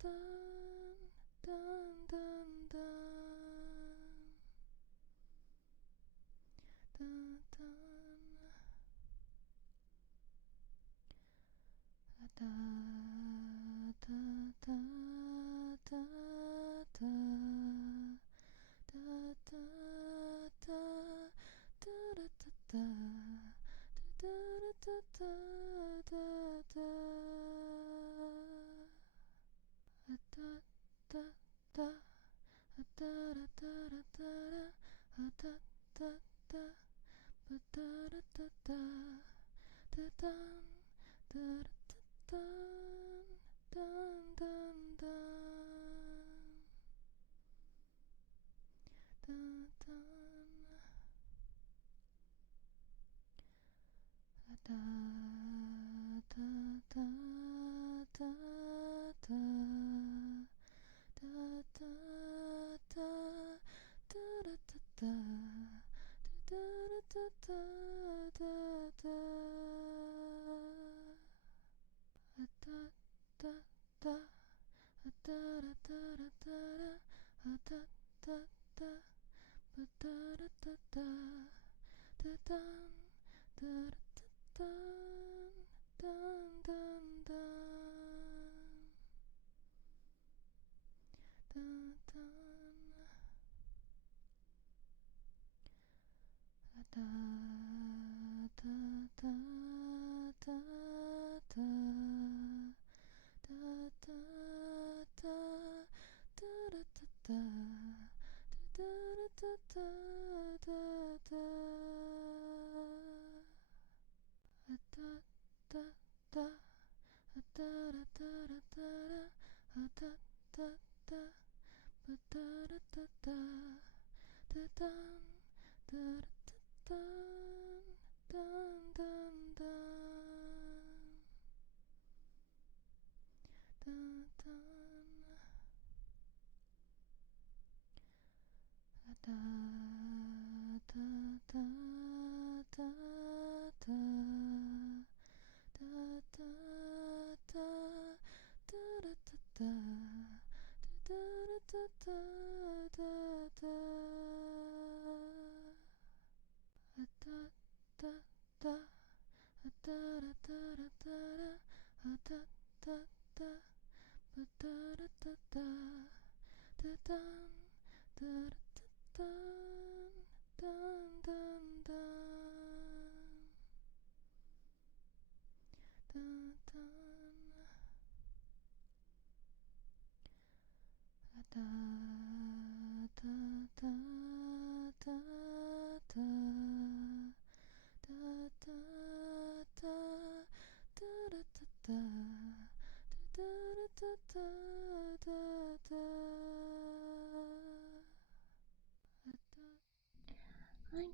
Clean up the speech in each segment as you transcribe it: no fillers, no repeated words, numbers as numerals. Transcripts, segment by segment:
Hi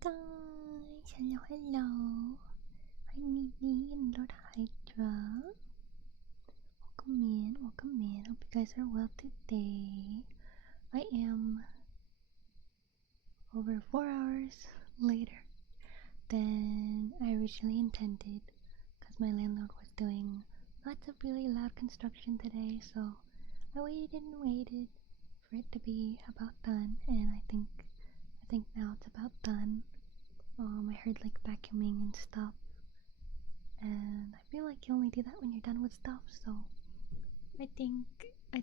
guys, hello. I need Lord Hydra. Welcome in. Hope you guys are well today. I am over 4 hours later than I originally intended because my landlord was doing lots of really loud construction today, so I waited and waited for it to be about done, and I think now it's about done. I heard like vacuuming and stuff, and I feel like you only do that when you're done with stuff, so I think that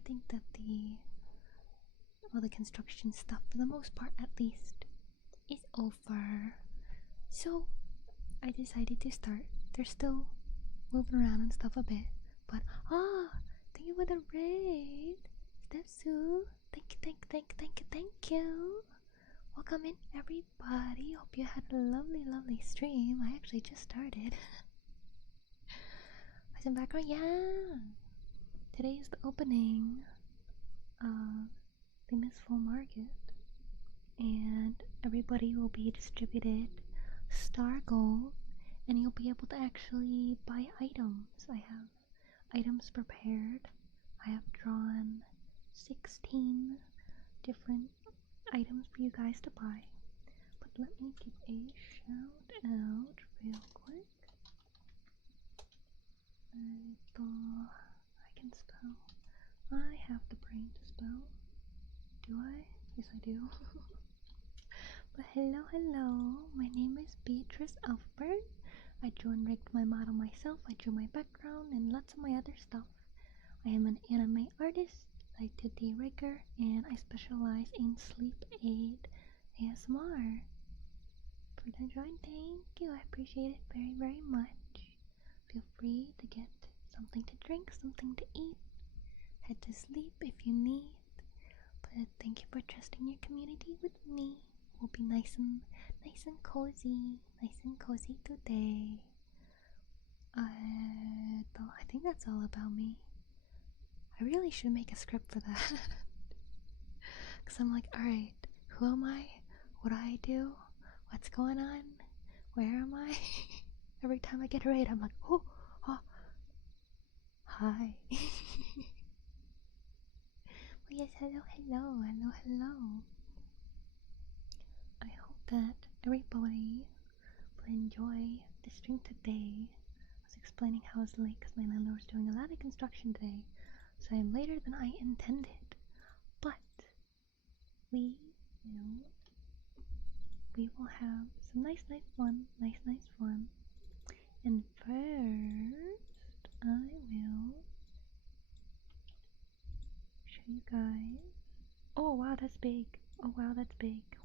the construction stuff, for the most part at least, is over. So I decided to start. They're still moving around and stuff a bit, but thank you for the raid, Stepsu. Thank you. Welcome in, everybody. Hope you had a lovely stream. I actually just started. What's in background? Yeah. Today is the opening of the Mistfall market, and everybody will be distributed star gold, and you'll be able to actually buy items. I have items prepared. I have drawn 16 different items for you guys to buy. But let me give a shout out real quick. I can spell. I have the brain to spell. Do I? Yes, I do. But hello, hello. My name is Beatrice Alfbern. I drew and rigged my model myself. I drew my background and lots of my other stuff. I am an anime artist, like 2D rigger, and I specialize in sleep aid ASMR. For the join, thank you. I appreciate it very, very much. Feel free to get something to drink, something to eat. Head to sleep if you need. But thank you for trusting your community with me. We'll be nice and cozy today. I think that's all about me. I really should make a script for that. Cause I'm like, alright, who am I? What do I do? What's going on? Where am I? Every time I get it right, I'm like, oh, hi. Well, yes, hello. I hope that everybody will enjoy the stream today. I was explaining how I was late because my landlord was doing a lot of construction today, so I'm later than I intended. But we will have some nice fun. And first, I will show you guys. Oh wow, that's big.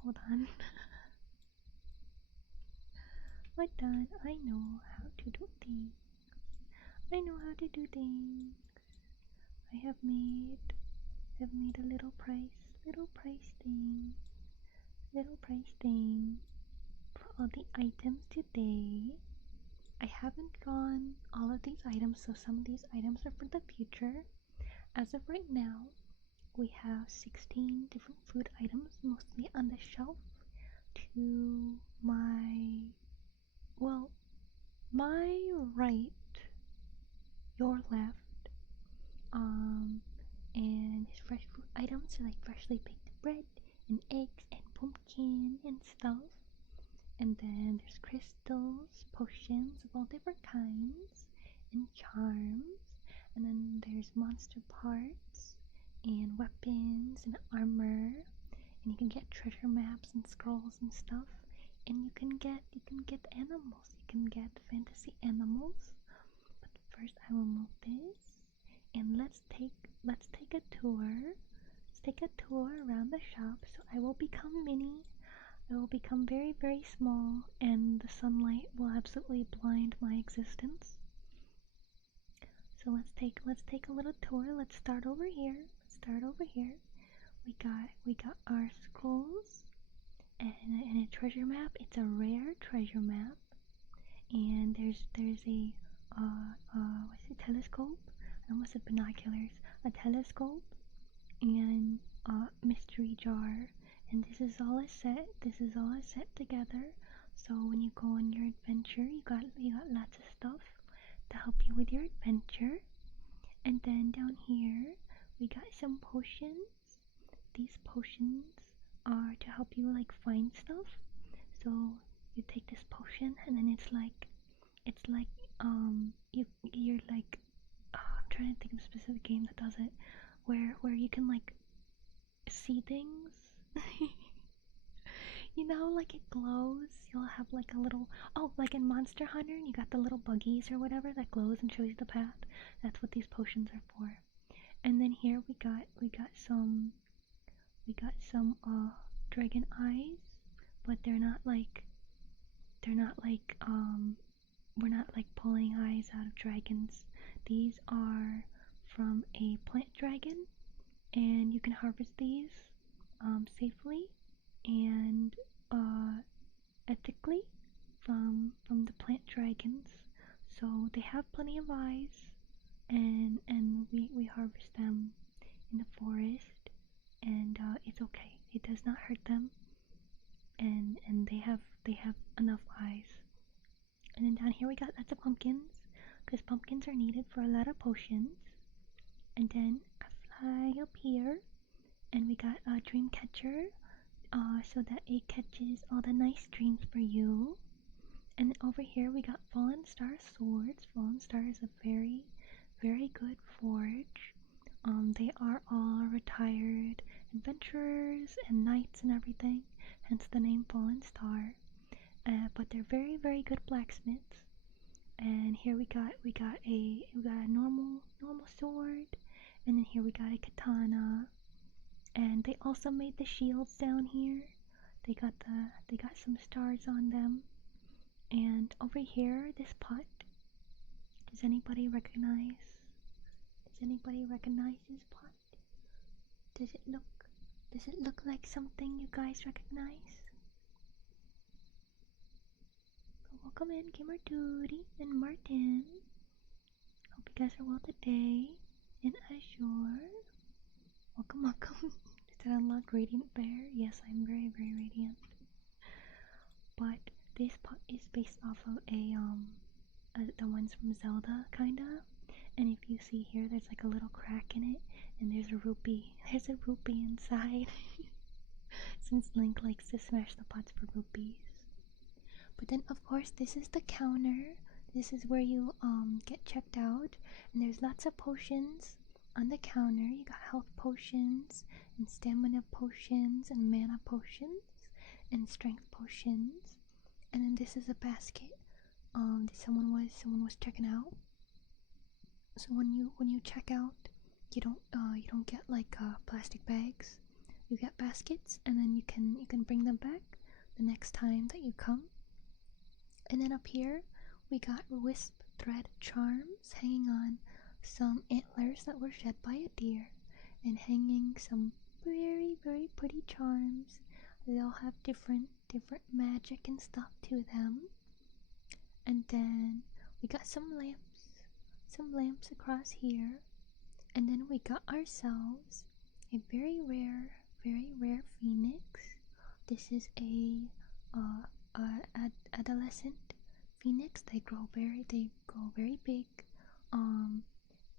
Hold on. We're done. I know how to do things. I have made a little price thing for all the items today. I haven't drawn all of these items, so some of these items are for the future. As of right now, we have 16 different food items, mostly on the shelf. To my right, your left, and his fresh food items are like freshly baked bread and eggs and pumpkin and stuff. And then there's crystals, potions of all different kinds, and charms. And then there's monster parts and weapons and armor. And you can get treasure maps and scrolls and stuff. And you can get animals. You can get fantasy animals. But first, I will move this, and let's take a tour. Let's take a tour around the shop. So I will become mini. I will become very, very small, and the sunlight will absolutely blind my existence. So let's take a little tour. Let's start over here. We got our scrolls and a treasure map. It's a rare treasure map, and there's a what's it, telescope? I almost said binoculars. A telescope and a mystery jar. And this is all a set together. So when you go on your adventure, you got lots of stuff to help you with your adventure. And then down here, we got some potions. These potions are to help you like find stuff. So you take this potion, and then it's like you're like I'm trying to think of a specific game that does it, where you can like see things. You know, like it glows. You'll have like a little, like in Monster Hunter, you got the little buggies or whatever that glows and shows you the path. That's what these potions are for. And then here we got some dragon eyes, but we're not like pulling eyes out of dragons. These are from a plant dragon, and you can harvest these safely and ethically from the plant dragons. So they have plenty of eyes, and we harvest them in the forest, and it's okay. It does not hurt them, and they have enough eyes. And then down here we got lots of pumpkins, because pumpkins are needed for a lot of potions. And then I fly up here, and we got a dream catcher, so that it catches all the nice dreams for you. And over here we got Fallen Star swords. Fallen Star is a very, very good forge. They are all retired adventurers and knights and everything, hence the name Fallen Star. But they're very, very good blacksmiths. And here we got a normal sword, and then here we got a katana. And they also made the shields down here. They got some stars on them. And over here, this pot. Does anybody recognize? Does anybody recognize this pot? Does it look like something you guys recognize? Welcome in, Gamer Duty and Martin. Hope you guys are well today. And Azure. Welcome, welcome. Is that unlocked Radiant Bear? Yes, I'm very, very radiant. But this pot is based off of the ones from Zelda, kinda. And if you see here, there's like a little crack in it, and there's a rupee. There's a rupee inside. Since Link likes to smash the pots for rupees. But then, of course, this is the counter. This is where you get checked out, and there's lots of potions on the counter. You got health potions and stamina potions and mana potions and strength potions. And then this is a basket. Someone was checking out. So when you check out, you don't get like plastic bags. You get baskets, and then you can bring them back the next time that you come. And then up here, we got wisp thread charms hanging on some antlers that were shed by a deer, and hanging some very, very pretty charms. They all have different magic and stuff to them. And then we got some lamps across here. And then we got ourselves a very rare phoenix. This is a adolescent phoenix. They grow very big.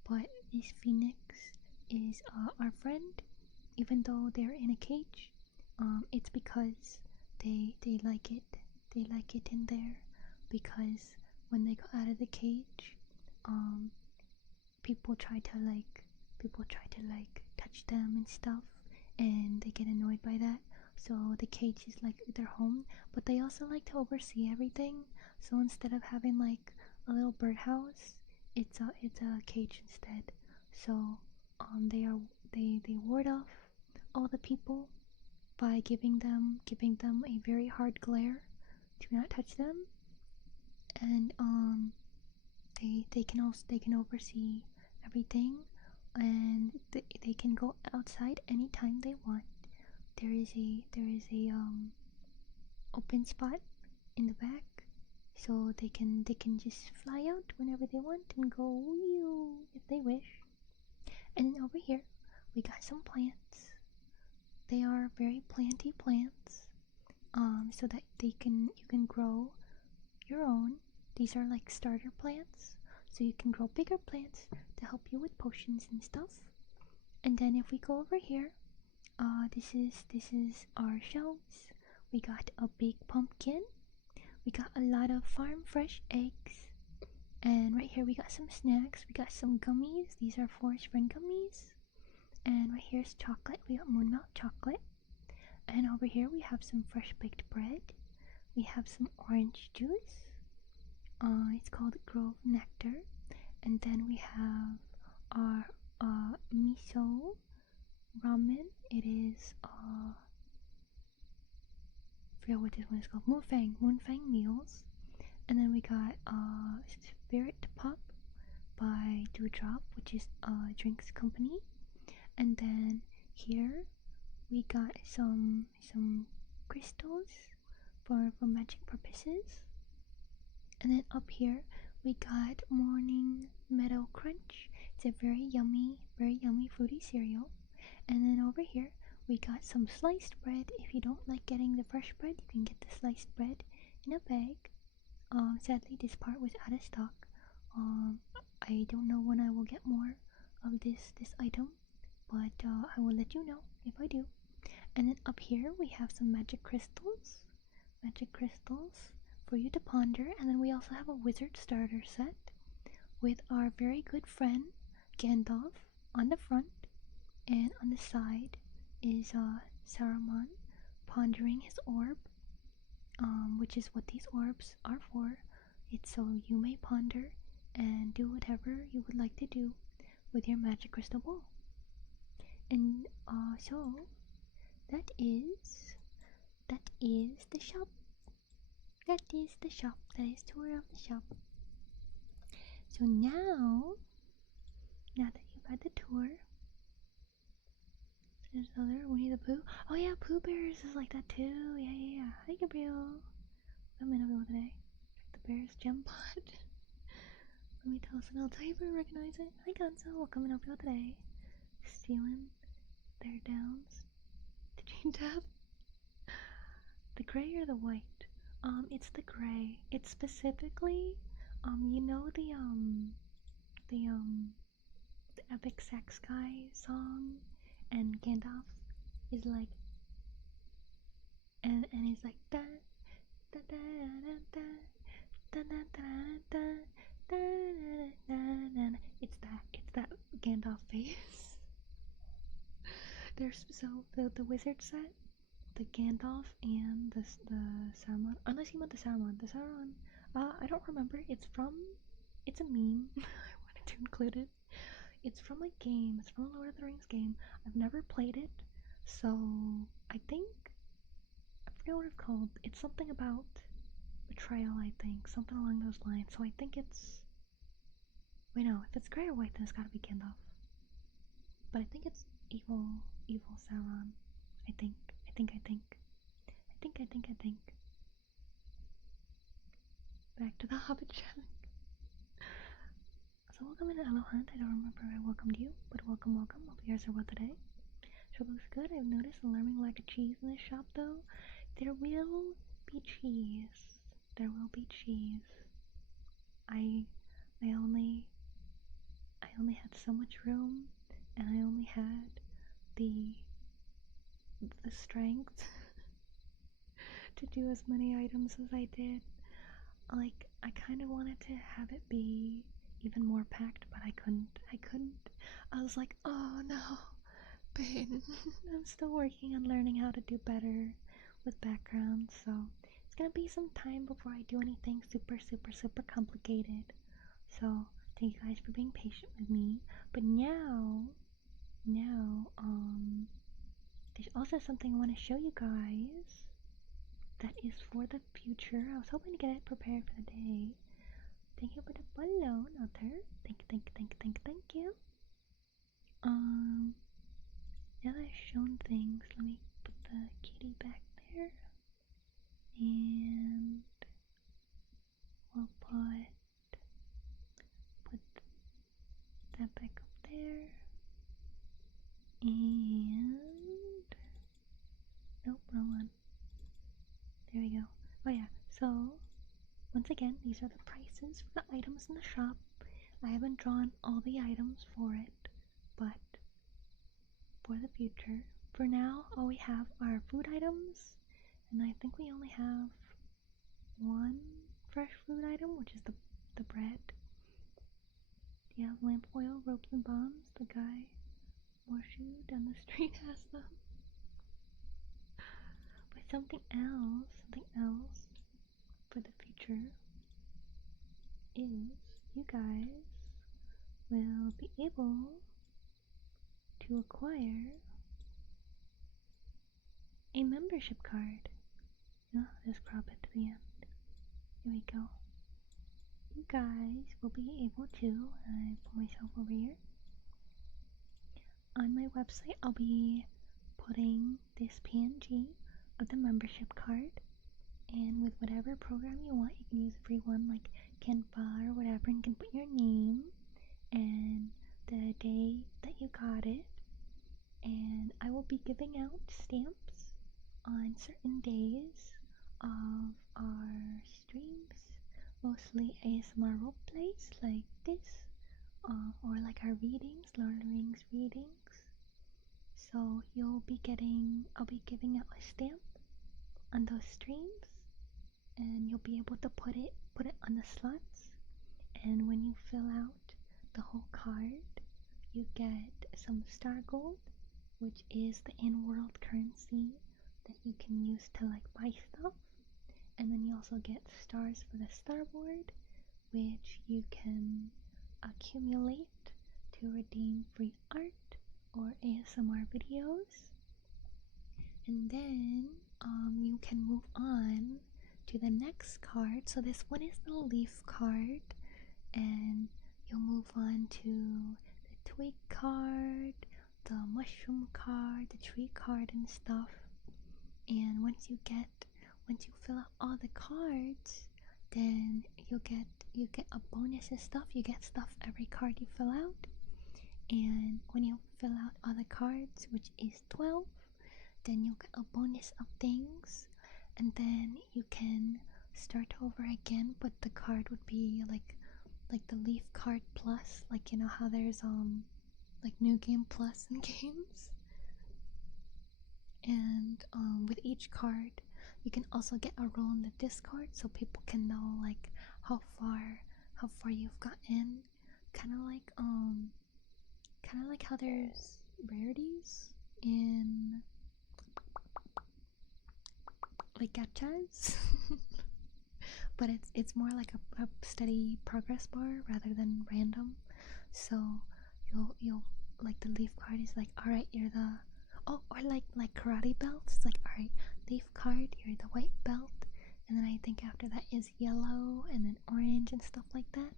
But this phoenix is our friend, even though they're in a cage. It's because they like it. They like it in there, because when they go out of the cage, people try to touch them and stuff, and they get annoyed by that. So the cage is like their home, but they also like to oversee everything. So instead of having like a little birdhouse, it's a cage instead. So they ward off all the people by giving them a very hard glare to not touch them, and they can oversee everything, and they can go outside anytime they want. There is a open spot in the back, so they can just fly out whenever they want and go whew, if they wish. And then over here we got some plants. They are very planty plants, so that you can grow your own. These are like starter plants, so you can grow bigger plants to help you with potions and stuff. And then if we go over here, this is our shelves. We got a big pumpkin. We got a lot of farm fresh eggs. And right here we got some snacks. We got some gummies. These are Forest Friend gummies. And right here's chocolate. We got moon milk chocolate. And over here we have some fresh baked bread. We have some orange juice. It's called Grove Nectar. And then we have our miso ramen. It is I forget what this one is called. Moonfang meals. And then we got Spirit Pop by Dewdrop, which is a drinks company. And then here we got some crystals for magic purposes. And then up here we got Morning Meadow Crunch. It's a very yummy fruity cereal. And then over here we got some sliced bread. If you don't like getting the fresh bread, you can get the sliced bread in a bag. Sadly this part was out of stock. I don't know when I will get more of this item, but I will let you know if I do. And then up here we have some magic crystals for you to ponder. And then we also have a wizard starter set with our very good friend Gandalf on the front, and on the side is Saruman pondering his orb, which is what these orbs are for. It's so you may ponder and do whatever you would like to do with your magic crystal ball. And so that is the shop. That is the shop. That is tour of the shop. So now that you've had the tour, there's other Winnie the Pooh. Oh yeah, Pooh Bears is like that too. Yeah. Hi Gabriel. I'm in over today. The Bears gem pot. Let me tell us and I'll tell you if I recognize it. Hi Gonzo, welcome in over today. Stealing their downs. Did you tap? The gray or the white? It's the gray. It's specifically, you know the Epic Sex Guy song, and Gandalf is like, and he's like da da da da da da da da da. It's that Gandalf face. There's so the wizard set, the Gandalf and the Saruman. Unless you meant the Saruman. I don't remember. It's a meme. I wanted to include it. It's from a game. It's from a Lord of the Rings game. I've never played it, so I think I forget what it's called. It's something about betrayal. I think something along those lines. So I think it's. Wait, no. If it's gray or white, then it's gotta be Gandalf. But I think it's evil Sauron. I think. Back to the Hobbit shack. So welcome in Hello Hunt. I don't remember if I welcomed you, but welcome. Hope you guys are well today. Shop looks good. I've noticed an alarming lack of cheese in this shop though. There will be cheese. I only had so much room, and I only had the strength to do as many items as I did. Like, I kind of wanted to have it be even more packed, but I couldn't. I was like, oh no, pain. I'm still working on learning how to do better with backgrounds, so it's gonna be some time before I do anything super complicated. So thank you guys for being patient with me. But now, there's also something I want to show you guys that is for the future. I was hoping to get it prepared for the day. Thank you for the follow, Nutter. Thank you. Now that I've shown things, let me put the kitty back there. And we'll put that back up there. And nope, wrong one. There we go. Oh yeah, so once again, these are the prices for the items in the shop. I haven't drawn all the items for it, but for the future, for now, all we have are food items, and I think we only have one fresh food item, which is the bread. Yeah, lamp oil, ropes, and bombs. The guy Morshu down the street has them. But something else for the future is you guys will be able to acquire a membership card. Oh, just crop it to the end. Here we go. You guys will be able to, I put myself over here. On my website, I'll be putting this PNG of the membership card, and with whatever program you want, you can use a free one like Canva or whatever, and you can put your name and the day that you got it, and I will be giving out stamps on certain days of our streams, mostly ASMR roleplays like this, or like our readings, Lord of the Rings readings. So I'll be giving out a stamp on those streams, and you'll be able to put it on the slots, and when you fill out the whole card, you get some star gold, which is the in-world currency that you can use to like buy stuff. And then you also get stars for the starboard, which you can accumulate to redeem free art or ASMR videos. And then you can move on to the next card. So this one is the leaf card, and you'll move on to the twig card, the mushroom card, the tree card, and stuff. And once you fill out all the cards, then you get a bonus of stuff. You get stuff every card you fill out. And when you fill out all the cards, which is 12, then you'll get a bonus of things. And then you can start over again, but the card would be like the leaf card plus, like, you know how there's like new game plus in games. And with each card you can also get a roll in the Discord, so people can know like how far you've gotten. Kind of like how there's rarities in like gachas. But it's more like a steady progress bar rather than random. So you'll like the leaf card is like, all right, you're the or like karate belts. It's like, all right, leaf card, you're the white belt, and then I think after that is yellow, and then orange and stuff like that.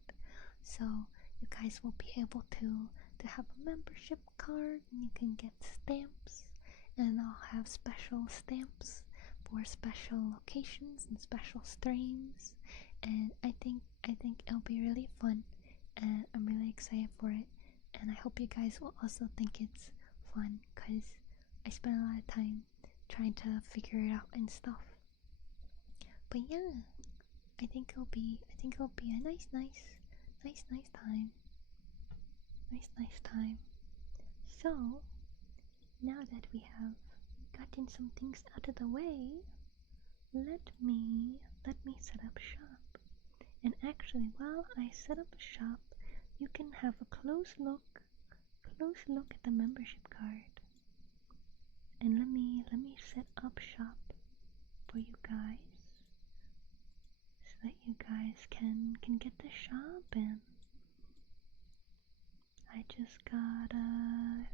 So you guys will be able to have a membership card, and you can get stamps, and I'll have special stamps for special locations and special streams, and I think it'll be really fun, and I'm really excited for it, and I hope you guys will also think it's fun, because I spent a lot of time trying to figure it out and stuff. But yeah, I think it'll be a nice time. Nice time. So now that we have gotten some things out of the way, let me set up shop. And actually, while I set up shop, you can have a close look at the membership card. And let me set up shop for you guys, so that you guys can get the shop in. I just gotta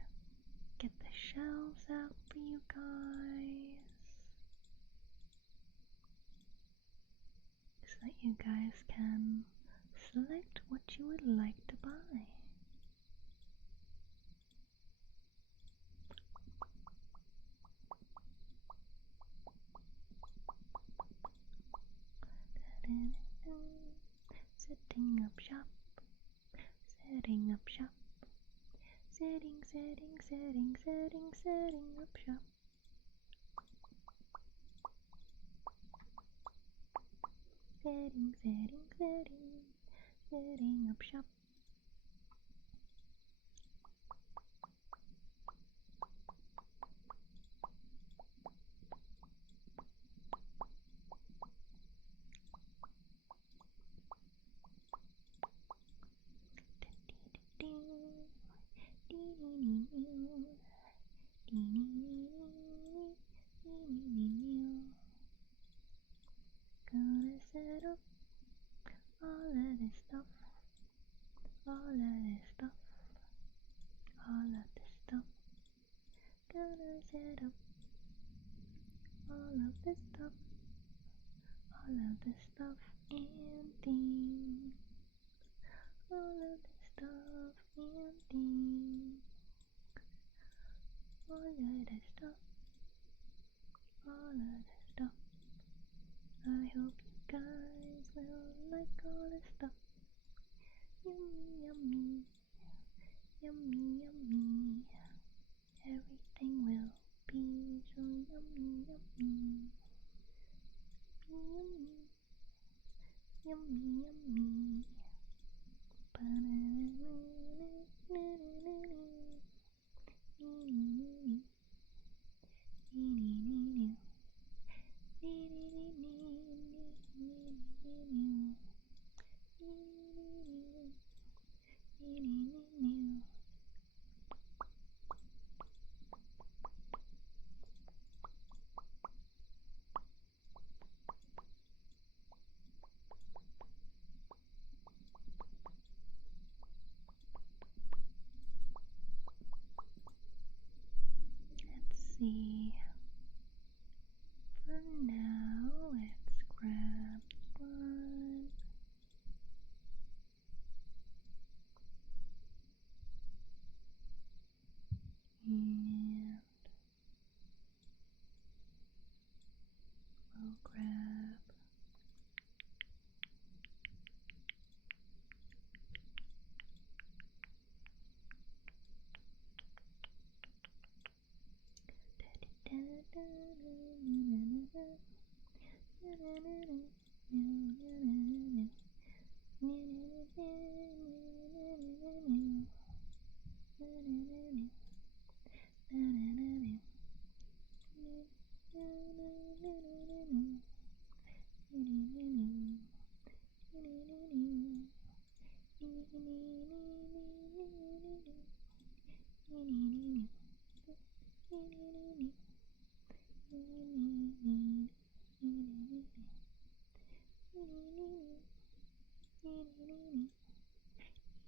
get the shelves out for you guys, so that you guys can select what you would like to buy. Setting up shop, setting up shop, setting up shop. Setting up shop. Gonna set up all of this stuff, all of this stuff, all of this stuff. Gonna set up all of this stuff, all of this stuff and things, all of this stuff and things, all of this stuff, all of this stuff. I hope you guys will like all this stuff. Yummy, yummy, yummy, yummy. Everything will be so yummy, yummy. Yummy, yummy, yummy. see. For now, let's grab one.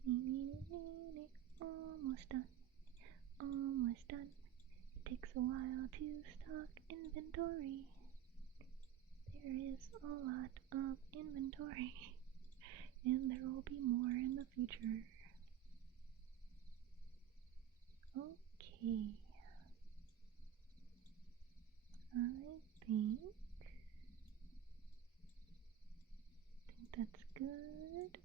And we'll grab almost done. Almost done. It takes a while to stock inventory. There is a lot of inventory, and there will be more in the future. Okay. I think that's good.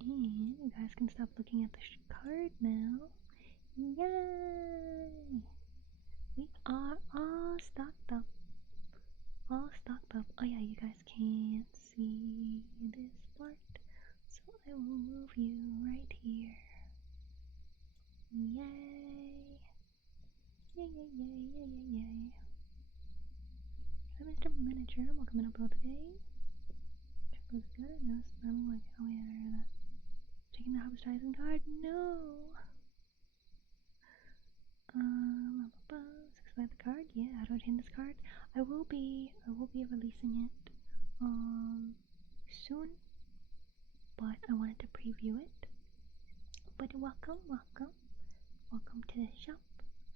And you guys can stop looking at the card now. Yay! We are all stocked up. All stocked up. Oh yeah, you guys can't see this part, so I will move you right here. Yay! Yay, yay, yay, yay, yay, yay. Hi, Mr. Manager. Welcome in upload today. Was good. I noticed I'm like, oh yeah, I heard that. Taking the advertising card? No! Subscribe the card? Yeah, how do I obtain this card? I will be releasing it, soon, but I wanted to preview it. But welcome to the shop.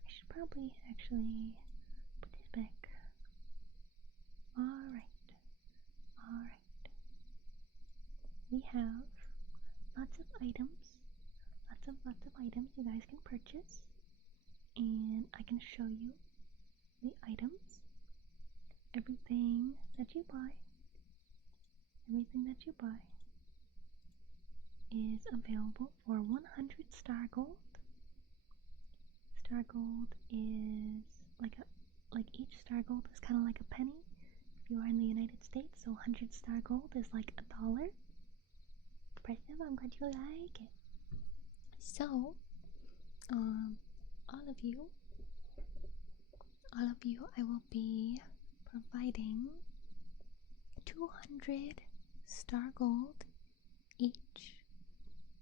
I should probably actually put this back. Alright. We have lots of items you guys can purchase, and I can show you the items. Everything that you buy is available for 100 star gold. Star gold is like each star gold is kind of like a penny if you are in the United States, so 100 star gold is like $1. Impressive, I'm glad you like it. So, all of you, I will be providing 200 star gold each.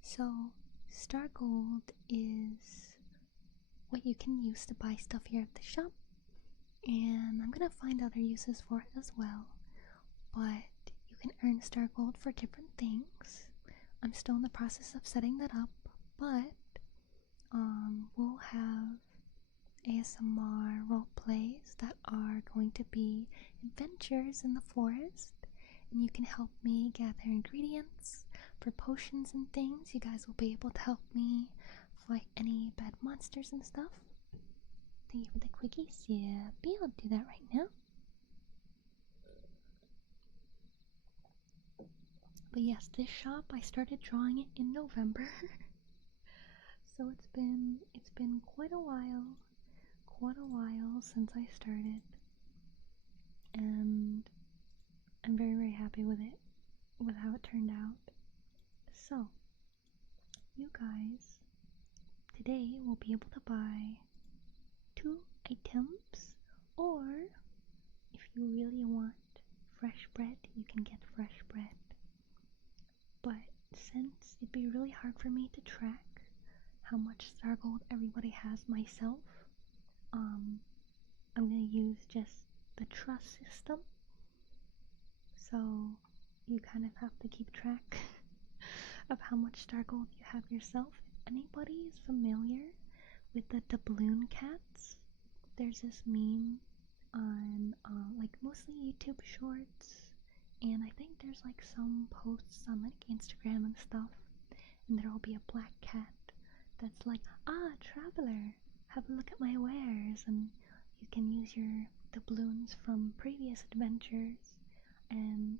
So, star gold is what you can use to buy stuff here at the shop, and I'm gonna find other uses for it as well. But you can earn star gold for different things. I'm still in the process of setting that up, but we'll have ASMR role plays that are going to be adventures in the forest, and you can help me gather ingredients for potions and things. You guys will be able to help me fight any bad monsters and stuff. Thank you for the quickies. Yeah, I'll do that right now. But yes, this shop, I started drawing it in November. So it's been quite a while since I started, and I'm very, very happy with it, with how it turned out. So, you guys today will be able to buy 2 items, or if you really want fresh bread, you can get fresh bread. But since it'd be really hard for me to track how much star gold everybody has myself, I'm gonna use just the trust system. So you kind of have to keep track of how much star gold you have yourself, anybody is familiar with the doubloon cats, there's this meme on like mostly YouTube shorts, and I think there's like some posts on like Instagram and stuff, and there'll be a black cat that's like, traveler, have a look at my wares, and you can use your doubloons from previous adventures, and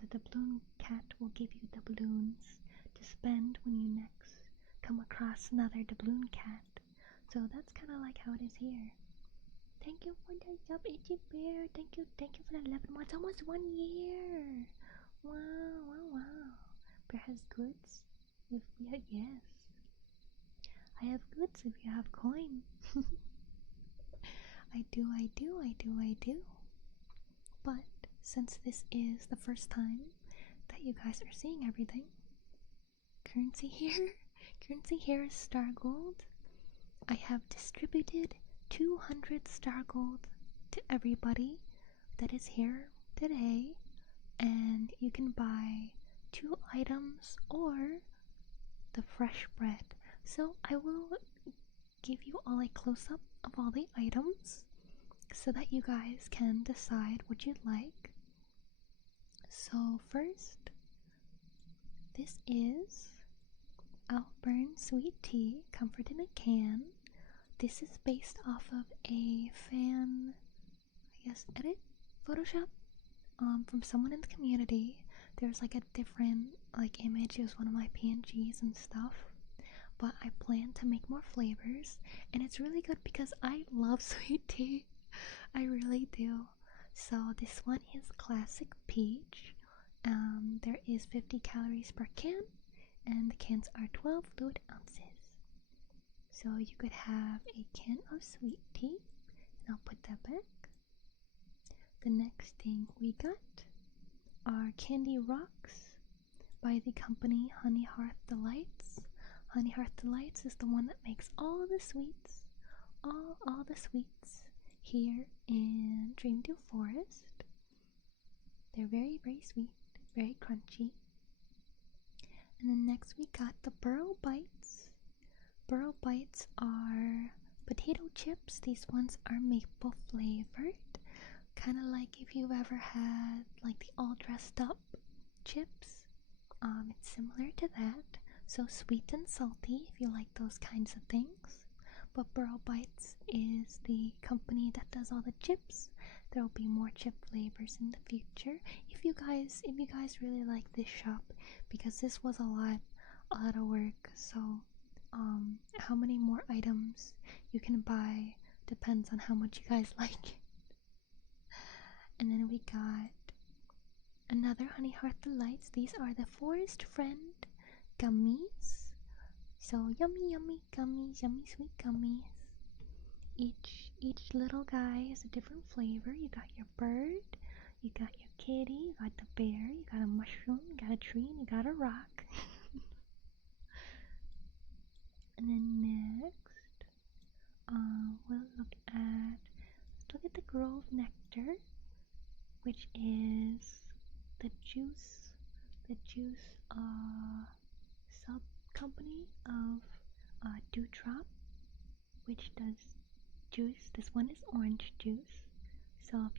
the doubloon cat will give you doubloons to spend when you next come across another doubloon cat. So that's kind of like how it is here. Thank you for the sub, Itchy Bear. Thank you for the 11 months. Almost 1 year. Wow. Bear has goods. If we had, yes. I have goods if you have coin. I do. But since this is the first time that you guys are seeing everything, currency here is star gold. I have distributed 200 star gold to everybody that is here today, and you can buy 2 items or the fresh bread. So I will give you all a close-up of all the items so that you guys can decide what you'd like. So first, this is Alfbern sweet tea, comfort in a can. This is based off of a fan, edit Photoshop from someone in the community. There's like a different image. It was one of my PNGs and stuff, but I plan to make more flavors, and it's really good because I love sweet tea. I really do. So this one is classic peach. There is 50 calories per can, and the cans are 12 fluid ounces. So you could have a can of sweet tea, and I'll put that back. The next thing we got are candy rocks by the company Honey Hearth Delights. Honey Hearth Delights is the one that makes all the sweets, all the sweets here in Dreamdew Forest. They're very, very sweet, very crunchy. And then next we got the Burrow Bites. Burrow Bites are potato chips. These ones are maple flavored. Kind of like if you've ever had like the all dressed up chips. It's similar to that. So sweet and salty if you like those kinds of things. But Burrow Bites is the company that does all the chips. There will be more chip flavors in the future. If you guys really like this shop, because this was a lot of work. So how many more items you can buy depends on how much you guys like. And then we got another Honey Hearth Delights. These are the Forest Friend gummies. So yummy gummies, yummy sweet gummies. Each little guy is a different flavor. You got your bird, you got your kitty, you got the bear, you got a mushroom, you got a tree, and you got a rock. And then next, we'll look at the Grove Nectar, which is the juice sub company of Dewdrop, which does juice. This one is orange juice. So if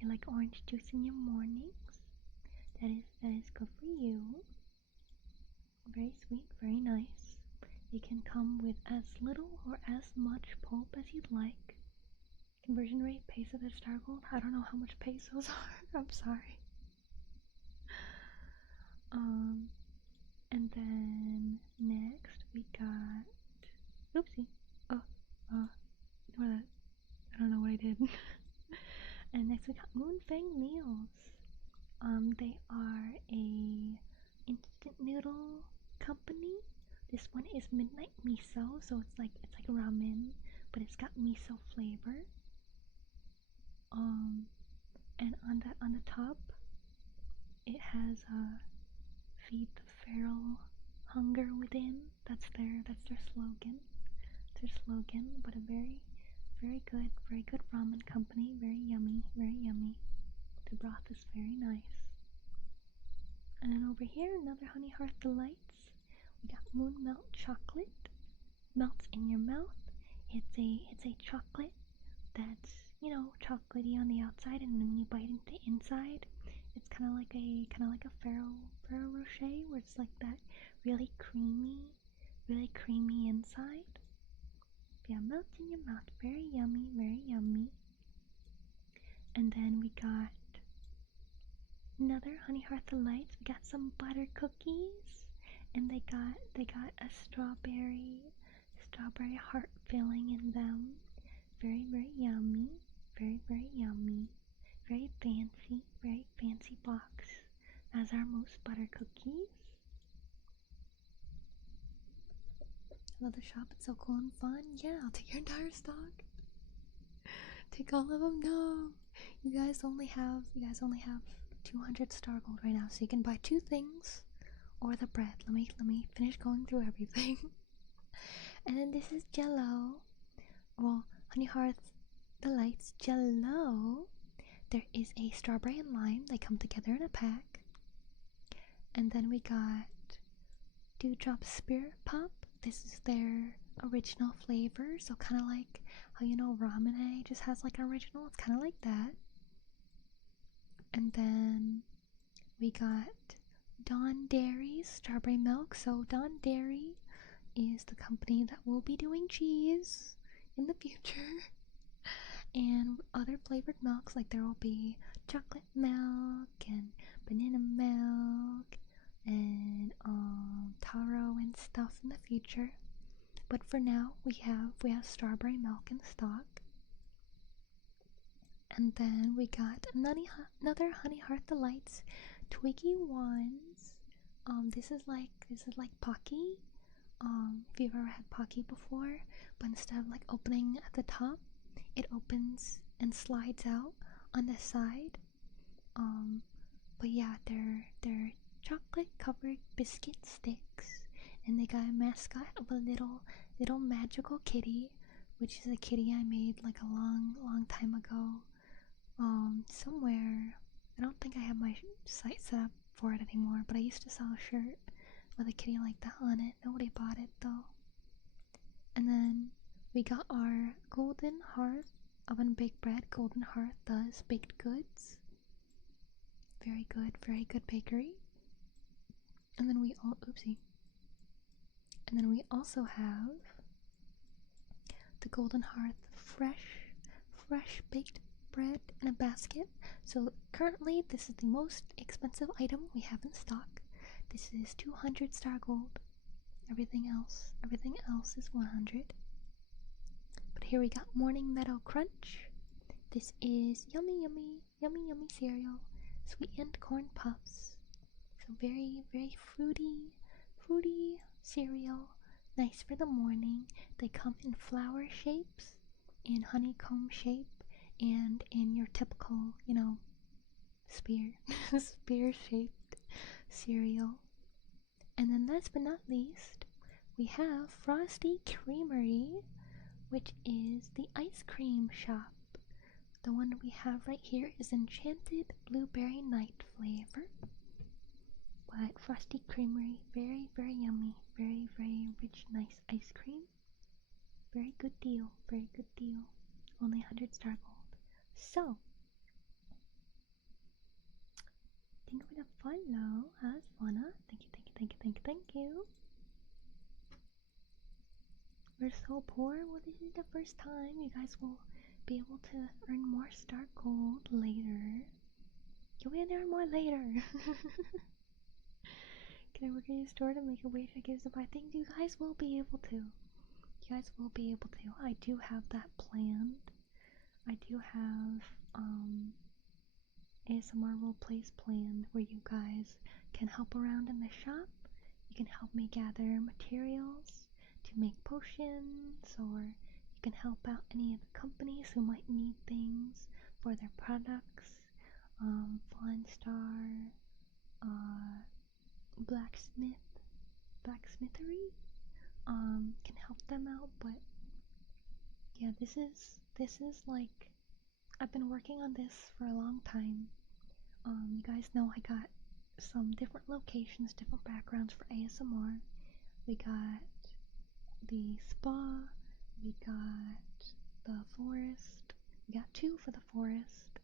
you like orange juice in your mornings, that is good for you. Very sweet, very nice. It can come with as little or as much pulp as you'd like. Conversion rate, peso to star gold. I don't know how much pesos are. I'm sorry. And then next we got, oopsie. Ignore that. I don't know what I did. And next we got Moonfang Meals. They are a instant noodle company. This one is Midnight Miso, so it's like ramen, but it's got miso flavor. And on the top, it has feed the feral hunger within. That's their slogan. It's their slogan, but a very good ramen company. Very yummy. The broth is very nice. And then over here, another Honey Hearth Delights. We got moon melt chocolate. Melts in your mouth. It's a chocolate that's, you know, chocolatey on the outside, and then when you bite into the inside, it's kind of like a Ferrero Rocher, where it's like that really creamy inside. Yeah, melts in your mouth. Very yummy, very yummy. And then we got another Honey Heart Delights. We got some butter cookies, and they got a strawberry heart filling in them. Very, very yummy. Very, very yummy. Very fancy box, as are most butter cookies. I love the shop. It's so cool and fun. Yeah, I'll take your entire stock. Take all of them. No, you guys only have 200 star gold right now, so you can buy 2 things or the bread. Let me finish going through everything. And then this is Jello. Well, Honey Heart Delights Jello. There is a strawberry and lime. They come together in a pack. And then we got Dewdrop Spirit Pop. This is their original flavor, so kind of like how, you know, ramen just has like an original. It's kind of like that. And then we got Dawn Dairy's strawberry milk. So Dawn Dairy is the company that will be doing cheese in the future. And other flavored milks, like there will be chocolate milk and banana milk and taro and stuff in the future. But for now, we have strawberry milk in stock. And then we got another Honey Heart Delights Twiggy ones. This is like Pocky. If you've ever had Pocky before, but instead of like opening at the top, it opens and slides out on the side. But yeah, they're chocolate covered biscuit sticks, and they got a mascot of a little magical kitty, which is a kitty I made like a long time ago. Somewhere. I don't think I have my site set up for it anymore, but I used to sell a shirt with a kitty like that on it. Nobody bought it though. And then we got our Golden Hearth Oven Baked Bread. Golden Hearth does baked goods. Very good bakery. And then we also have the Golden Hearth fresh baked bread in a basket. So currently this is the most expensive item we have in stock. This is 200 star gold. Everything else is 100. But here we got Morning Meadow Crunch. This is yummy cereal. Sweetened corn puffs. So very fruity cereal. Nice for the morning. They come in flower shapes, in honeycomb shape, and in your typical, you know, spear shaped cereal. And then last but not least, we have Frosty Creamery, which is the ice cream shop. The one we have right here is Enchanted Blueberry Night flavor. But Frosty Creamery, very yummy, very rich, nice ice cream. Very good deal. Only 100 star gold. So, thank you for the follow. How's Fauna? Thank you. We're so poor. Well, this is the first time. You guys will be able to earn more star gold later. You'll be able to earn more later. Can I work in your store to make a wage that gives to buy things? You guys will be able to. I do have that planned. I do have ASMR roleplays planned where you guys can help around in the shop. You can help me gather materials to make potions, or you can help out any of the companies who might need things for their products. Fallen Star, Blacksmithery, can help them out. But yeah, this is like, I've been working on this for a long time. You guys know I got some different locations, different backgrounds for ASMR. we got the spa, we got the forest. We got 2 for the forest.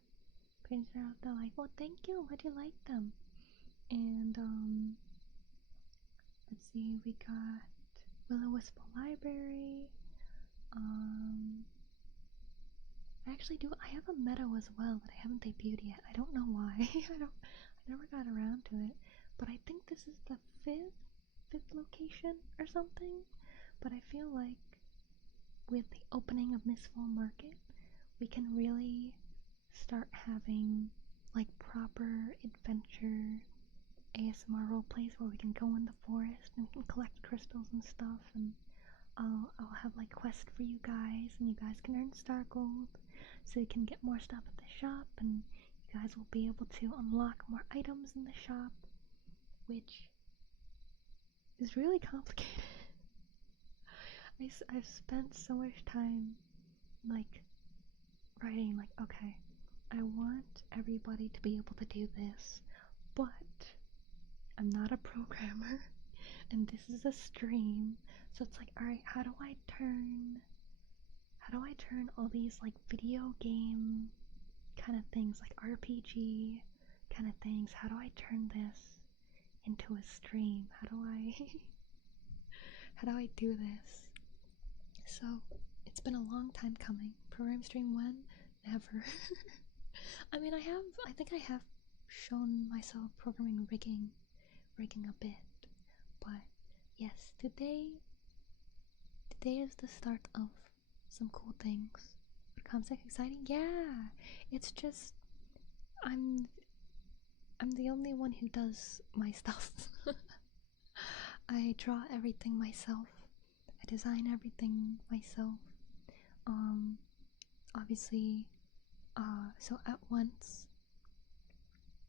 Printed out, they're like, well, thank you, glad you like them. And, let's see, we got Will-O-Wisp Library. I actually do, I have a meadow as well that I haven't debuted yet. I don't know why. I never got around to it. But I think this is the fifth location or something. But I feel like with the opening of Mistfall Market, we can really start having like proper adventure ASMR roleplays where we can go in the forest and we can collect crystals and stuff, and I'll have like quests for you guys, and you guys can earn star gold so you can get more stuff at the shop, and you guys will be able to unlock more items in the shop, which is really complicated. I've spent so much time like writing like, okay, I want everybody to be able to do this, but I'm not a programmer and this is a stream, so it's like, alright, how do I turn all these like video game kind of things, like RPG kind of things, how do I turn this into a stream? How do I do this? So it's been a long time coming. Program stream when? Never. I mean, I think I have shown myself programming rigging a bit, but yes, today is the start of some cool things. What comes like exciting? Yeah, it's just I'm the only one who does my stuff. I draw everything myself. I design everything myself. Obviously, so at once,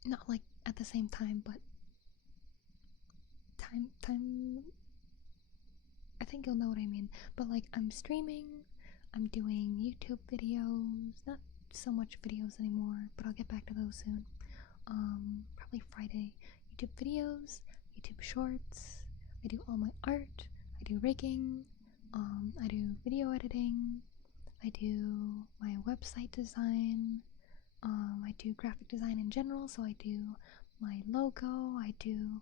not like at the same time, but time, I think you'll know what I mean, but like I'm streaming, I'm doing YouTube videos, not so much videos anymore, but I'll get back to those soon. Probably Friday. YouTube videos, YouTube shorts, I do all my art, I do rigging, I do video editing, I do my website design, I do graphic design in general, so I do my logo, I do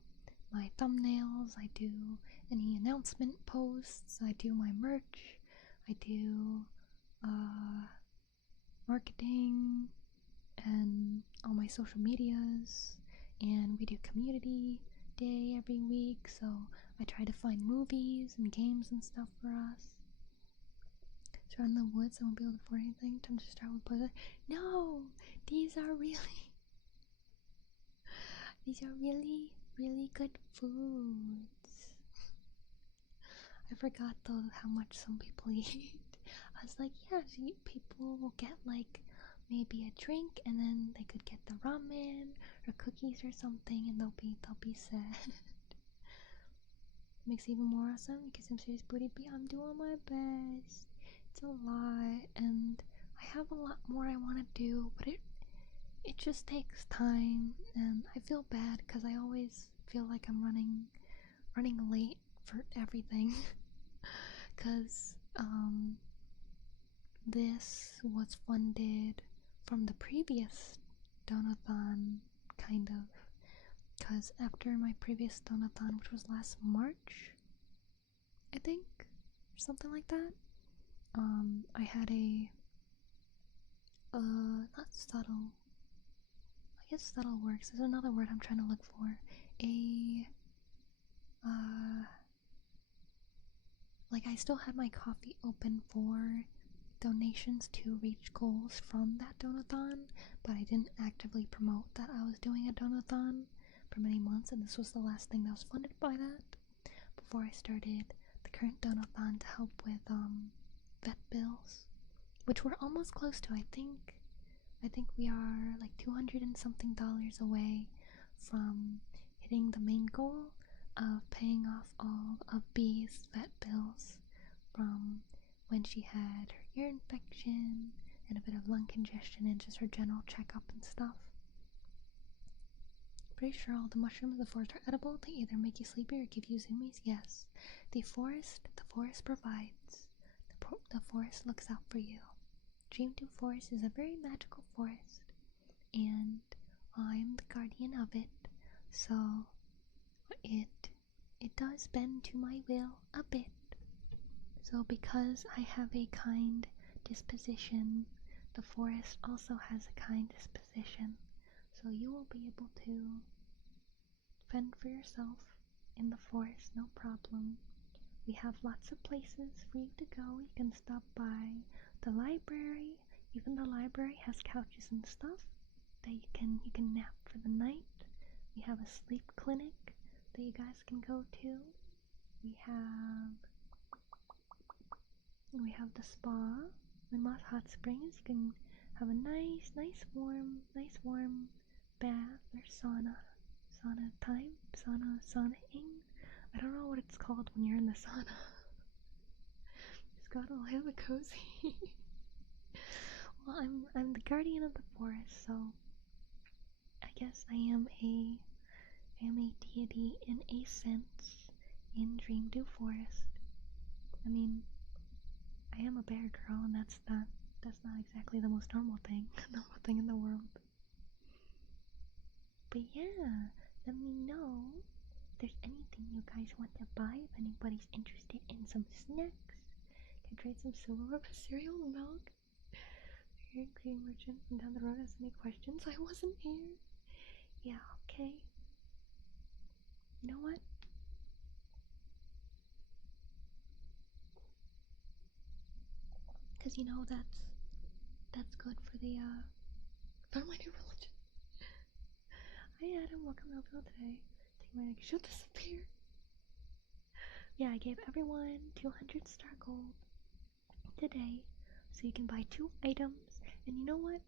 my thumbnails, I do any announcement posts, I do my merch, I do marketing and all my social medias, and we do community day every week, so I try to find movies and games and stuff for us. Start in the woods, I won't be able to afford anything. Time to start with puzzle. No! These are really good foods. I forgot though how much some people eat. I was like, yeah, people will get like maybe a drink and then they could get the ramen or cookies or something, and they'll be sad. Makes it even more awesome because I'm serious booty bee. I'm doing my best. It's a lot, and I have a lot more I want to do, but it just takes time, and I feel bad because I always feel like I'm running late for everything. Because this was funded from the previous donathon, kind of. Because after my previous donathon, which was last March, I think, or something like that, I had a not subtle, I guess subtle works, there's another word I'm trying to look for, like I still had my coffee open for donations to reach goals from that donathon, but I didn't actively promote that I was doing a donathon for many months, and this was the last thing that was funded by that before I started the current donathon to help with vet bills, which we're almost close to. I think we are like $200 and something away from hitting the main goal of paying off all of B's vet bills from when she had her ear infection and a bit of lung congestion and just her general checkup and stuff. Pretty sure all the mushrooms in the forest are edible. They either make you sleepy or give you zoomies. Yes. The forest provides. The forest looks out for you. Dreamdew Forest is a very magical forest, and I'm the guardian of it, so it does bend to my will a bit. So because I have a kind disposition, the forest also has a kind disposition, so you will be able to fend for yourself in the forest, no problem. We have lots of places for you to go. You can stop by the library. Even the library has couches and stuff that you can nap for the night. We have a sleep clinic that you guys can go to. We have the spa and Moss Hot Springs. You can have a nice warm bath or saunaing. I don't know what it's called when you're in the sauna. Just gotta have a cozy. Well, I'm the guardian of the forest, so I guess I am a deity in a sense in Dreamdew Forest. I mean, I am a bear girl, and that's not exactly the most normal thing in the world. But yeah, let me know if there's anything you guys want to buy. If anybody's interested in some snacks, can trade some silverware for cereal and milk. The green merchant from down the road has any questions? I wasn't here. Yeah, okay. You know what? Because you know that's good for the for my new religion. Hi Adam, welcome to Roleplay today. Take my neck, she'll disappear. Yeah, I gave everyone 200 star gold today, so you can buy 2 items. And you know what?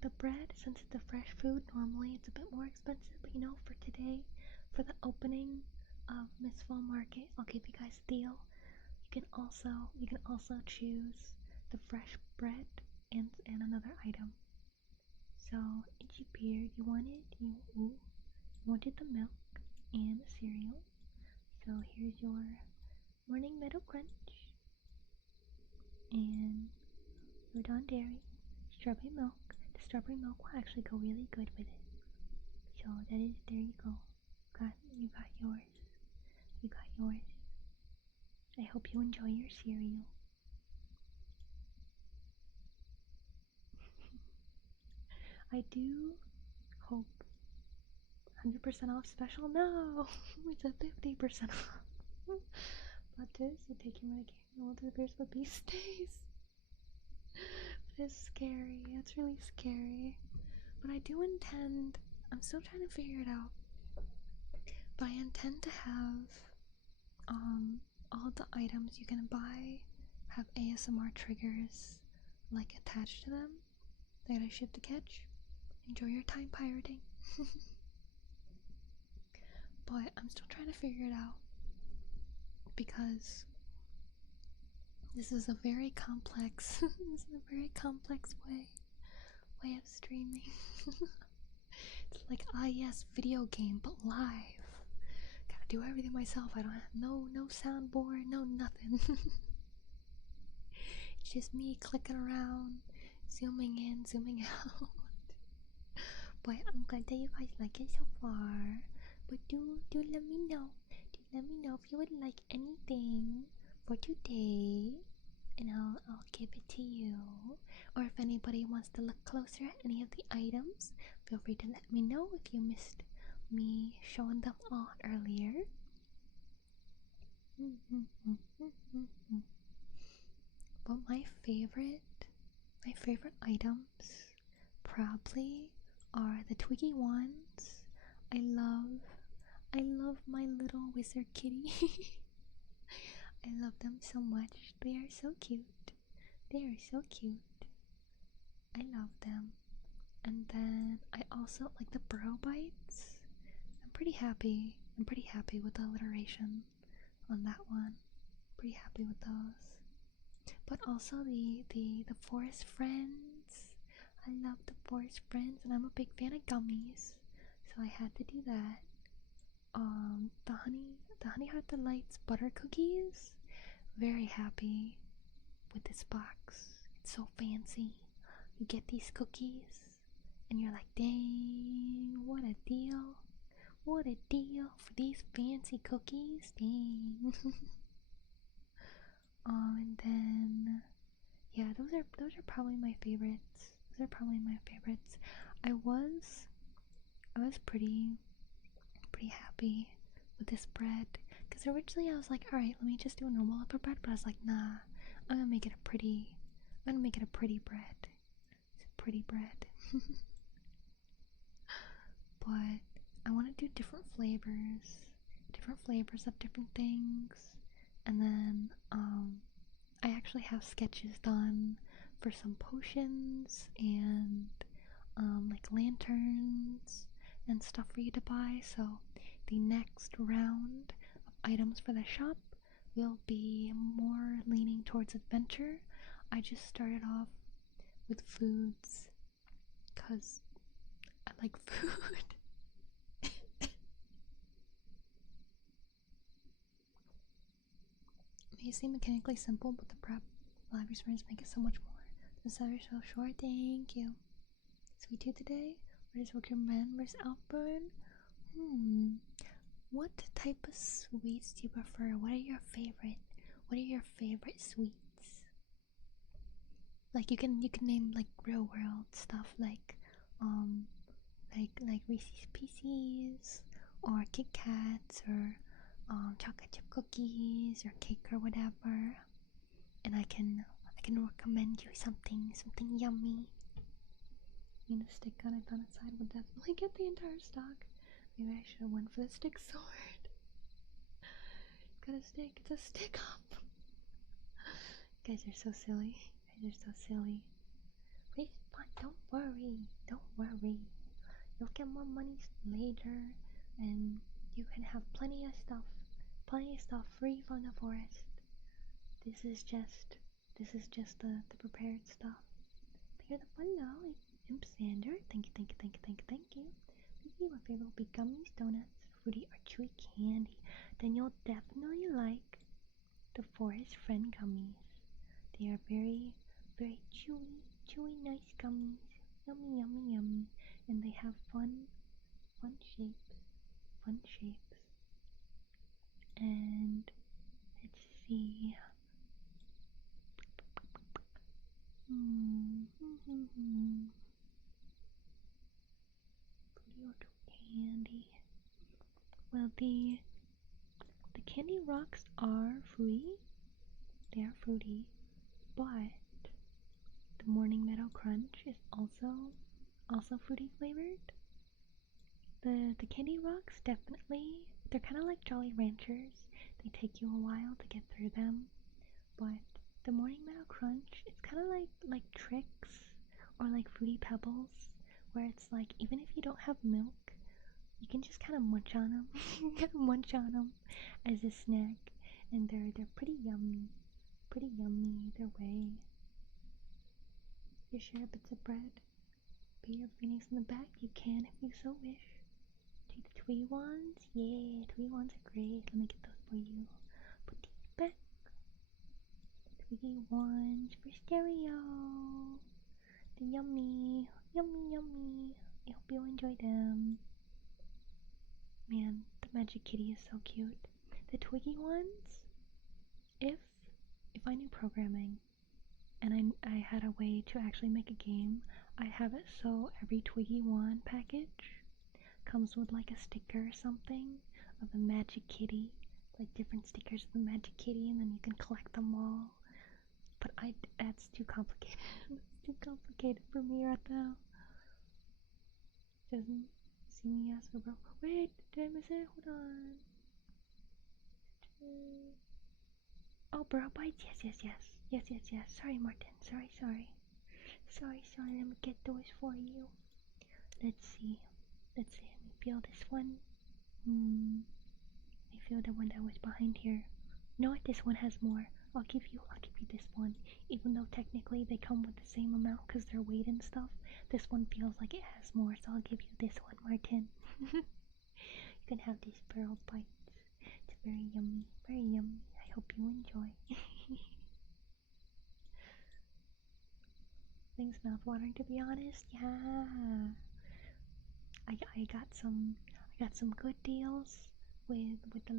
The bread, since it's a fresh food, normally it's a bit more expensive. But you know, for today, for the opening of Mistfall Market, I'll give you guys a deal. You can also choose the fresh bread and another item. So Itchy Beard, you wanted the milk and the cereal. So here's your morning meadow crunch and your Dawn Dairy strawberry milk. The strawberry milk will actually go really good with it. So there you go. You got yours. I hope you enjoy your cereal. I do hope 100% off special. No, it's a 50% off. But this, you take your medication, all the bears but beast days. It's scary. It's really scary. But I do intend. I'm still trying to figure it out. But I intend to have all the items you can buy have ASMR triggers like attached to them that I ship to catch. Enjoy your time pirating. But I'm still trying to figure it out because this is a very complex way of streaming. It's like, yes, video game, but live. Gotta do everything myself. I don't have no soundboard, no nothing. It's just me clicking around, zooming in, zooming out. But I'm glad that you guys like it so far. But do let me know. Do let me know if you would like anything for today, and I'll give it to you. Or if anybody wants to look closer at any of the items, feel free to let me know if you missed me showing them all earlier. But my favorite items probably are the Twiggy ones. I love my little wizard kitty. I love them so much. They are so cute. I love them. And then I also like the burrow bites. I'm pretty happy with the alliteration on that one. Pretty happy with those. But also the forest friends. I love the forest friends, and I'm a big fan of gummies. So so I had to do that. The Honey Heart Delights butter cookies. Very happy with this box. It's so fancy. You get these cookies, and you're like, dang, what a deal! What a deal for these fancy cookies, dang. And then, yeah, those are probably my favorites. Those are probably my favorites. I was pretty happy with this bread, because originally I was like, all right, let me just do a normal upper bread, but I was like, nah, I'm gonna make it a pretty bread. It's a pretty bread. But I want to do different flavors of different things, and then I actually have sketches done for some potions and like lanterns and stuff for you to buy. So the next round of items for the shop will be more leaning towards adventure. I just started off with foods because I like food. It may seem mechanically simple, but the prep live experience make it so much more. The salary so short, thank you. Sweet tooth today? What is recommend versus Alfbern? What type of sweets do you prefer? What are your favorite sweets? Like you can name like real world stuff like Reese's Pieces or Kit Kats or chocolate chip cookies or cake or whatever, and I can recommend you something yummy. You know, stick on it on its side will definitely get the entire stock. Maybe I should have went for the stick sword. It's got a stick. It's a stick up. You guys are so silly. Please, don't worry. You'll get more money later, and you can have plenty of stuff free from the forest. This is just the prepared stuff. Thank you for the follow, Imp Sander. Thank you. Your favorite will be gummies, donuts, fruity, or chewy candy. Then you'll definitely like the Forest Friend gummies. They are very, very chewy, nice gummies. Yummy. And they have fun shapes. And let's see. Candy. Well, the candy rocks are fruity. They are fruity, but the Morning Meadow Crunch is also fruity flavored. The candy rocks definitely, they're kind of like Jolly Ranchers. They take you a while to get through them, but the Morning Meadow Crunch, it's kind of like Tricks or like Fruity Pebbles, where it's like even if you don't have milk, you can just kind of munch on them. You can munch on them as a snack, and they're pretty yummy either way. You share bits of bread. Be your Phoenix in the back. You can if you so wish. Take the Twee ones. Yeah, Twee ones are great. Let me get those for you. Put these back. Twee ones for stereo. The yummy. I hope you enjoy them. Man, the Magic Kitty is so cute. The Twiggy ones, if I knew programming and I had a way to actually make a game, I'd have it so every Twiggy one package comes with like a sticker or something of the Magic Kitty, like different stickers of the Magic Kitty, and then you can collect them all. But that's too complicated. It's too complicated for me right now. Doesn't see me ask for bro. Wait, did I miss it? Hold on. Oh, Burrow Bites. Yes. Sorry, Martin. Sorry. Let me get those for you. Let's see. Let me feel this one. I feel the one that was behind here. No, this one has more. I'll give you this one, even though technically they come with the same amount because they're weight and stuff. This one feels like it has more, so I'll give you this one, Martin. You can have these pearl bites. It's very yummy, very yummy. I hope you enjoy. Things mouth-watering, to be honest. Yeah, I got some good deals with the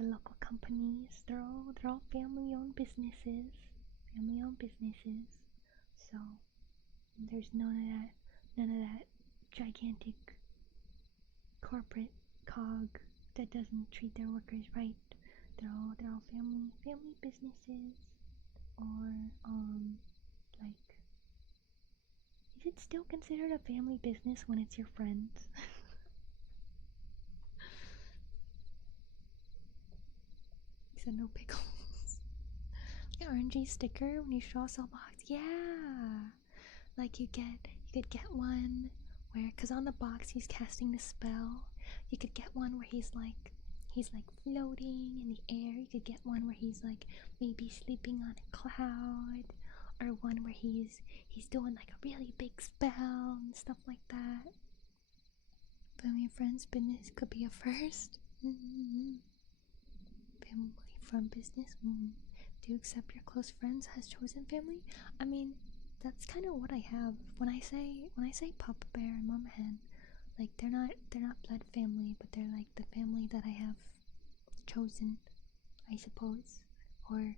local companies. They're all family-owned businesses. Family-owned businesses. So there's none of that gigantic corporate cog that doesn't treat their workers right. They're all family businesses, or like, is it still considered a family business when it's your friends? He said no pickles. Like an RNG sticker when you straw sell box. Yeah, like you could get one where, cause on the box he's casting the spell. You could get one where he's like floating in the air. You could get one where he's like maybe sleeping on a cloud, or one where he's doing like a really big spell and stuff like that. Family friends business could be a first. Family from business. Do you accept your close friends as chosen family? I mean, that's kind of what I have when I say Papa Bear and Mama Hen. Like they're not blood family, but they're like the family that I have chosen, I suppose. Or I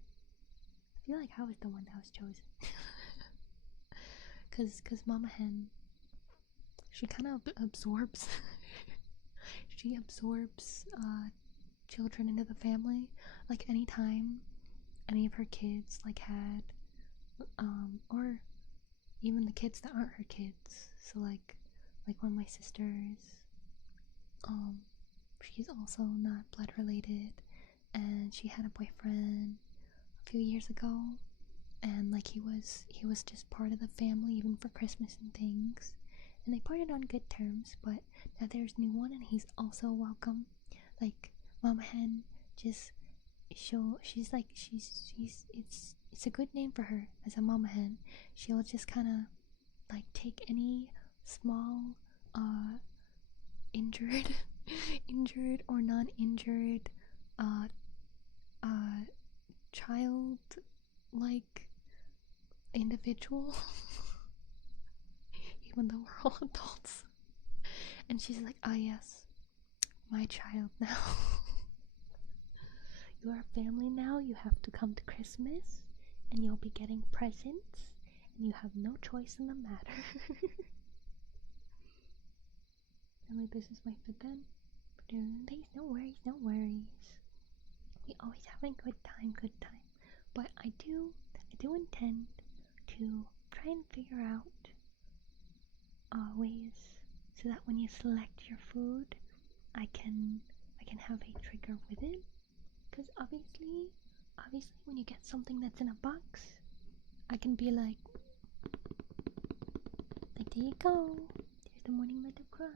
feel like I was the one that was chosen. Cause Mama Hen, she kind of absorbs she absorbs children into the family. Like anytime any of her kids like had or even the kids that aren't her kids, so like one of my sisters, she's also not blood related, and she had a boyfriend a few years ago, and like he was just part of the family even for Christmas and things, and they parted on good terms. But now there's a new one, and he's also welcome. Like Mama Hen, just she's it's a good name for her as a Mama Hen. She'll just kind of like take any small injured injured or non-injured child like individual, even though we're all adults, and she's like, ah, yes, my child now. You are family now. You have to come to Christmas, and you'll be getting presents, and you have no choice in the matter. Family business might fit then. No worries, no worries. We always having good time. But I do intend to try and figure out ways so that when you select your food, I can have a trigger with it. Because obviously when you get something that's in a box, I can be like, there you go, there's the morning metal crunch.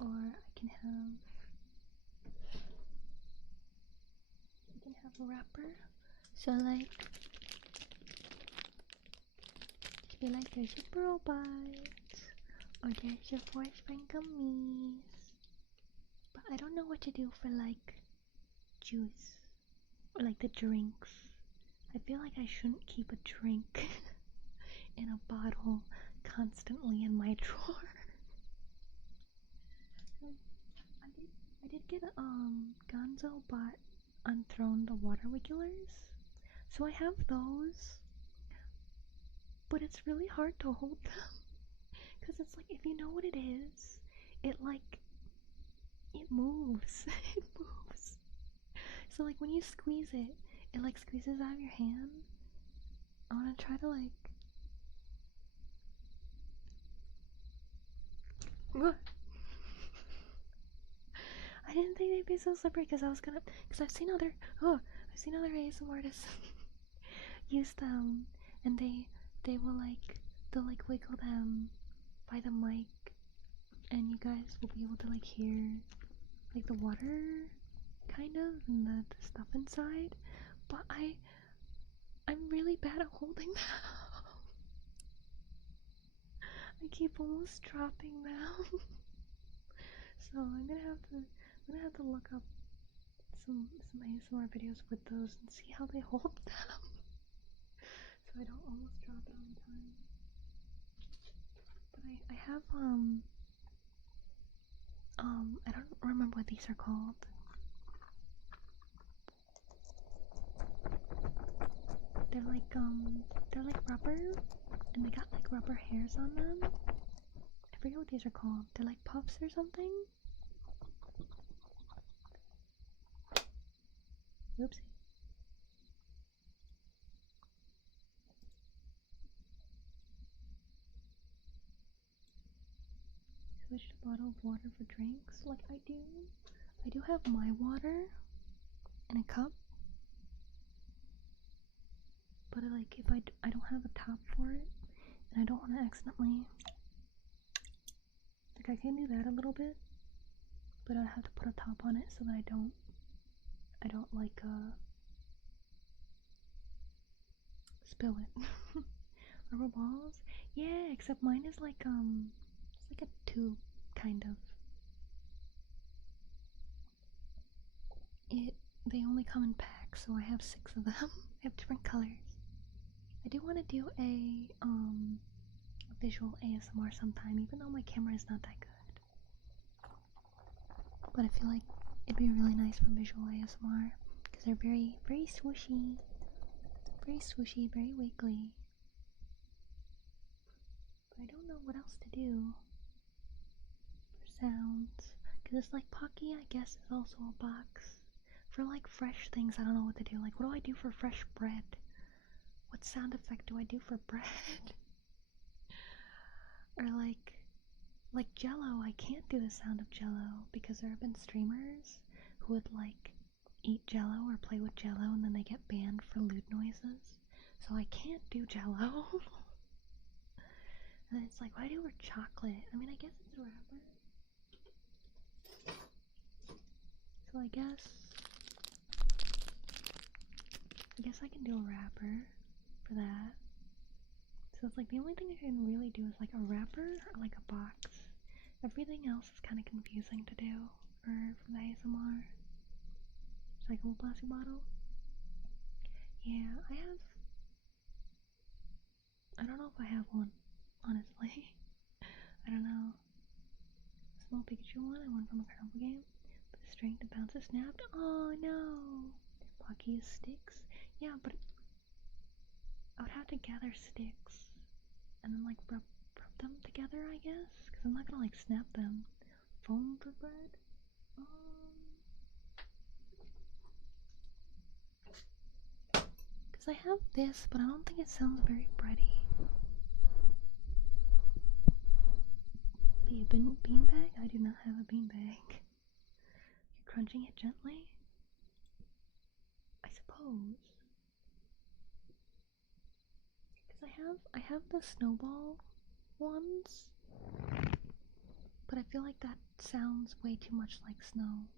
Or I can have a wrapper, so like just be like, there's your Pearl Bites, or there's your Forest Friend gummies. But I don't know what to do for like juice or like the drinks. I feel like I shouldn't keep a drink in a bottle constantly in my drawer. I did get Gonzo bought Unthrown the water wigglers, so I have those, but it's really hard to hold them because it's like, if you know what it is, it moves. It moves. So like when you squeeze it, it like squeezes out of your hand. I want to try to like I didn't think they'd be so slippery because I've seen other ASMR artists use them, and they'll wiggle them by the mic, and you guys will be able to like hear like the water kind of and the stuff inside. but I'm really bad at holding them. I keep almost dropping them. So I'm gonna have to look up some ASMR videos with those and see how they hold them. So I don't almost drop it all the time. But I have I don't remember what these are called. They're like rubber, and they got like rubber hairs on them. I forget what these are called. They're like puffs or something. Oopsie. Switch to bottle of water for drinks. Like I do have my water in a cup. But like if I don't have a top for it, and I don't want to accidentally, like I can do that a little bit, but I have to put a top on it so that I don't like spill it. Rubber balls? Yeah, except mine is like it's like a tube kind of. They only come in packs, so I have 6 of them. I have different colors. I do want to do a visual ASMR sometime, even though my camera is not that good. But I feel like it'd be really nice for visual ASMR because they're very, very swooshy, very wiggly. But I don't know what else to do for sounds because it's like Pocky, I guess, is also a box for like fresh things. I don't know what to do. Like, what do I do for fresh bread? What sound effect do I do for bread? Or like Jello, I can't do the sound of Jello because there have been streamers who would like eat Jello or play with Jello and then they get banned for lewd noises. So I can't do Jello. And it's like, what do I do for chocolate? I mean, I guess it's a wrapper. So I guess I can do a wrapper for that. So it's like the only thing I can really do is like a wrapper or like a box. Everything else is kind of confusing to do for the ASMR. Recyclable plastic bottle. Yeah, I don't know if I have one, honestly. I don't know. Small Pikachu one, I won from a carnival game. But the string to bounce is snapped. Oh no! Pocky is sticks. Yeah, but I would have to gather sticks and then like rub them together, I guess, because I'm not gonna like snap them. Foam for bread? Because I have this, but I don't think it sounds very bready. Beanbag? I do not have a beanbag. You're crunching it gently? I suppose. Because I have the snowball ones, but I feel like that sounds way too much like snow.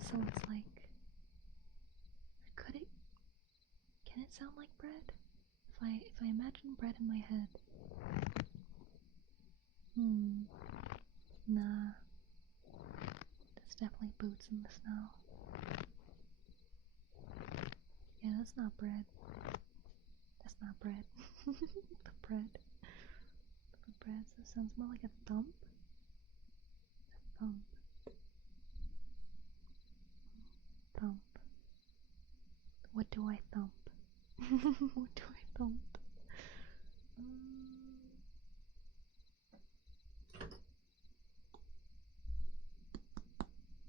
So it's like, can it sound like bread? If I imagine bread in my head. Nah. That's definitely boots in the snow. Yeah, that's not bread. That's not bread. The bread. So it sounds more like a thump. A thump. Thump. What do I thump? What do I thump?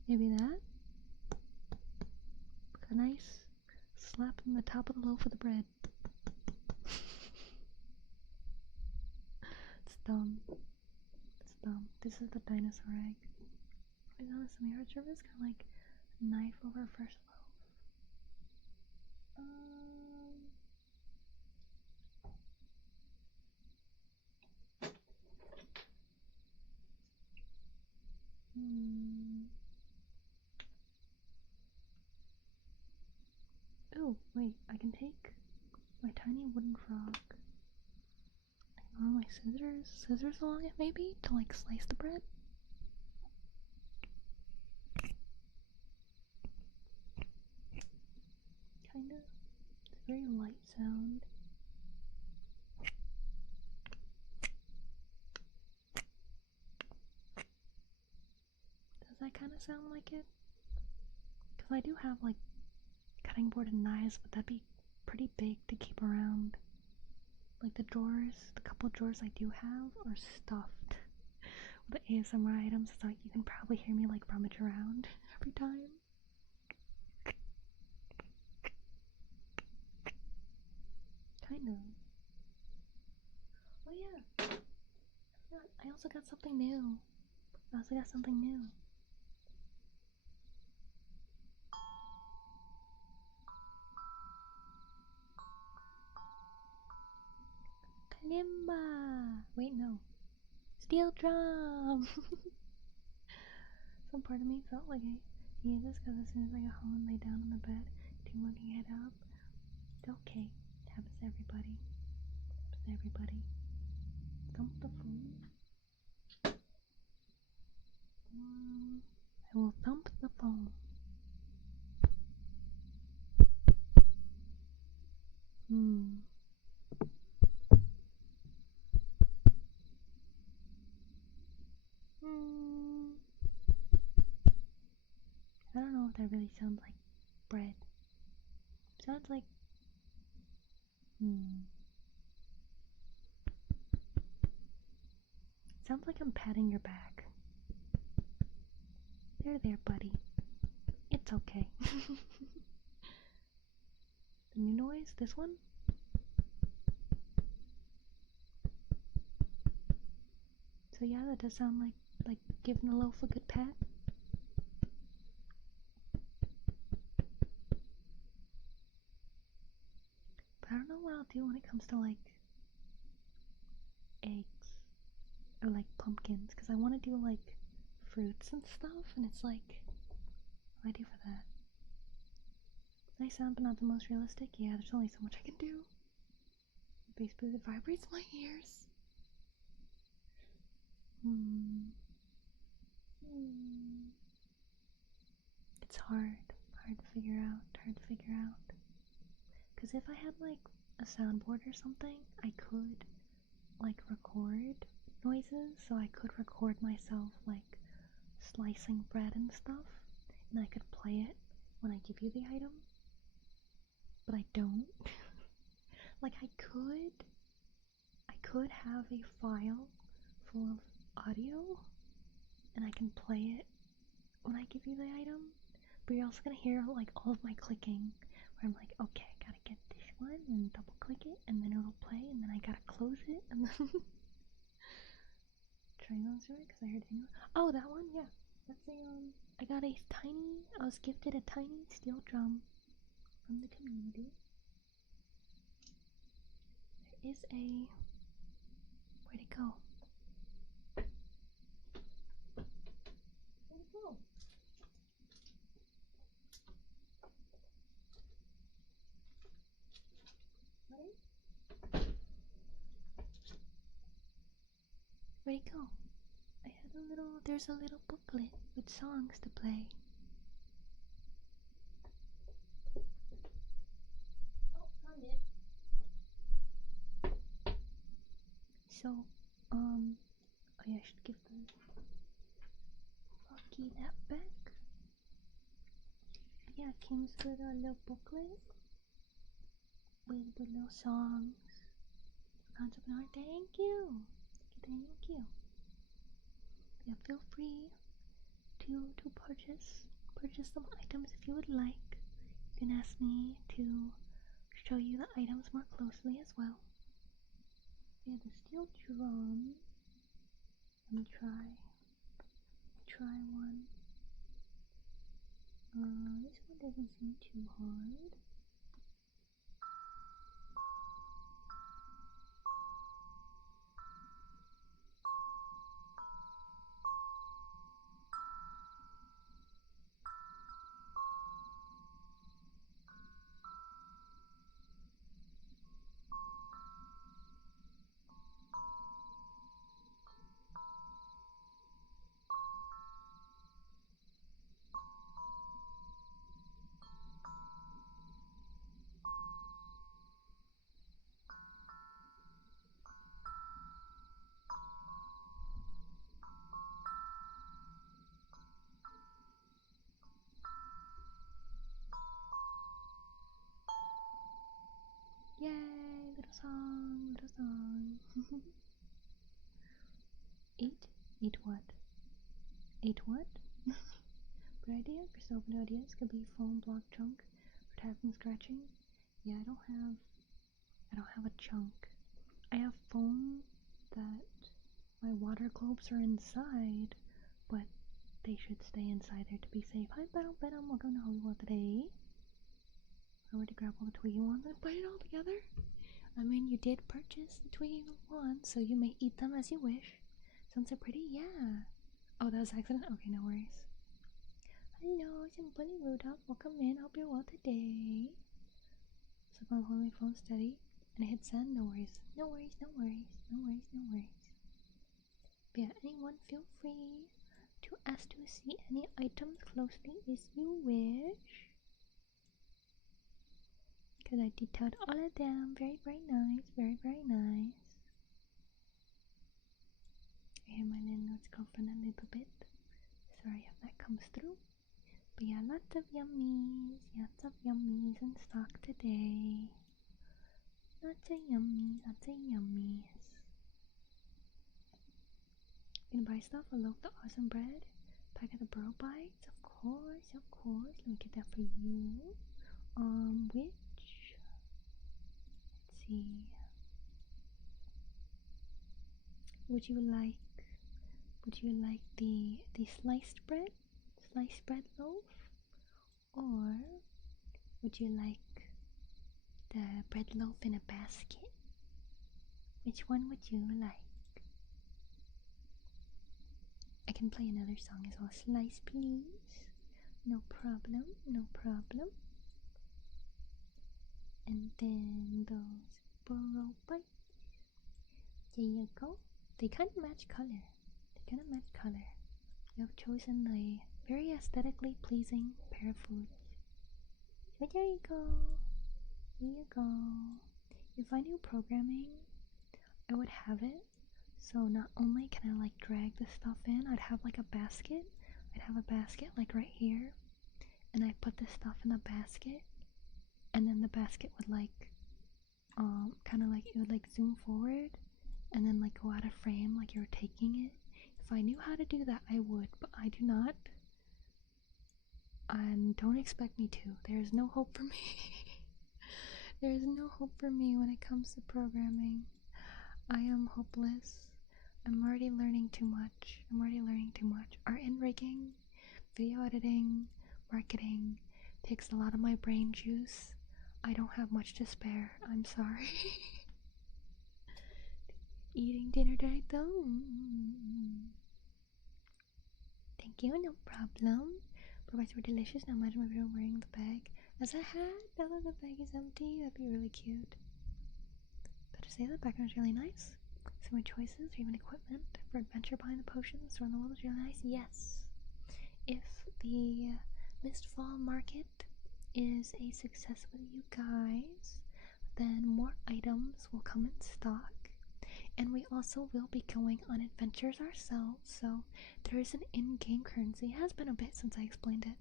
Maybe that? A nice slap on the top of the loaf of the bread. It's dumb. It's dumb. This is the dinosaur egg. Is on a semi-hard surface, kind of like a knife over a fresh loaf. Ooh. Oh, wait, I can take my tiny wooden frog. I can run my scissors along it maybe, to like slice the bread? Kinda. It's a very light sound. Does that kind of sound like it? Because I do have like cutting board and knives, but that'd be pretty big to keep around. Like the drawers, the couple drawers I do have are stuffed with ASMR items, so you can probably hear me like rummage around every time. Kind of. Oh yeah, I also got something new. Kalimba! Wait, no. Steel drum! Some part of me felt like I needed this because as soon as I got home and lay down on the bed, keep looking head up. It's okay. It happens to everybody. Thump the phone. I will thump the phone. I don't know if that really sounds like bread. Sounds like sounds like I'm patting your back. There, buddy. It's okay. The new noise? This one? So yeah, that does sound like giving a loaf a good pat. But I don't know what I'll do when it comes to like eggs or like pumpkins, because I want to do like fruits and stuff, and it's like, what do I do for that? Nice sound, but not the most realistic. Yeah, there's only so much I can do. Basically, it vibrates my ears. It's hard to figure out. Because if I had like a soundboard or something, I could like record noises, so I could record myself like slicing bread and stuff, and I could play it when I give you the item. But I don't. Like I could have a file full of audio, and I can play it when I give you the item. But you're also gonna hear like all of my clicking, where I'm like, okay, I gotta get this one and double click it, and then it'll play, and then I gotta close it, and then triangles right? Because I heard triangle. Oh, that one, yeah. That's a I was gifted a tiny steel drum from the community. There is a, where'd it go? Where'd it go? There's a little booklet with songs to play. Oh, found it. So, oh yeah, I should give the Rocky that back. Yeah, it comes with a little booklet with the little songs. Concept art. Thank you. Yeah, feel free to purchase some items if you would like. You can ask me to show you the items more closely as well. Yeah, the steel drum. Let me try one. This one doesn't seem too hard. little song. Eat? Eat what? Eat what? Good idea. For so many ideas could be foam, block, chunk, for tapping, scratching. Yeah, I don't have a chunk. I have foam that my water globes are inside, but they should stay inside there to be safe. Hi, Beaberns, welcome to Hollywood today. Remember to grab all the twiggy ones and put it all together? I mean, you did purchase the twiggy ones, so you may eat them as you wish. Sounds so pretty? Yeah. Oh, that was an accident? Okay, no worries. Hello, Simply Rudolph. Welcome in. Hope you're well today. So I'm holding my phone steady, and I hit send. No worries. No worries, no worries, no worries, no worries. But yeah, anyone feel free to ask to see any items closely as you wish. Because I detailed all of them. Very, very nice. Very, very nice. I hear my landlord's girlfriend a little bit. Sorry if that comes through. But yeah, lots of yummies in stock today. Lots of yummies. Gonna buy stuff. I love the awesome bread. Pack of the burrow bites. Of course. Let me get that for you. Which? Let's see. Would you like the sliced bread loaf, or would you like the bread loaf in a basket? Which one would you like? I can play another song as well. Slice, please. No problem. And then those burrow bites. There you go. They kind of match color. You have chosen a very aesthetically pleasing pair of foods. So there you go. If I knew programming, I would have it. So not only can I like drag the stuff in, I'd have like a basket. I'd have a basket like right here, and I put the stuff in the basket, and then the basket would like kind of like it would like zoom forward and then like go out of frame like you're taking it. If I knew how to do that, I would, but I do not. And don't expect me to. There's no hope for me. There's no hope for me when it comes to programming. I am hopeless. I'm already learning too much. Art and rigging, video editing, marketing takes a lot of my brain juice. I don't have much to spare. I'm sorry. Eating dinner tonight though? Thank you, no problem. Provides were delicious. Now imagine my friend wearing the bag as a hat. Now that the bag is empty, that'd be really cute. But to say the background is really nice. Some of my choices or even equipment for adventure behind the potions around the world is really nice. Yes. If the Mistfall market is a success with you guys, then more items will come in stock. And we also will be going on adventures ourselves, so there is an in-game currency. It has been a bit since I explained it,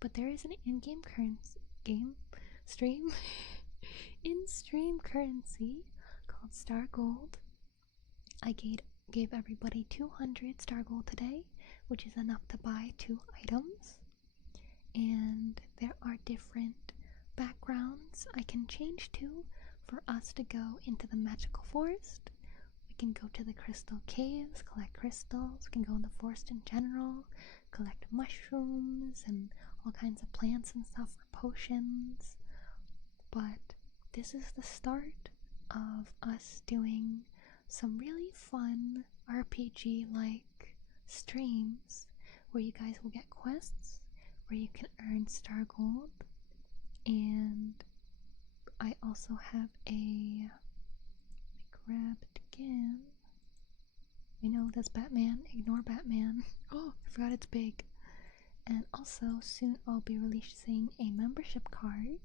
but there is an in-game in-stream currency called Star Gold. I gave everybody 200 Star Gold today, which is enough to buy 2 items. And there are different backgrounds I can change to for us to go into the magical forest. We can go to the crystal caves, collect crystals. We can go in the forest in general, collect mushrooms and all kinds of plants and stuff for potions. But this is the start of us doing some really fun RPG-like streams where you guys will get quests, where you can earn Star Gold, and I also have let me grab it again. I know that's Batman. Ignore Batman. Oh, I forgot it's big. And also, soon I'll be releasing a membership card.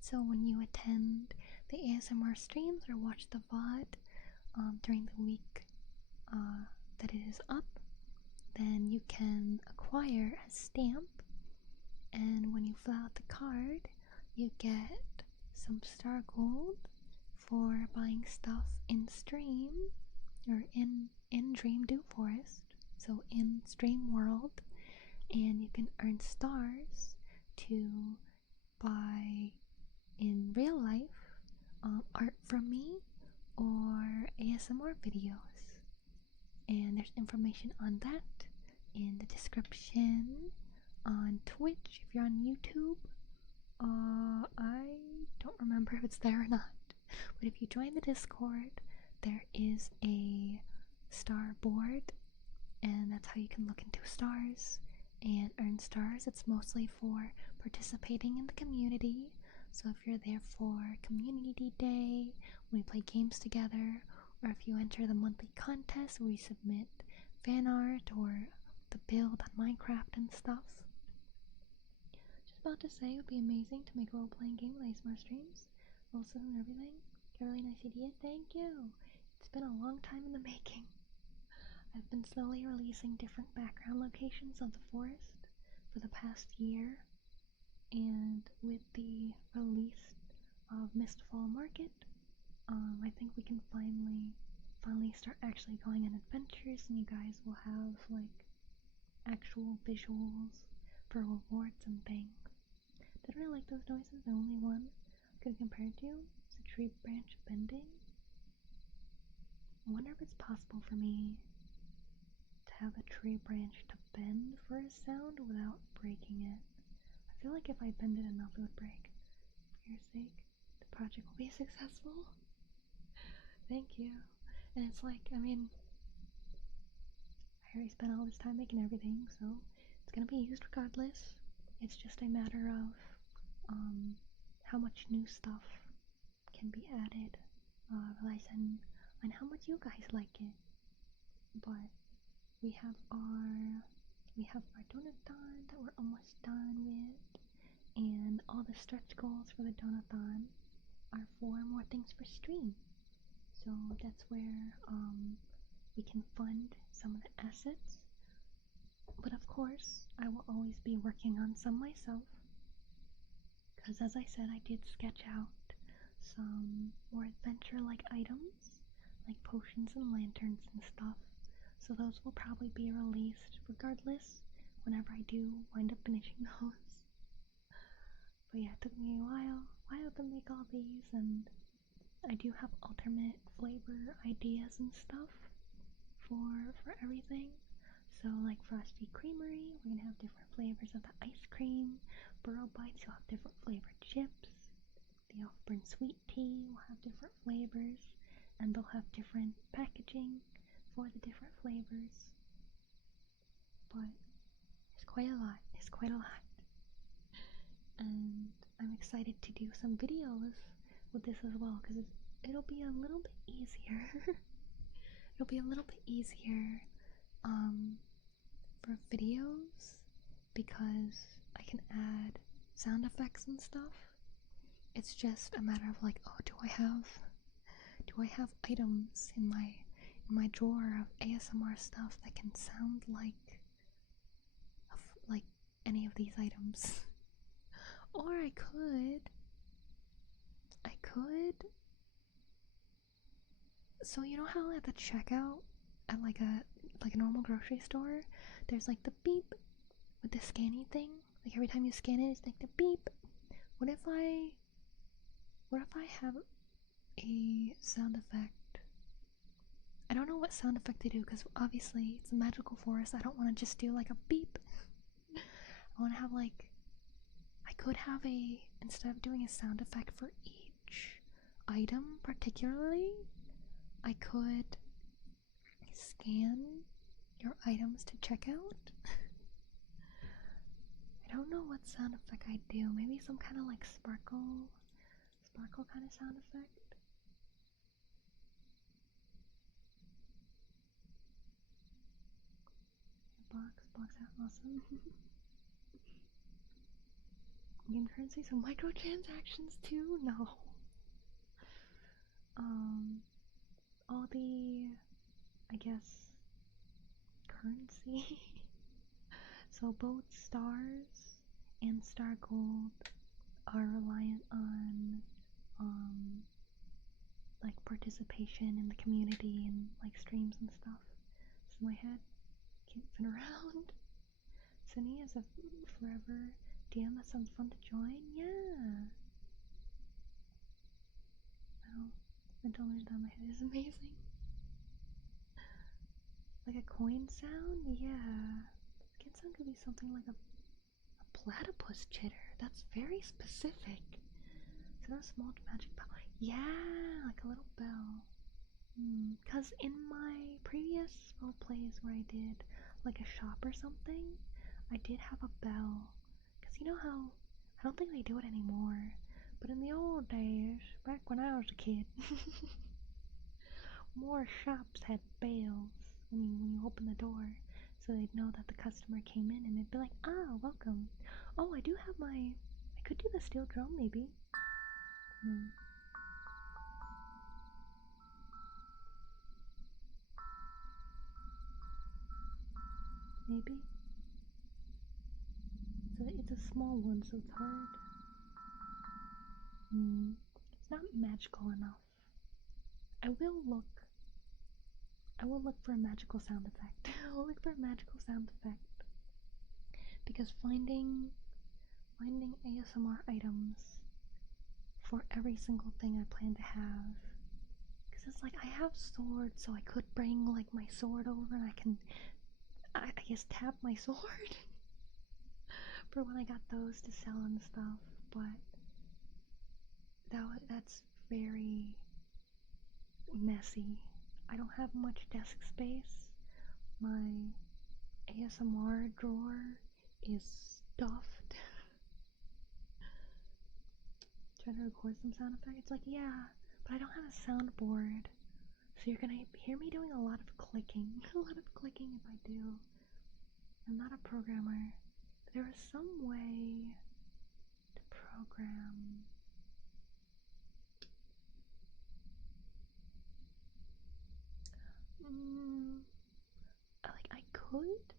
So when you attend the ASMR streams or watch the VOD during the week that it is up, then you can acquire a stamp. And when you fill out the card, you get some Star Gold for buying stuff in stream or in Dream Dew Forest, so in Stream World, and you can earn stars to buy in real life art from me or ASMR videos. And there's information on that in the description. On Twitch, if you're on YouTube, I don't remember if it's there or not, but if you join the Discord, there is a star board, and that's how you can look into stars and earn stars. It's mostly for participating in the community, so if you're there for community day, when we play games together, or if you enter the monthly contest where we submit fan art or the build on Minecraft and stuff. Just about to say, it would be amazing to make a role-playing game with ASMR streams, also and everything. Got a really nice idea, thank you! It's been a long time in the making. I've been slowly releasing different background locations of the forest for the past year, and with the release of Mistfall Market, I think we can finally start actually going on adventures, and you guys will have like actual visuals for rewards and things. Did I like those noises? The only one I could compare it to is a tree branch bending. I wonder if it's possible for me to have a tree branch to bend for a sound without breaking it. I feel like if I bend it enough it would break. For your sake, the project will be successful. Thank you. And it's like, I mean, I already spent all this time making everything, so it's gonna be used regardless. It's just a matter of how much new stuff can be added, relying on how much you guys like it. But we have our donathon that we're almost done with, and all the stretch goals for the donathon are for more things for stream. So that's where we can fund some of the assets. But of course, I will always be working on some myself, because as I said, I did sketch out some more adventure-like items, like potions and lanterns and stuff. So those will probably be released regardless whenever I do wind up finishing those. But yeah, it took me a while to make all these, and I do have alternate flavor ideas and stuff for everything. So like Frosty Creamery, we're gonna have different flavors of the ice cream. Burrow Bites, you'll have different flavored chips. The Alfbern Sweet Tea will have different flavors, and they'll have different packaging for the different flavors. But it's quite a lot. And I'm excited to do some videos with this as well, because it'll be a little bit easier. It'll be a little bit easier for videos, because I can add sound effects and stuff. It's just a matter of like, oh, do I have items in my drawer of ASMR stuff that can sound like any of these items? Or I could so you know how at the checkout at like a normal grocery store, there's like the beep with the scanning thing, like every time you scan it it's like the beep. What if I have a sound effect? I don't know what sound effect to do, because obviously it's a magical forest. I don't want to just do like a beep. I want to have like, I could have instead of doing a sound effect for each item particularly, I could scan your items to checkout. I don't know what sound effect I'd do. Maybe some kind of like sparkle kind of sound effect. Box out, awesome. In currency, so microtransactions too? No. All the, I guess, currency. So both stars and star gold are reliant on participation in the community and like streams and stuff. So my head can't fit around. Sunny is a forever DM. That sounds fun to join. Yeah. Well, mental image down my head is amazing. Like a coin sound? Yeah. Skin sound could be something like a platypus chitter. That's very specific. Is that a small magic bell? Yeah, like a little bell. Cause in my previous roleplays where I did like a shop or something, I did have a bell. Cause you know how, I don't think they do it anymore, but in the old days, back when I was a kid, more shops had bells when you open the door, so they'd know that the customer came in and they'd be like, ah, welcome. Oh, I do have I could do the steel drum maybe. Maybe. So it's a small one, so it's hard. It's not magical enough. I will look for a magical sound effect. I will look for a magical sound effect. Because finding ASMR items for every single thing I plan to have. Because it's like I have swords, so I could bring like my sword over and I guess tap my sword for when I got those to sell and stuff, but that's very messy. I don't have much desk space. My ASMR drawer is stuffed. Trying to record some sound effects. It's like, yeah, but I don't have a soundboard. So you're gonna hear me doing a lot of clicking. A lot of clicking if I do. I'm not a programmer. There is some way to program. I could.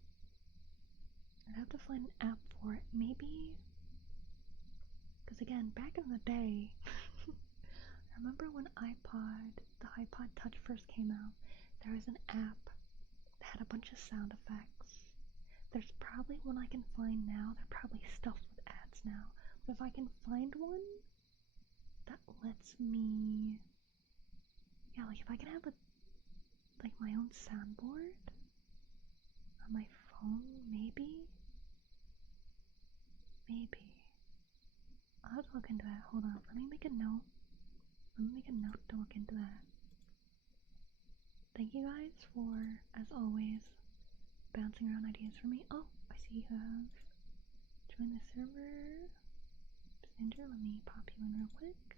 I'd have to find an app for it. Maybe. Because again, back in the day, I remember when the iPod Touch first came out, there was an app that had a bunch of sound effects. There's probably one I can find now. They're probably stuffed with ads now. But if I can find one that lets me, yeah, like if I can have my own soundboard on my phone, maybe. I'll have to look into that. Hold on. Let me make a note. To look into that. Thank you guys for, as always, bouncing around ideas for me. Oh, I see you have joined the server. Cinder, let me pop you in real quick.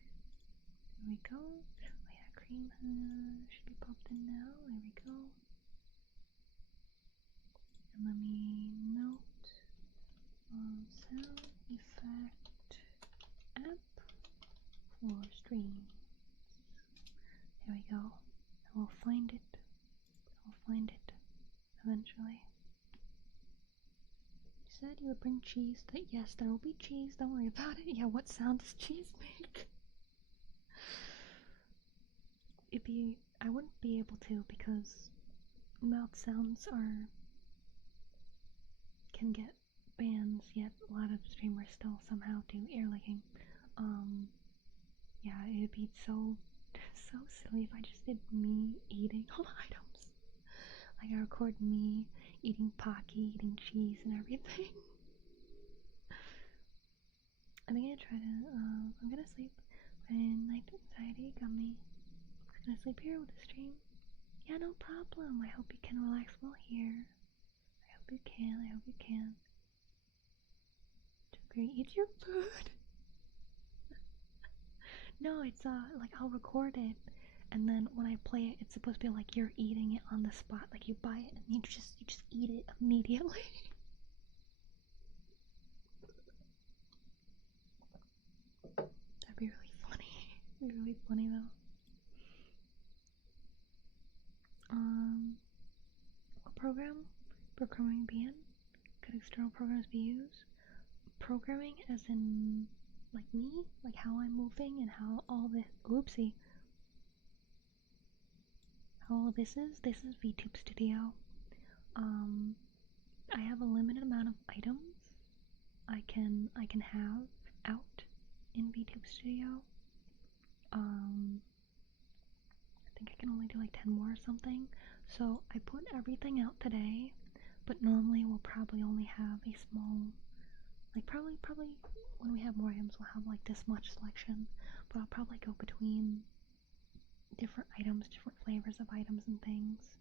There we go. Oh yeah, cream should be popped in now. There we go. And let me note sound effect app for stream. There we go. I will find it. Eventually. You said you would bring cheese. Yes, there will be cheese. Don't worry about it. Yeah, what sound does cheese make? I wouldn't be able to because mouth sounds can get bans, yet a lot of streamers still somehow do ear licking. Yeah, it would be so silly if I just did me eating all the items. Like I record me eating Pocky, eating cheese and everything. I think I'm gonna sleep when night anxiety got me. I'm gonna sleep here with the stream. Yeah, no problem. I hope you can relax well here. I hope you can. Great, eat your food. No, it's like I'll record it, and then when I play it, it's supposed to be like you're eating it on the spot. Like you buy it and you just eat it immediately. That'd be really funny. Really funny though. What programming be in? Could external programs be used? Programming as in like me? Like how I'm moving and how all the oopsie. Oh, this is VTube Studio. I have a limited amount of items I can have out in VTube Studio. I think I can only do like 10 more or something. So I put everything out today, but normally we'll probably only have a small, like probably when we have more items we'll have like this much selection, but I'll probably go between different items, different flavors of items and things.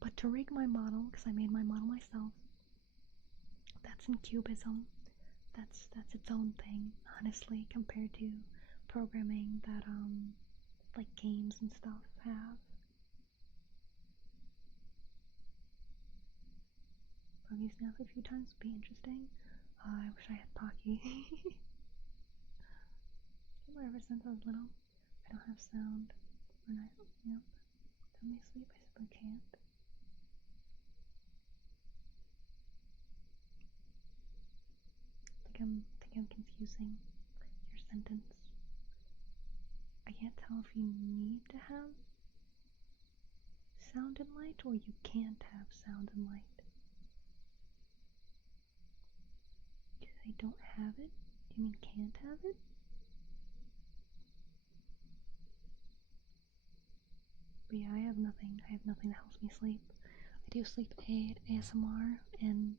But to rig my model, because I made my model myself, that's in Cubism. That's its own thing, honestly, compared to programming that like games and stuff have. I've used Nav a few times, would be interesting. I wish I had Pocky. Ever since I was little, I don't have sound when I, yep, tell me sleep, I simply can't. I think I'm confusing your sentence. I can't tell if you need to have sound and light or you can't have sound and light. Because I don't have it? Do you mean can't have it? But yeah, I have nothing that helps me sleep. I do sleep aid ASMR, and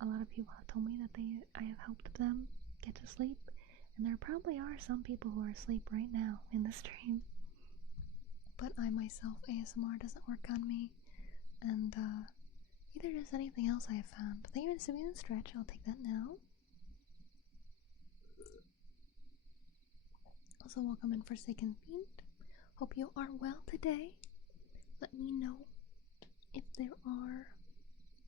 a lot of people have told me that I have helped them get to sleep, and there probably are some people who are asleep right now in the stream. But I myself, ASMR doesn't work on me, and neither does anything else I have found. But thank you for the stretch, I'll take that now. Also, welcome in Forsaken Fiend. Hope you are well today. Let me know if there are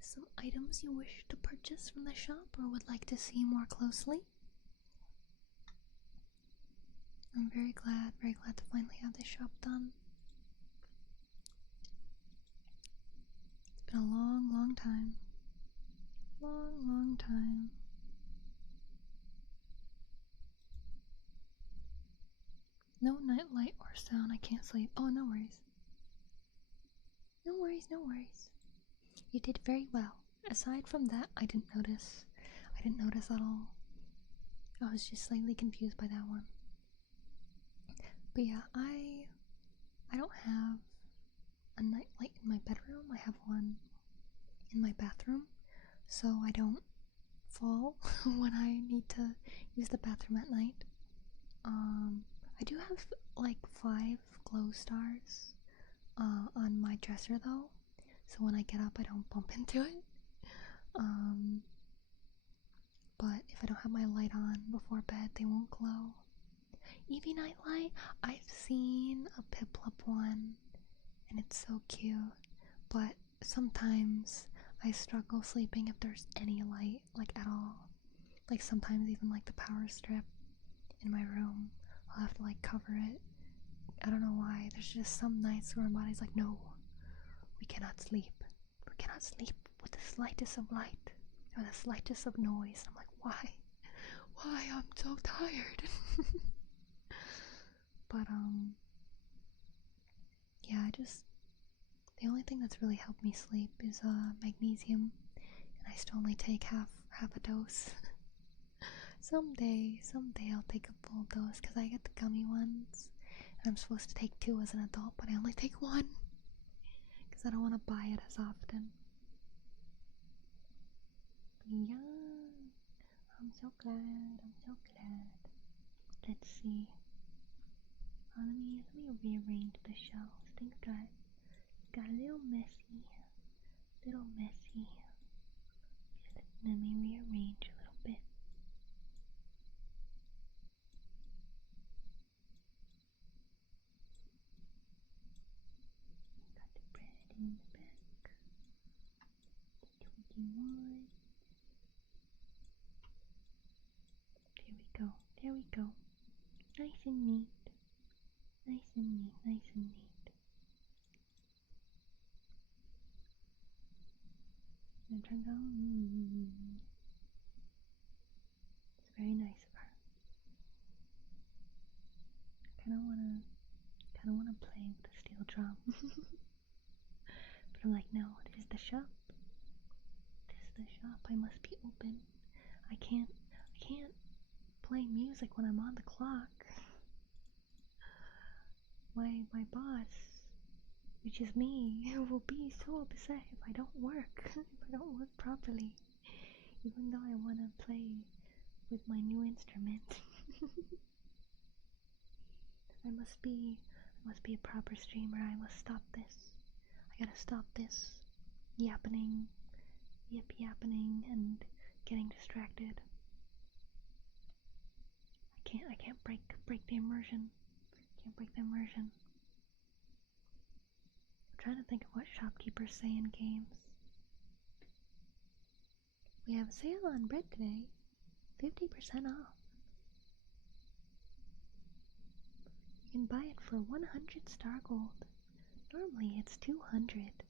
some items you wish to purchase from the shop or would like to see more closely. I'm very glad to finally have this shop done. It's been a long time. Long time. No nightlight or sound, I can't sleep. Oh, no worries. No worries. You did very well. Aside from that, I didn't notice at all. I was just slightly confused by that one. But yeah, I don't have a nightlight in my bedroom. I have one in my bathroom, so I don't fall when I need to use the bathroom at night. I do have like 5 glow stars on my dresser though, so when I get up I don't bump into it. But if I don't have my light on before bed, they won't glow. Eevee nightlight, I've seen a Piplup one, and it's so cute, but sometimes I struggle sleeping if there's any light, like at all. Like sometimes even like the power strip in my room, I'll have to like cover it. I don't know why, there's just some nights where my body's like, no, we cannot sleep. We cannot sleep with the slightest of light or the slightest of noise. I'm like, why? Why? I'm so tired. But yeah, the only thing that's really helped me sleep is magnesium, and I still only take half a dose. Someday I'll take a full dose because I get the gummy ones, and I'm supposed to take 2 as an adult, but I only take 1 because I don't want to buy it as often. Yeah, I'm so glad. Let's see. Let me rearrange the shelves. Things got a little messy. Let me rearrange a little bit. Got the bread in the back. 21. There we go. Nice and neat. And turns out, it's very nice of her. Kinda wanna play with the steel drum. But I'm like, no, this is the shop. This is the shop. I must be open. I can't play music when I'm on the clock. My boss, which is me, will be so upset if I don't work. If I don't work properly. Even though I want to play with my new instrument. I must be a proper streamer. I must stop this. I gotta stop this yapping and getting distracted. I can't break the immersion. Can't break the immersion. I'm trying to think of what shopkeepers say in games. We have a sale on bread today. 50% off. You can buy it for 100 star gold. Normally it's 200.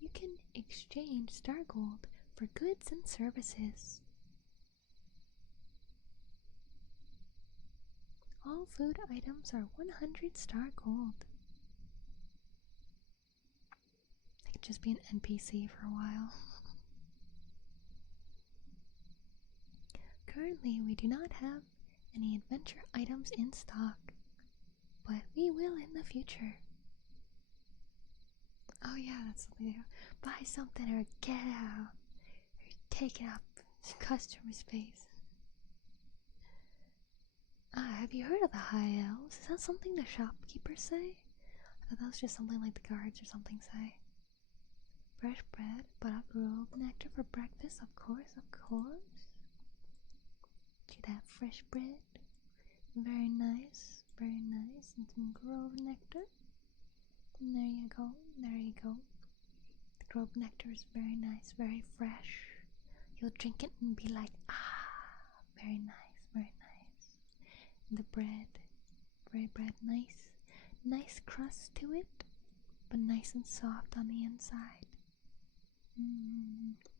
You can exchange star gold for goods and services. All food items are 100 star gold. I could just be an NPC for a while. Currently, we do not have any adventure items in stock, but we will in the future. Oh yeah, that's something to do. Buy something or get out. You're taking up customer space. Have you heard of the high elves? Is that something the shopkeepers say? I thought that was just something like the guards or something say. Fresh bread, but up robe nectar for breakfast, of course, of course. See that fresh bread? Very nice, and some grove nectar. And there you go, there you go. The grove nectar is very nice, very fresh. You'll drink it and be like, ah, very nice, very nice. And the bread, nice crust to it, but nice and soft on the inside.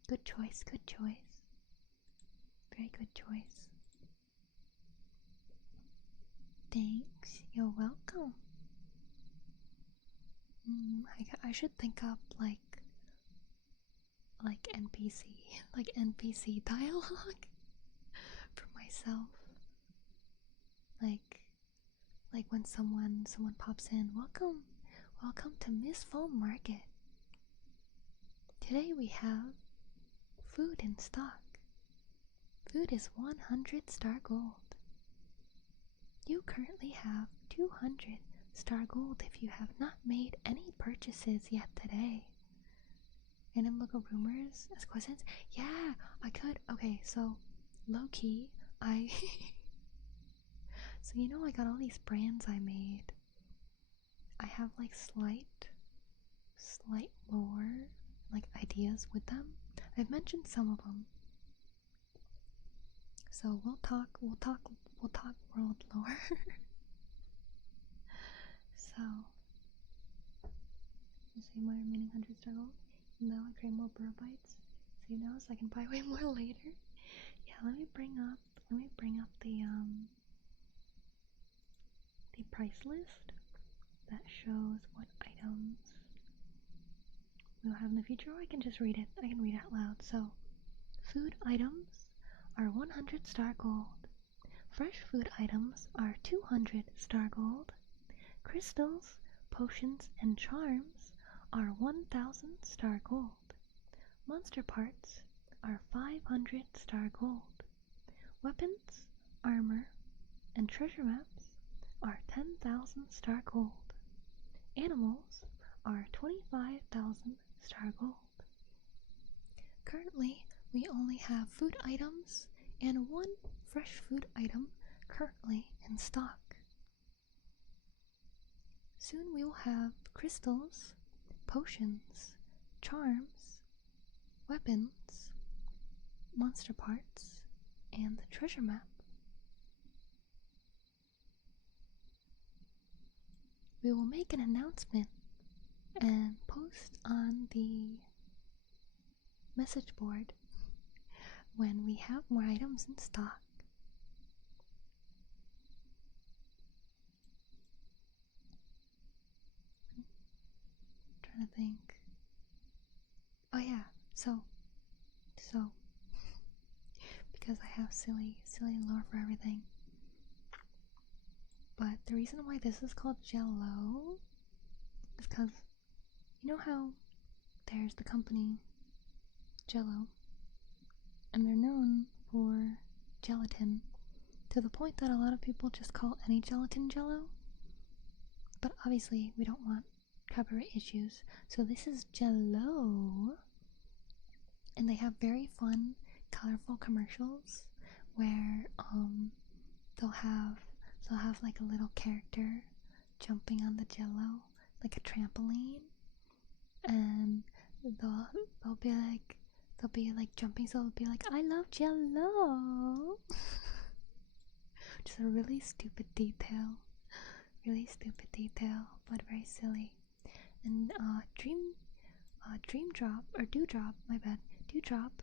Good choice, good choice. Very good choice. Thanks, you're welcome. I should think up like NPC dialogue for myself. Like when someone pops in, welcome to Mistfall Market. Today we have food in stock. Food is 100 star gold. You currently have 200 star gold if you have not made any purchases yet today. Random local rumors as questions? Yeah, I could. Okay, so low key, so you know I got all these brands I made. I have like slight lore, like ideas with them. I've mentioned some of them. So we'll talk world lore. So, you see my remaining 100 star gold. Now I create more burr bites. So you know, so I can buy way more later. Yeah, let me bring up the price list that shows what items we'll have in the future, or I can just read it. I can read out loud. So, food items are 100 star gold. Fresh food items are 200 star gold. Crystals, potions, and charms are 1000 star gold. Monster parts are 500 star gold. Weapons, armor, and treasure maps are 10,000 star gold. Animals are 25,000 star gold. Currently, we only have food items and one fresh food item currently in stock. Soon we will have crystals, potions, charms, weapons, monster parts, and the treasure map. We will make an announcement and post on the message board when we have more items in stock. trying to think. Oh yeah, so because I have silly lore for everything. But the reason why this is called Jello is because you know how there's the company Jello, and they're known for gelatin to the point that a lot of people just call any gelatin Jello. But obviously, we don't want copyright issues, so this is Jello, and they have very fun, colorful commercials where they'll have like a little character jumping on the Jello like a trampoline, and they'll be like jumping, so they'll be like, I love Jello. Just a really stupid detail, but very silly. And Dewdrop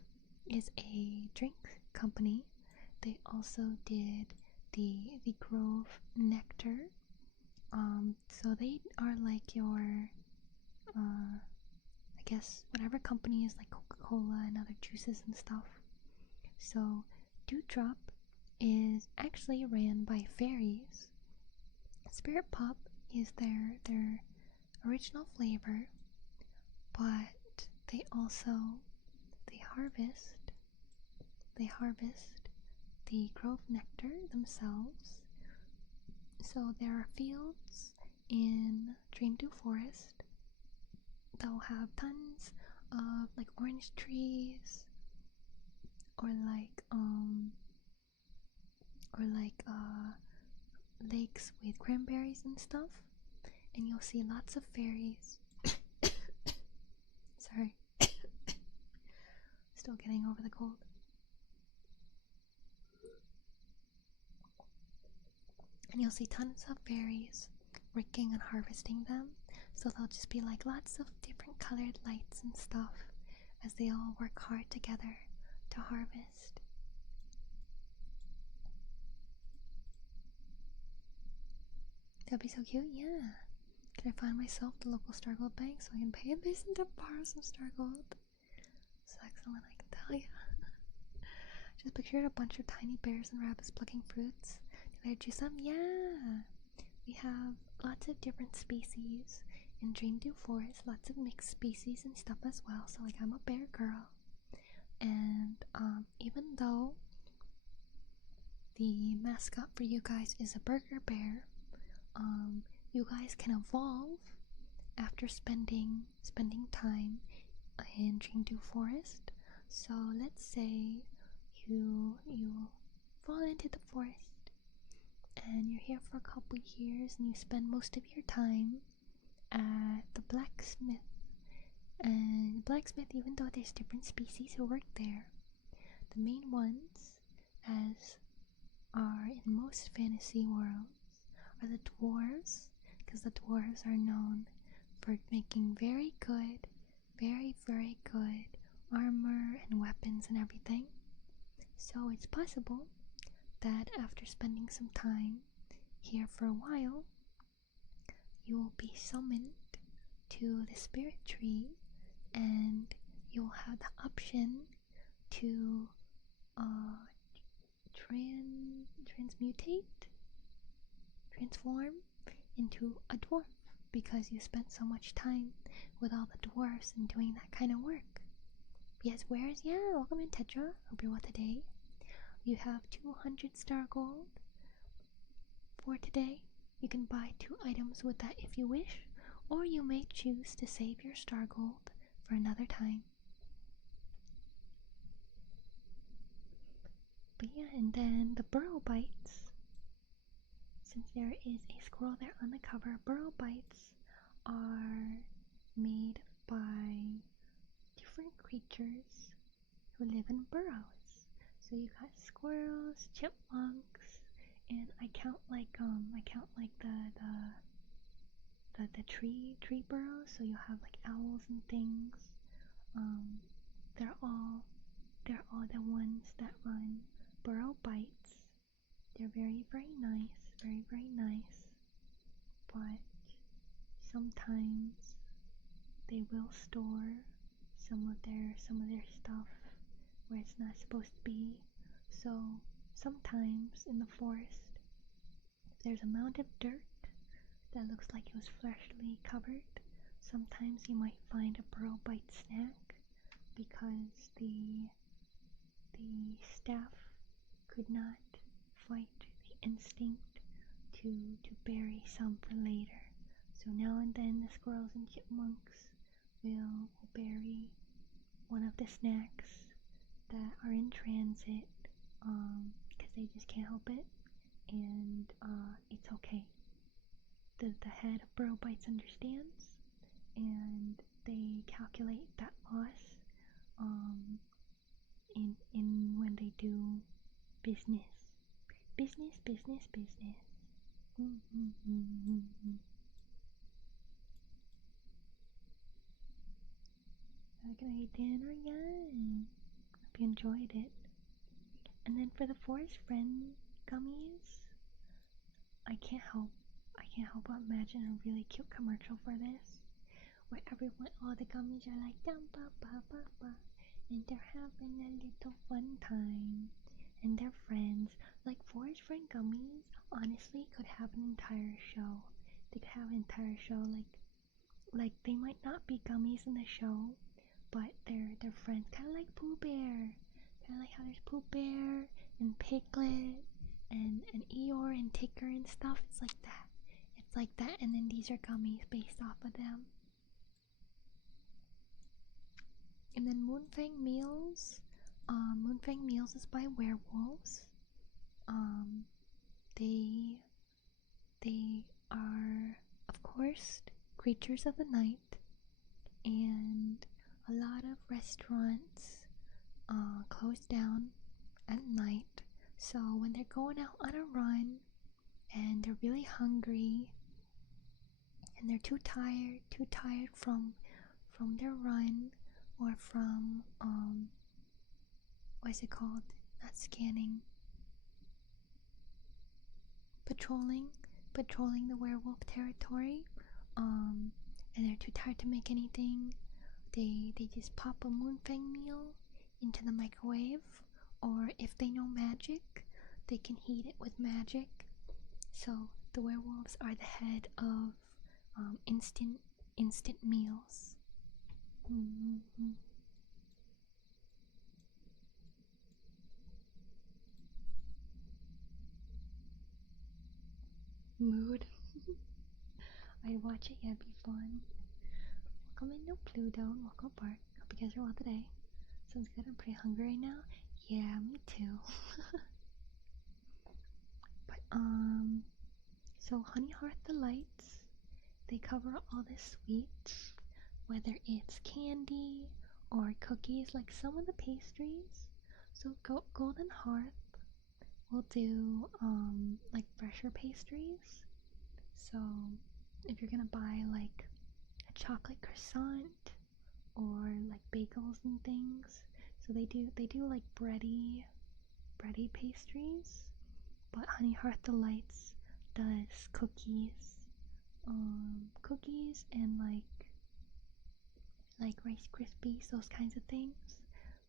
is a drink company. They also did the Grove Nectar. So they are like your, I guess whatever company is like Coca-Cola and other juices and stuff. So Dewdrop is actually ran by fairies. Spirit Pop is their original flavor, but they harvest the Grove Nectar themselves. So there are fields in Dreamdew Forest that will have tons of like orange trees, or lakes with cranberries and stuff, and you'll see lots of fairies. Sorry, still getting over the cold. And you'll see tons of fairies working and harvesting them, so there'll just be like lots of different colored lights and stuff as they all work hard together to harvest. That'd be so cute, yeah. Can I find myself the local Star Gold bank so I can pay this and to borrow some Star Gold? It's excellent, I can tell you. Just pictured a bunch of tiny bears and rabbits plucking fruits. Did I do some? Yeah! We have lots of different species in Dreamdew Forest, lots of mixed species and stuff as well, so like I'm a bear girl. And even though the mascot for you guys is a burger bear, you guys can evolve after spending time in Dreamdew Forest. So let's say you fall into the forest and you're here for a couple years, and you spend most of your time at the blacksmith. And blacksmith, even though there's different species who work there, the main ones, as are in most fantasy worlds, are the dwarves, because the dwarves are known for making very good armor and weapons and everything. So it's possible that after spending some time here for a while, you will be summoned to the spirit tree, and you'll have the option to transform into a dwarf, because you spent so much time with all the dwarves and doing that kind of work. Yes, where's, yeah, welcome in Tetra. Hope you're well today. You have 200 Star Gold for today. You can buy 2 items with that if you wish, or you may choose to save your Star Gold for another time. But yeah, and then the burrow bites. Since there is a squirrel there on the cover, burrow bites are made by different creatures who live in burrows. So you got squirrels, chipmunks, and I count like the tree burrows. So you have like owls and things. They're all the ones that run burrow bites. They're very nice, very nice. But sometimes they will store some of their stuff where it's not supposed to be. So sometimes in the forest, if there's a mound of dirt that looks like it was freshly covered, sometimes you might find a burrow bite snack because the staff could not fight the instinct to bury some for later. So now and then the squirrels and chipmunks will bury one of the snacks that are in transit because they just can't help it, and it's okay. The head of burrow bites understands, and they calculate that loss in when they do business. Business. I'm gonna eat dinner again. Hope you enjoyed it. And then for the forest friend gummies, I can't help but imagine a really cute commercial for this, where all the gummies are like dum ba ba ba ba, and they're having a little fun time, and they're friends. Like forest friend gummies, honestly, could have an entire show. They could have an entire show. Like they might not be gummies in the show, but they're friends, kind of like Pooh Bear. Kind of like how there's Pooh Bear and Piglet and Eeyore and Tigger and stuff. It's like that. It's like that, and then these are gummies based off of them. And then Moonfang Meals. Moonfang Meals is by werewolves. They are, of course, creatures of the night, and a lot of restaurants close down at night. So when they're going out on a run and they're really hungry and they're too tired from their run, or from what is it called? Not scanning. Patrolling the werewolf territory, and they're too tired to make anything. They just pop a Moonfang meal into the microwave, or if they know magic, they can heat it with magic. So the werewolves are the head of instant meals. Mood. I'd watch it, yeah, it'd be fun. Welcome in, no Pluto, and welcome Bark. Hope you guys are well today. Sounds good, I'm pretty hungry right now. Yeah, me too. But, so Honey Hearth Delights, they cover all the sweets, whether it's candy or cookies, like some of the pastries. So Golden Hearth will do, like fresher pastries. So if you're gonna buy like a chocolate croissant or like bagels and things, so they do like bready pastries. But Honey Hearth Delights does cookies and like Rice Krispies, those kinds of things.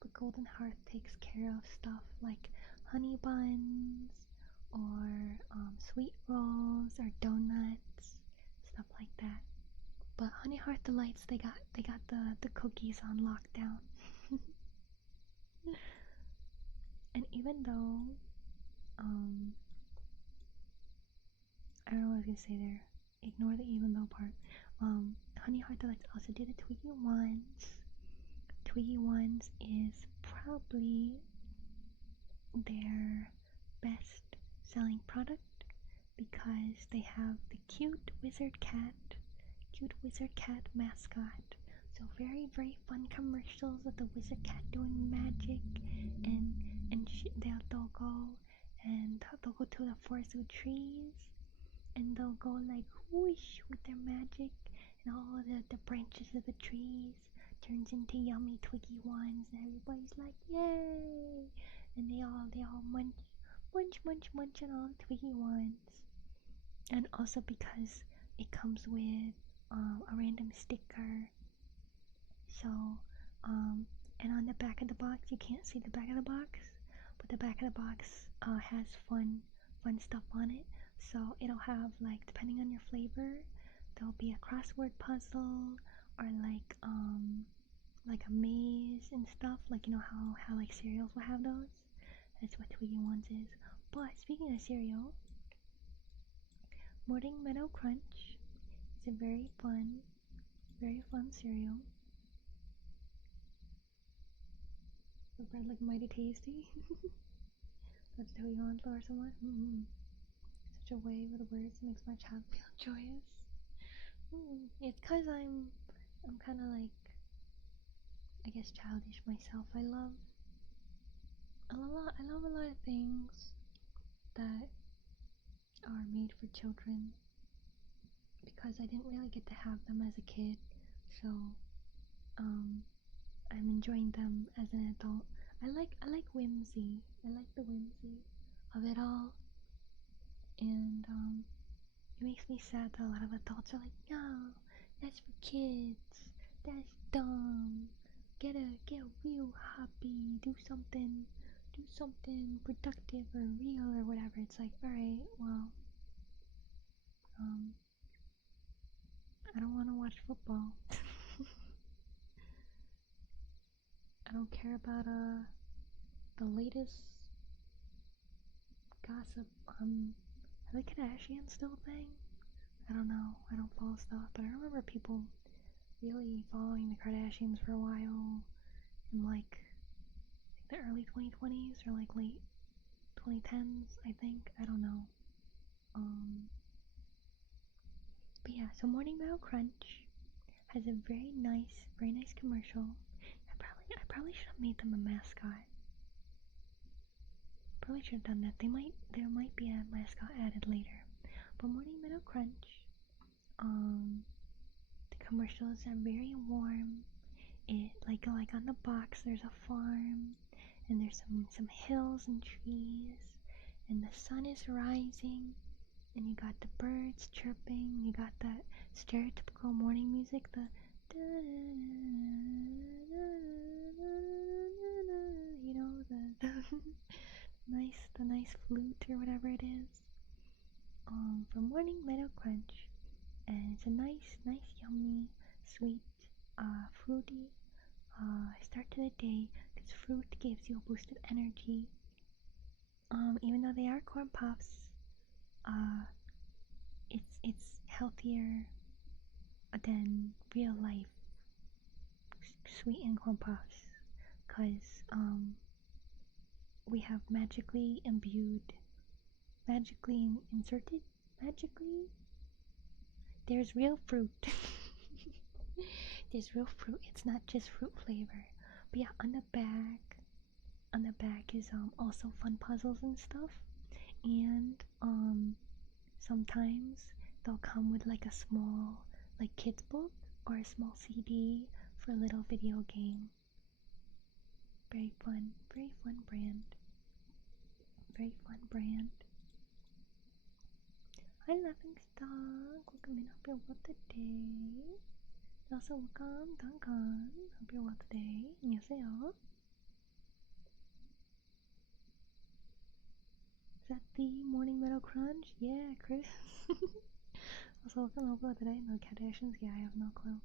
But Golden Hearth takes care of stuff like honey buns or sweet rolls or donuts, stuff like that. But Honey Hearth Delights, they got the cookies on lockdown. And even though I don't know what I was gonna say there. Ignore the even though part. Honey Heart Delights also did a Twiggy Ones. Twiggy Ones is probably their best selling product because they have the cute wizard cat mascot. So very fun commercials of the wizard cat doing magic, and they'll go to the forest with trees, and they'll go like whoosh with their magic, and all the branches of the trees turns into yummy Twiggy Ones, and everybody's like yay, and they all munch on all the Twiggy Ones. And also because it comes with a random sticker So, and on the back of the box, you can't see the back of the box, but the back of the box has fun stuff on it. So it'll have, like, depending on your flavor, there'll be a crossword puzzle or like a maze and stuff. Like, you know how like cereals will have those. That's what Twiggy Ones is. But speaking of cereal, Morning Meadow Crunch is a very fun cereal. The bread like mighty tasty. That's Twiggy Ones or someone. Such a way with words makes my child feel joyous. It's cause I'm kind of like, I guess, childish myself. I love a lot of things that are made for children because I didn't really get to have them as a kid. So I'm enjoying them as an adult. I like whimsy. I like the whimsy of it all, and it makes me sad that a lot of adults are like, no, that's for kids. That's dumb. Get real hobby. Do something productive or real or whatever. It's like, alright, well, I don't want to watch football. I don't care about the latest gossip on, are the Kardashians still a thing? I don't know. I don't follow stuff, but I remember people really following the Kardashians for a while in like the early 2020s or like late 2010s, I think. I don't know. But yeah, so Morning Meadow Crunch has a very nice commercial. I probably should have made them a mascot. Probably should have done that. There might be a mascot added later. But Morning Meadow Crunch, the commercials are very warm. It like on the box there's a farm and there's some hills and trees and the sun is rising and you got the birds chirping, you got that stereotypical morning music, the you know, the nice flute or whatever it is, from Morning Meadow Crunch, and it's a nice yummy sweet fruity start to the day because fruit gives you a boost of energy. Even though they are corn puffs, it's healthier than real life sweetened corn puffs because we have magically inserted there's real fruit. There's real fruit. It's not just fruit flavor. But yeah, on the back is also fun puzzles and stuff. And sometimes they'll come with like a small like kids book or a small CD for a little video game. Very fun brand. Very fun brand. Hi Laughingstock, welcome in, hope you're well today. Also welcome, Duncan, hope you're well today. 안녕하세요. Is that the Morning Meadow Crunch? Yeah, Chris. Also welcome, hope you're well today. No Kardashians? Yeah, I have no clue.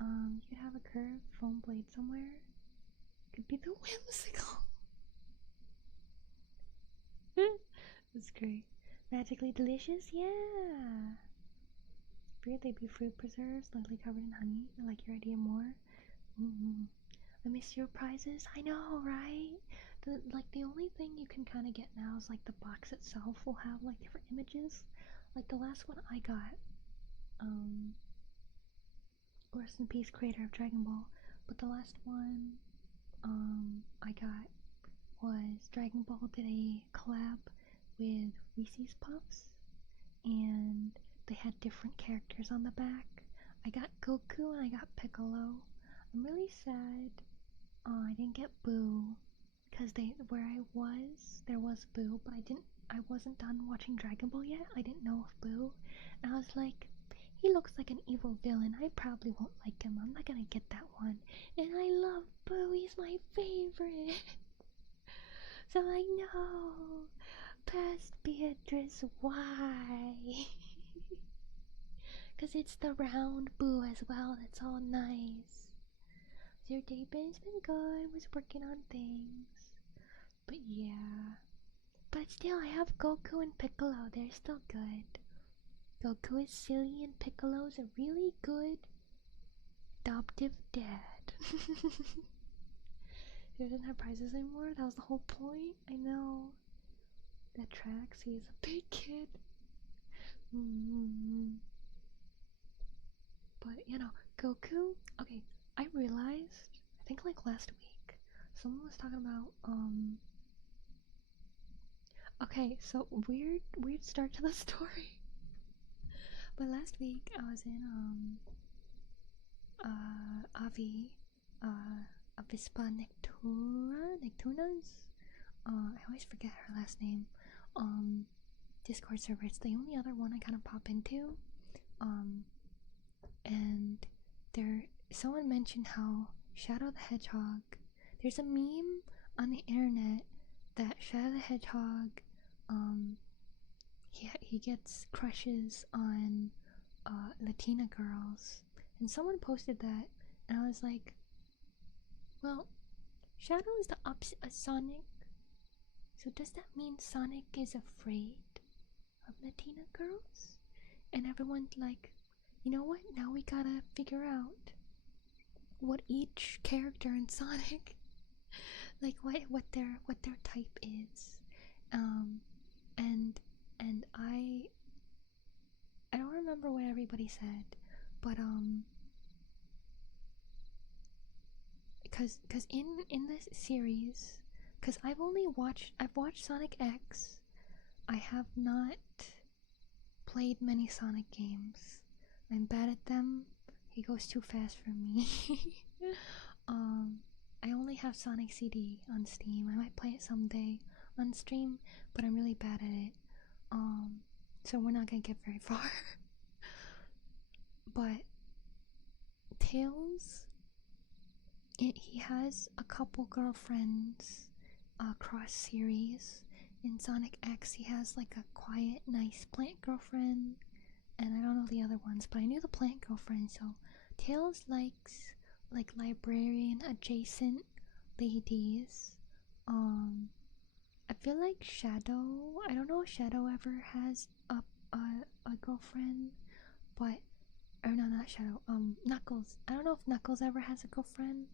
You could have a curved foam blade somewhere. Could be the whimsical. That's great. Magically delicious? Yeah! Figured they'd be fruit preserves, lightly covered in honey. I like your idea more. I miss your prizes. I know, right? The only thing you can kind of get now is like the box itself will have like different images. Like the last one I got, rest in peace, creator of Dragon Ball. But the last one, I got was Dragon Ball did a collab with Reese's Puffs, and they had different characters on the back. I got Goku and I got Piccolo. I'm really sad I didn't get Boo, because where I was, there was Boo, but I wasn't done watching Dragon Ball yet. I didn't know of Boo, and I was like, he looks like an evil villain. I probably won't like him. I'm not gonna get that one. And I love Boo. He's my favorite. So I know. Past Beatrice, why? Because it's the round Boo as well. That's all nice. So your day has been good. Was working on things. But yeah. But still, I have Goku and Piccolo. They're still good. Goku is silly and Piccolo's a really good adoptive dad. He doesn't have prizes anymore. That was the whole point. I know. That tracks. He's a big kid. But you know, Goku. Okay, I realized. I think like last week, someone was talking about Okay, so weird start to the story. But last week I was in Avi Avispa Nectunas. I always forget her last name. Discord server. It's the only other one I kind of pop into. And someone mentioned how Shadow the Hedgehog. There's a meme on the internet that Shadow the Hedgehog, he gets crushes on Latina girls, and someone posted that, and I was like, well, Shadow is the opposite of Sonic, so does that mean Sonic is afraid of Latina girls? And everyone's like, you know what? Now we gotta figure out what each character in Sonic, like what their type is, and I don't remember what everybody said, but because in this series, because I've watched Sonic X, I have not played many Sonic games. I'm bad at them. He goes too fast for me. I only have Sonic CD on Steam. I might play it someday on stream, but I'm really bad at it. So we're not gonna get very far. But Tails, he has a couple girlfriends cross series. In Sonic X, he has like a quiet, nice plant girlfriend, and I don't know the other ones, but I knew the plant girlfriend. So Tails likes like librarian adjacent ladies. I feel like Shadow, I don't know if Shadow ever has a girlfriend, but or no, not Shadow, Knuckles. I don't know if Knuckles ever has a girlfriend.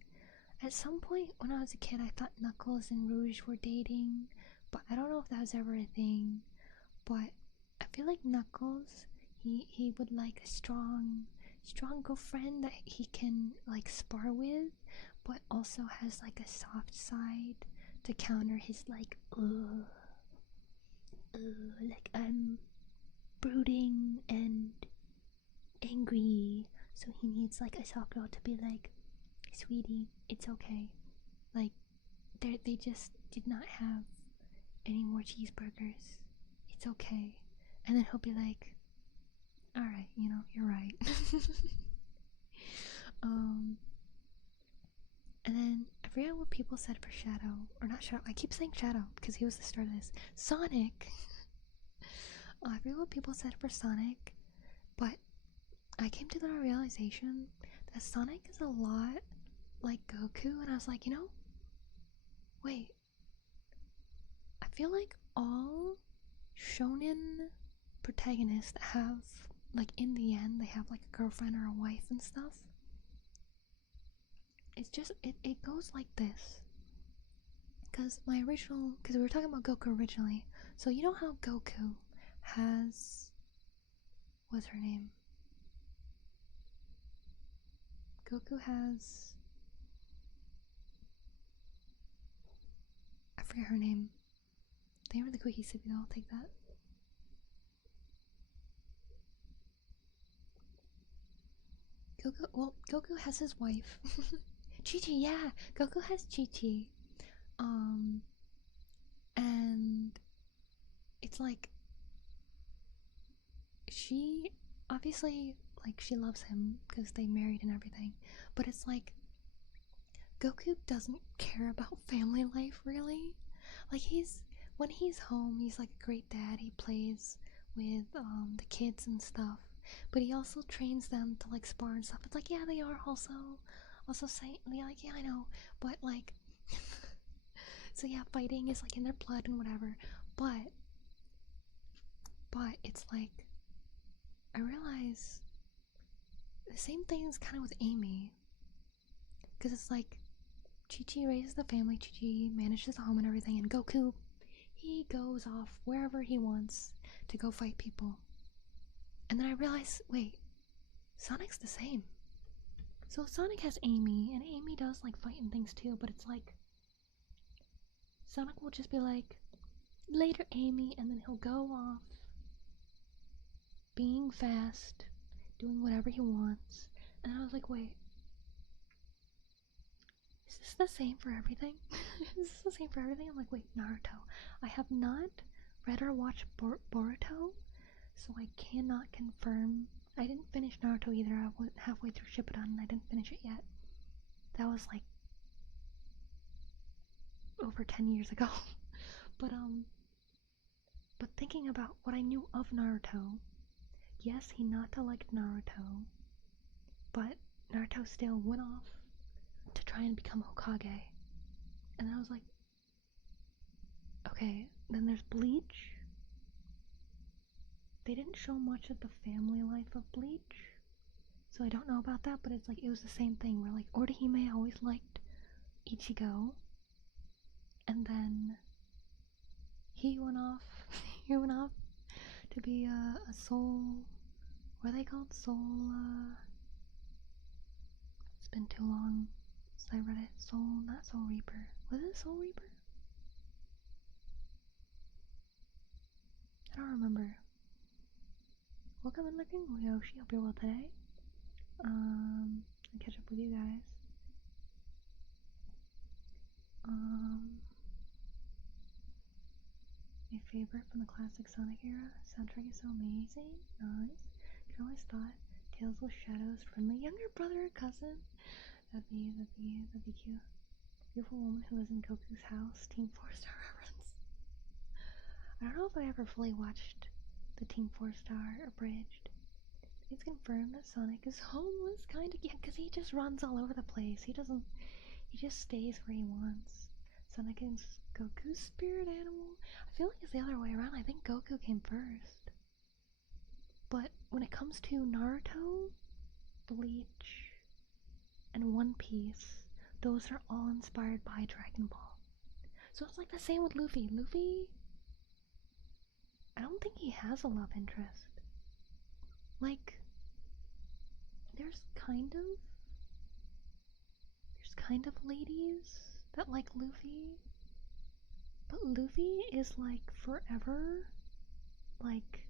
At some point when I was a kid, I thought Knuckles and Rouge were dating, but I don't know if that was ever a thing. But I feel like Knuckles, he would like a strong girlfriend that he can like spar with, but also has like a soft side to counter his like like I'm brooding and angry, so he needs like a soft girl to be like, sweetie, it's okay, like they just did not have any more cheeseburgers, it's okay. And then he'll be like, alright, you know, you're right. And then I forget what people said for Shadow, or not Shadow, I keep saying Shadow because he was the start of this. Sonic. I forget what people said for Sonic, but I came to the realization that Sonic is a lot like Goku, and I was like, you know, wait, I feel like all shonen protagonists have, like, in the end, they have like a girlfriend or a wife and stuff. It's just, it goes like this. Because we were talking about Goku originally, so you know how Goku has, what's her name? Goku has, I forget her name. They were the quickie sippy, I'll take that. Goku has his wife. Chi-Chi, yeah! Goku has Chi-Chi. And it's like, she, obviously, like, she loves him because they married and everything. But it's like, Goku doesn't care about family life, really. Like, when he's home, he's like a great dad. He plays with the kids and stuff. But he also trains them to like spar and stuff. It's like, yeah, they are also saintly, like, yeah, I know. But like, so yeah, fighting is like in their blood and whatever. But it's like, I realize the same thing is kind of with Amy. Because it's like, Chi-Chi raises the family, Chi-Chi manages the home and everything, and Goku, he goes off wherever he wants to go fight people. And then I realize, wait, Sonic's the same. So Sonic has Amy, and Amy does like fighting things too, but it's like, Sonic will just be like, later Amy, and then he'll go off being fast, doing whatever he wants. And I was like, wait, is this the same for everything? Is this the same for everything? I'm like, wait, Naruto. I have not read or watched Boruto, so I cannot confirm. I didn't finish Naruto either. I went halfway through Shippuden and I didn't finish it yet. That was like over 10 years ago. but thinking about what I knew of Naruto, yes, Hinata liked Naruto, but Naruto still went off to try and become Hokage. And I was like, okay, then there's Bleach. They didn't show much of the family life of Bleach, so I don't know about that, but it's like, it was the same thing where like Orihime always liked Ichigo, and then he went off to be a soul, what are they called? It's been too long since I read it. Not Soul Reaper. Was it Soul Reaper? I don't remember. Welcome and looking, Yoshi. Hope you're well today. I'll catch up with you guys. My favorite from the classic Sonic era. Soundtrack is so amazing. Nice. I always thought Tails was Shadow's friendly younger brother or cousin. That'd be cute. Beautiful woman who lives in Goku's house. Team 4-star reference. I don't know if I ever fully watched the Team 4-star abridged. It's confirmed that Sonic is homeless, kind of. Yeah, because he just runs all over the place. He just stays where he wants. Sonic is Goku's spirit animal. I feel like it's the other way around. I think Goku came first. But when it comes to Naruto, Bleach, and One Piece, those are all inspired by Dragon Ball. So it's like the same with Luffy. Luffy, I don't think he has a love interest. Like, there's kind of ladies that like Luffy, but Luffy is like forever, like,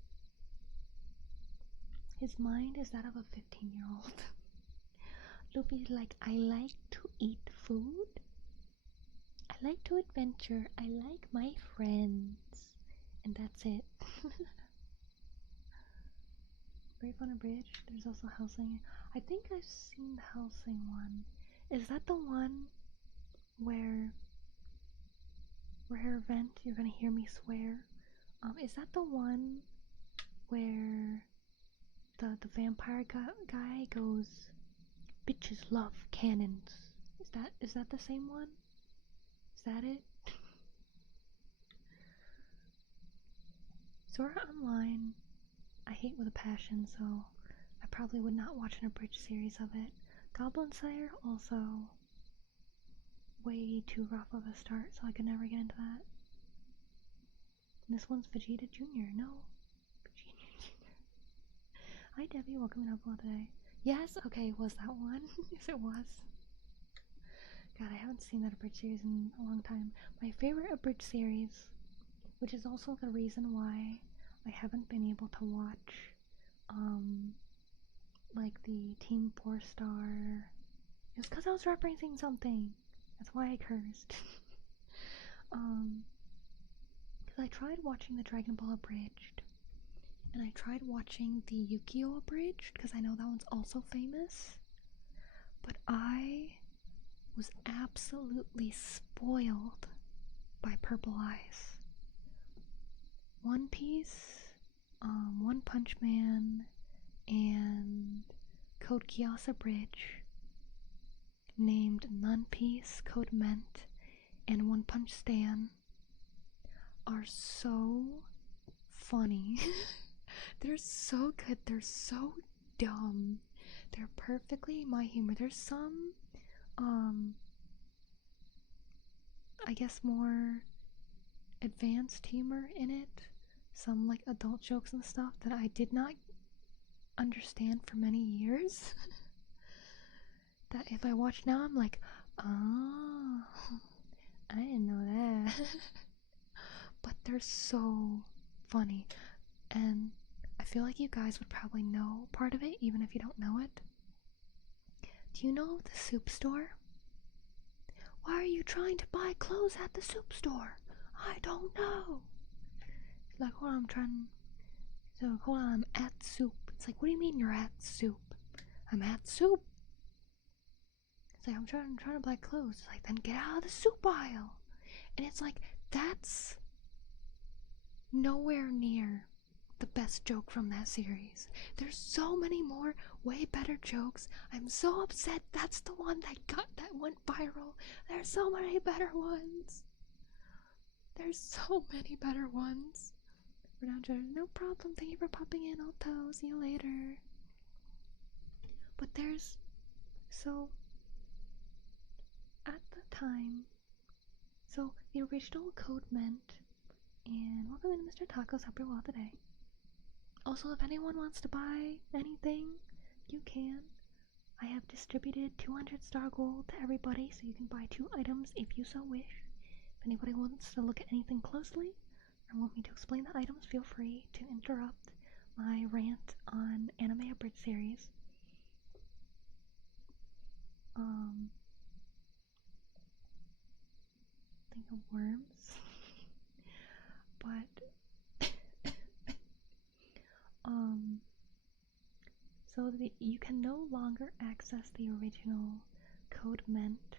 his mind is that of a 15-year-old. Luffy's like, I like to eat food, I like to adventure, I like my friends, and that's it. Brave on a Bridge, there's also Hellsing. I think I've seen the Hellsing one. Is that the one where her event, you're gonna hear me swear? Is that the one where the vampire guy goes, bitches love cannons? Is that the same one? Is that it? Sword Art Online, I hate with a passion, so I probably would not watch an abridged series of it. Goblin Slayer, also way too rough of a start, so I could never get into that. And this one's Vegeta Jr. No. Vegeta Jr. Hi Debbie, welcome to Upload today. Yes, okay, was that one? Yes, it was. God, I haven't seen that abridged series in a long time. My favorite abridged series, which is also the reason why I haven't been able to watch, like the Team 4-star. It's because I was referencing something. That's why I cursed. Because I tried watching the Dragon Ball abridged, And I tried watching the Yukio abridged because I know that one's also famous. But I was absolutely spoiled by Purple Eyes. One Piece, One Punch Man, and Code Geass Abridged, named None Piece, Code Ment, and One Punch Stan, are so funny. They're so good. They're so dumb. They're perfectly my humor. There's some, I guess more advanced humor in it. Some like adult jokes and stuff that I did not understand for many years. That if I watch now, I'm like, oh, I didn't know that. But they're so funny. And I feel like you guys would probably know part of it, even if you don't know it. Do you know the soup store? Why are you trying to buy clothes at the soup store? I don't know. It's like, hold on, I'm at soup. It's like, what do you mean you're at soup? I'm at soup. It's like, I'm trying to buy clothes. It's like, then get out of the soup aisle. And it's like, that's nowhere near the best joke from that series. There's so many more way better jokes. I'm so upset that's the one that went viral. There's so many better ones. There's so many better ones. No problem. Thank you for popping in, Alto. See you later. But so at the time, so the original Code Ment, and welcome in, Mr. Tacos. Hope you're well today. Also, if anyone wants to buy anything, you can. I have distributed 200 star gold to everybody, so you can buy 2 items if you so wish. If anybody wants to look at anything closely or want me to explain the items, feel free to interrupt my rant on anime abridged series. Think of worms. But so you can no longer access the original Code Ment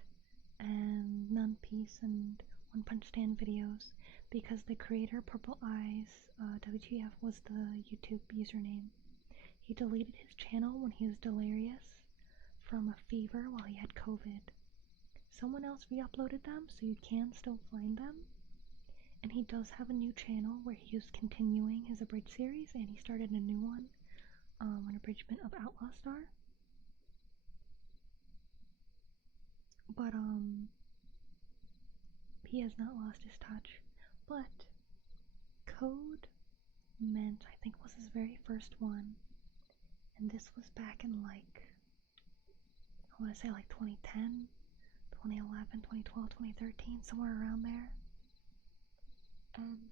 and None Piece and One Punch Stan videos because the creator, Purple Eyes, WTF was the YouTube username. He deleted his channel when he was delirious from a fever while he had COVID. Someone else re-uploaded them, so you can still find them. And he does have a new channel where he is continuing his abridged series, and he started a new one, an abridgment of Outlaw Star. But he has not lost his touch. But Code Ment, I think, was his very first one, and this was back in like, I want to say like 2010, 2011, 2012, 2013, somewhere around there. And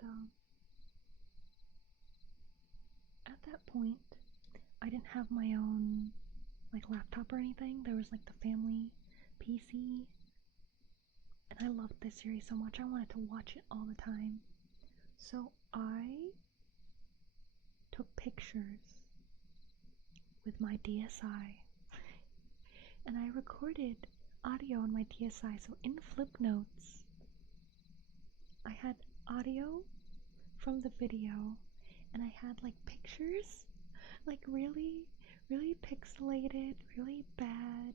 at that point, I didn't have my own like laptop or anything. There was like the family PC, and I loved this series so much I wanted to watch it all the time. So I took pictures with my DSi and I recorded audio on my DSi. So in flip notes I had audio from the video and I had like pictures, like really pixelated, really bad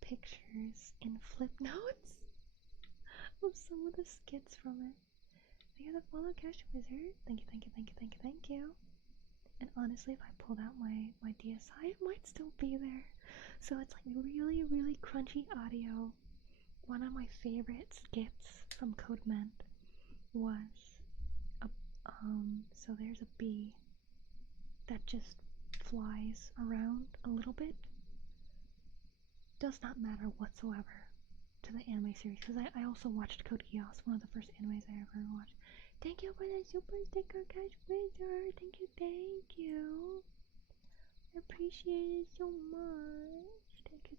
pictures in flip notes of some of the skits from it. Thank you for the follow, Cash Wizard. Thank you. And honestly, if I pulled out my DSi, it might still be there. So it's like really crunchy audio. One of my favorite skits from Code Ment was so there's a bee that just flies around a little bit. Does not matter whatsoever to the anime series, because I also watched Code Geass, one of the first animes I ever watched. Thank you for the super sticker, Cash Wizard. Thank you. I appreciate it so much. Thank you.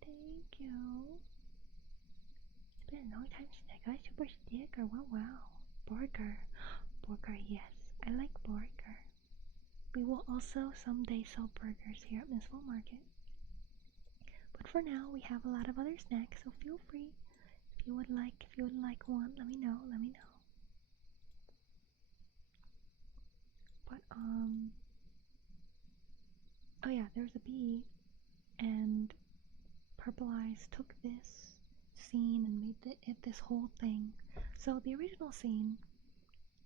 It's been a long time since I got a super sticker. Wow. Burger, yes. I like burger. We will also someday sell burgers here at Mistfall Market. But for now, we have a lot of other snacks, so feel free. If you would like one, let me know. But oh yeah, there's a bee, and Purple Eyes took this scene and made it this whole thing. So the original scene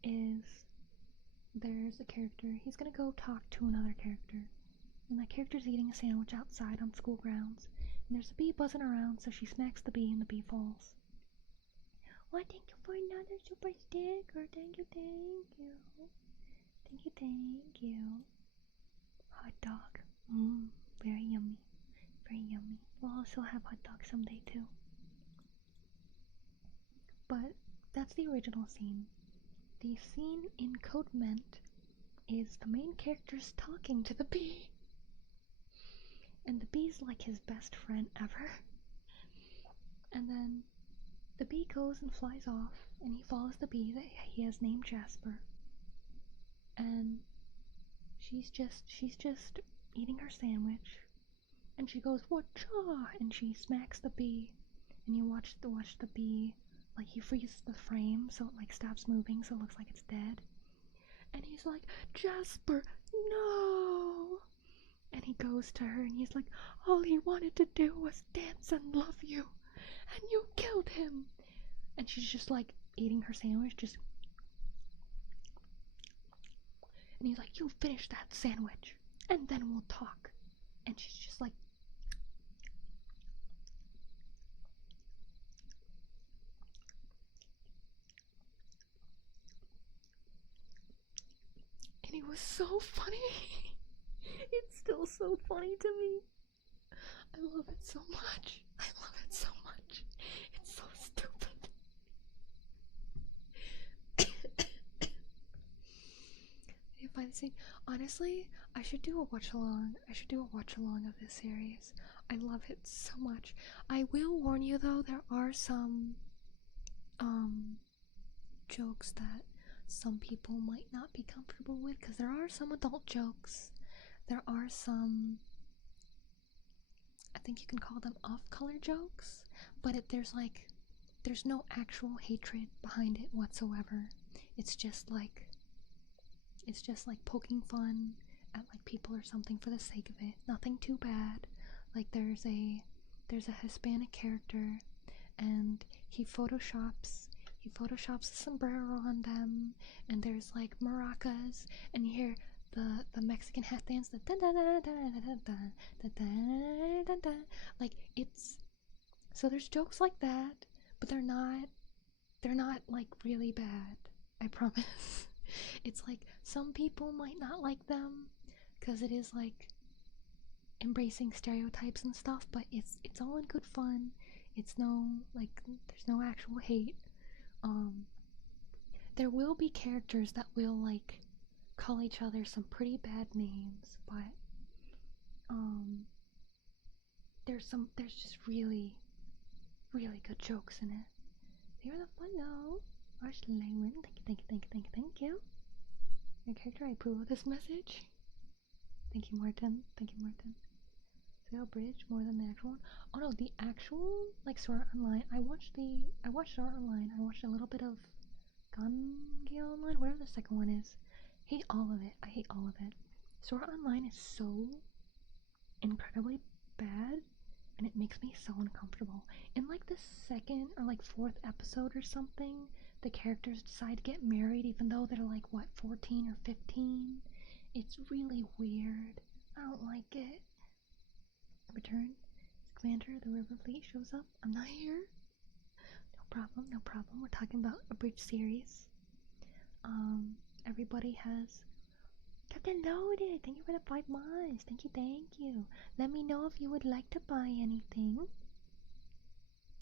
is there's a character, he's gonna go talk to another character, and that character's eating a sandwich outside on school grounds, and there's a bee buzzing around, so she smacks the bee and the bee falls. Why, thank you for another super sticker. Thank you. Hot dog. Very yummy. We'll also have hot dogs someday too. But that's the original scene. The scene in Codement is the main character's talking to the bee. And the bee's like his best friend ever. And then the bee goes and flies off, and he follows the bee that he has named Jasper. And she's just eating her sandwich, and she goes, "Whatcha?" and she smacks the bee, and you watch the bee, like he freezes the frame so it like stops moving, so it looks like it's dead. And he's like, "Jasper, no!" And he goes to her, and he's like, "All he wanted to do was dance and love you, and you killed him." And she's just like eating her sandwich, just. And he's like, "You finish that sandwich, and then we'll talk." And she's just like. And it was so funny. It's still so funny to me. I love it so much. It's so stupid. If I see, honestly, I should do a watch along of this series. I love it so much. I will warn you though, there are some jokes that some people might not be comfortable with, because there are some adult jokes. There are some, I think you can call them off-color jokes, but there's no actual hatred behind it whatsoever. It's just like poking fun at like people or something for the sake of it. Nothing too bad. Like there's a Hispanic character, and he photoshops a sombrero on them, and there's like maracas, and you hear the Mexican hat dance, the da da da da da da da da da da. Like it's, so there's jokes like that, but they're not like really bad. I promise. It's like some people might not like them because it is like embracing stereotypes and stuff, but it's all in good fun. It's no like, there's no actual hate. There will be characters that will like call each other some pretty bad names, but there's just really good jokes in it. You're the follow. Arch Langman, thank you. Your character, I approve of this message. Thank you, Martin. Sail Bridge more than the actual one. Oh no, the actual like Sword Art Online. I watched Sword Art Online. I watched a little bit of Gangi Online, whatever the second one is. I hate all of it. Sword Art Online is so incredibly bad, and it makes me so uncomfortable. In like the second or like fourth episode or something, the characters decide to get married even though they're like, what, 14 or 15? It's really weird. I don't like it. Return. Commander, the River Fleet shows up. I'm not here. No problem. We're talking about a bridge series. Everybody has Captain Loaded. Thank you for the 5 months. Thank you. Let me know if you would like to buy anything.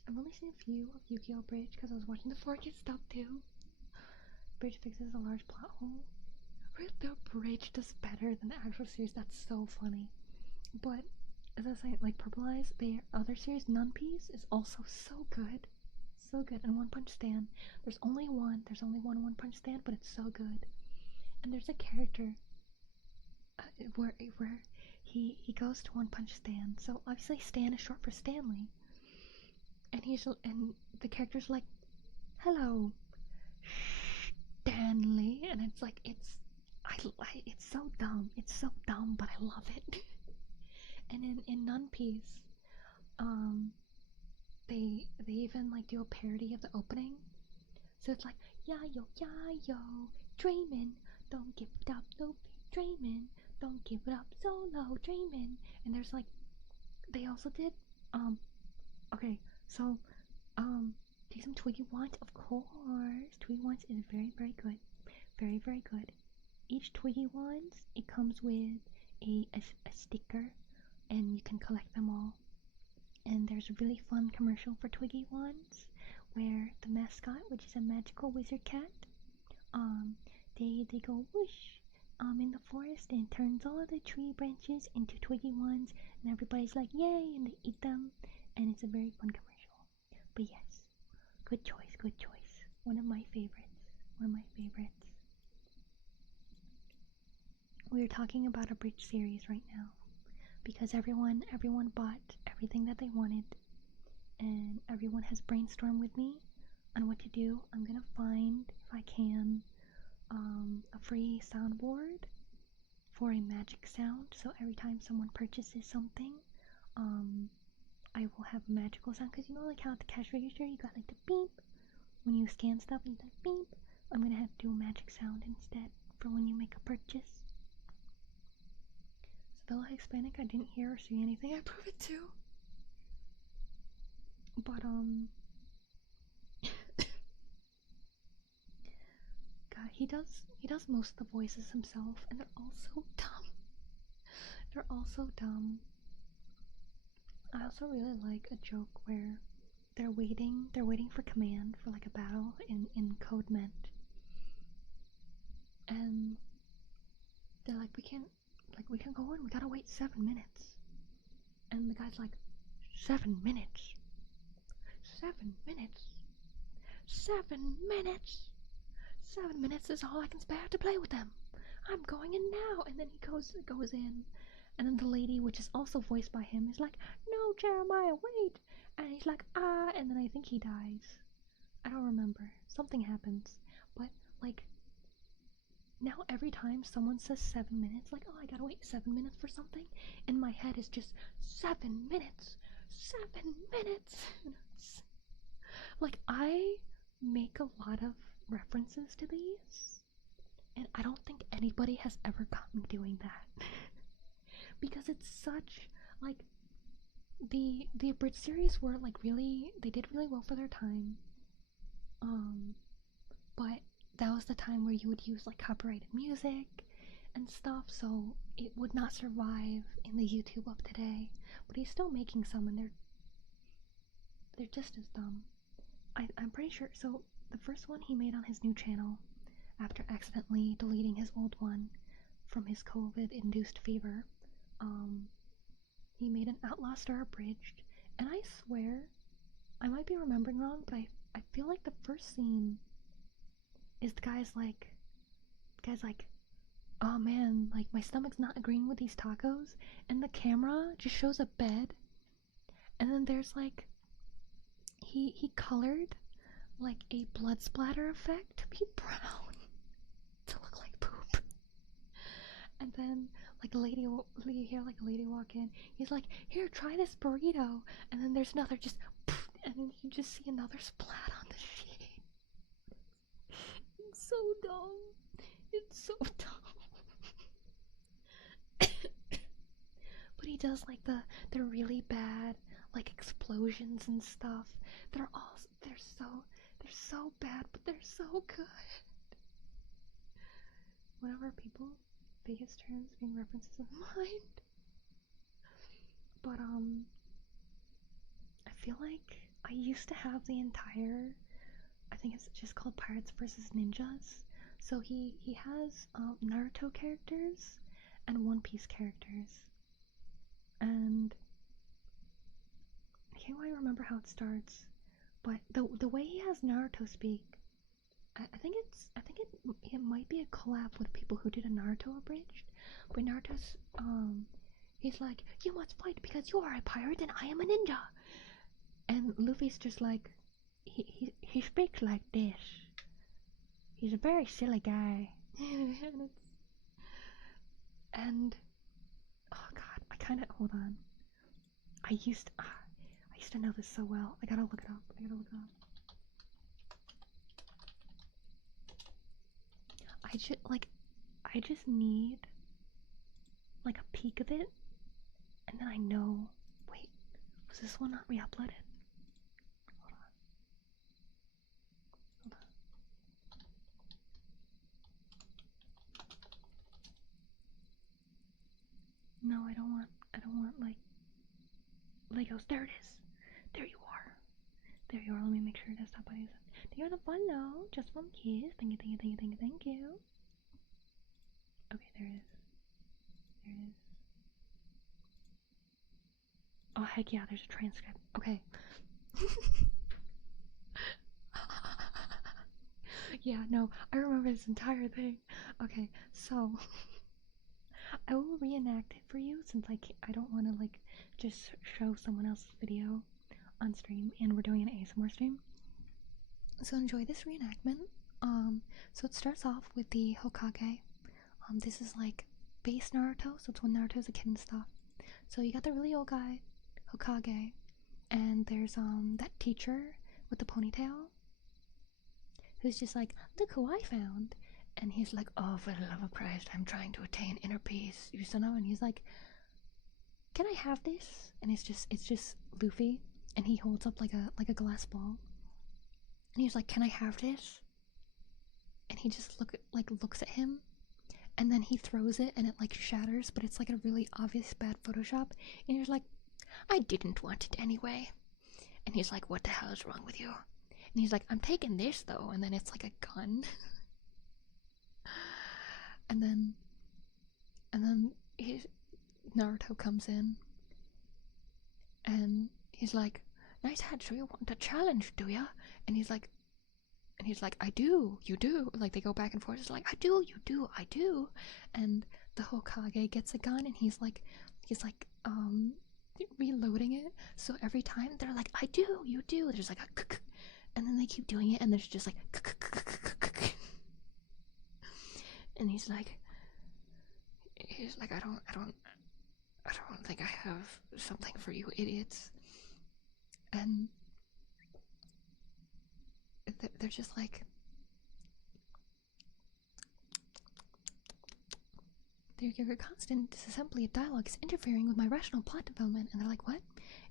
I've only seen a few of Yu-Gi-Oh! Bridge because I was watching the 4K stuff too. Bridge fixes a large plot hole. The bridge does better than the actual series. That's so funny. But as I was saying, like Purple Eyes, their other series, Nun Piece, is also so good. And One Punch Stand. There's only one One Punch Stand, but it's so good. And there's a character where he goes to One Punch Stan. So obviously Stan is short for Stanley, and the character's like, "Hello, Stanley," and it's like it's so dumb. It's so dumb, but I love it. And in One Piece, they even like do a parody of the opening. So it's like, yeah yo, Draymond, don't give it up, no Draymond, don't give it up, solo Draymond. And there's like, they also did, okay, so, take some Twiggy Wands, of course. Twiggy Wands is very, very good. Very, very good. Each Twiggy Wands, it comes with a sticker, and you can collect them all. And there's a really fun commercial for Twiggy Wands, where the mascot, which is a magical wizard cat, they go whoosh, in the forest and turns all the tree branches into Twiggy Wands, and everybody's like, yay, and they eat them, and it's a very fun commercial. But yes, good choice, good choice. One of my favorites. One of my favorites. We're talking about a bridge series right now, because everyone bought everything that they wanted, and everyone has brainstormed with me on what to do. I'm gonna find, if I can, a free soundboard for a magic sound, so every time someone purchases something, I will have a magical sound, because you know, like how at the cash register you got like the beep when you scan stuff and you like beep. I'm gonna have to do a magic sound instead for when you make a purchase. So though Hispanic, I didn't hear or see anything I prove it to. But God, he does most of the voices himself, and they're all so dumb. They're all so dumb. I also really like a joke where they're waiting for command for like a battle in Code Ment, and they're like, we can't go in, we gotta wait 7 minutes. And the guy's like, 7 minutes? 7 minutes? 7 minutes? 7 minutes is all I can spare to play with them. I'm going in now. And then he goes in, and then the lady, which is also voiced by him, is like, no, Jeremiah, wait. And he's like, ah, and then I think he dies. I don't remember. Something happens. But like, now every time someone says 7 minutes, like, oh, I gotta wait 7 minutes for something, in my head is just 7 minutes. 7 minutes. Like, I make a lot of references to these, and I don't think anybody has ever caught me doing that. Because it's such, like, the abridged series were like they did really well for their time, but that was the time where you would use like copyrighted music and stuff, so it would not survive in the YouTube of today. But he's still making some, and they're just as dumb. I'm pretty sure. So the first one he made on his new channel, after accidentally deleting his old one from his COVID-induced fever, he made an Outlaw Star abridged, and I swear, I might be remembering wrong, but I feel like the first scene is the guy's like, oh man, like my stomach's not agreeing with these tacos, and the camera just shows a bed, and then there's like, he colored like a blood splatter effect to be brown to look like poop. And then like you hear like a lady walk in, he's like, here, try this burrito, and then there's another just poof, and then you just see another splat on the sheet. It's so dumb. It's so dumb. But he does like the really bad like explosions and stuff. They're so bad, but they're so good. Whenever people take his turns being references of mine. But I feel like I used to have the entire, I think it's just called Pirates vs. Ninjas. So he has Naruto characters and One Piece characters. And I can't quite remember how it starts, but the way he has Naruto speak, I think it might be a collab with people who did a Naruto abridged, But Naruto's, he's like, you must fight because you are a pirate and I am a ninja. And Luffy's just like, he speaks like this. He's a very silly guy. And oh god, I kind of, hold on. I used to know this so well. I gotta look it up. I just need like a peek of it, and then I know. Wait, was this one not re-uploaded? Hold on. No, I don't want like Legos. There it is. There you are. There you are. Let me make sure desktop buddies. Thank you for the follow. Just one kiss. Thank you. Okay, there it is. Oh heck yeah, there's a transcript. Okay. Yeah, no, I remember this entire thing. Okay, so I will reenact it for you since I don't want to like just show someone else's video on stream, and we're doing an ASMR stream. So enjoy this reenactment. So it starts off with the Hokage. This is like base Naruto, so it's when Naruto's a kid and stuff. So you got the really old guy, Hokage, and there's that teacher with the ponytail who's just like, look who I found. And he's like, oh, for the love of Christ, I'm trying to attain inner peace, you know. And he's like, can I have this? And it's just Luffy, and he holds up like a glass ball, and he's like, can I have this? And he just looks at him, and then he throws it, and it like shatters, but it's like a really obvious bad Photoshop. And he's like, I didn't want it anyway. And he's like, what the hell is wrong with you? And he's like, I'm taking this though. And then it's like a gun. and then Naruto comes in, and he's like, nice hat, so you want a challenge, do ya? And he's like, I do, you do. Like, they go back and forth. It's like, I do, you do, I do. And the Hokage gets a gun, and he's like reloading it. So every time they're like, I do, you do. There's like a and then they keep doing it, and there's just like and he's like, I don't think I have something for you idiots. And they're just like, your constant disassembly of dialogue is interfering with my rational plot development. And they're like, what?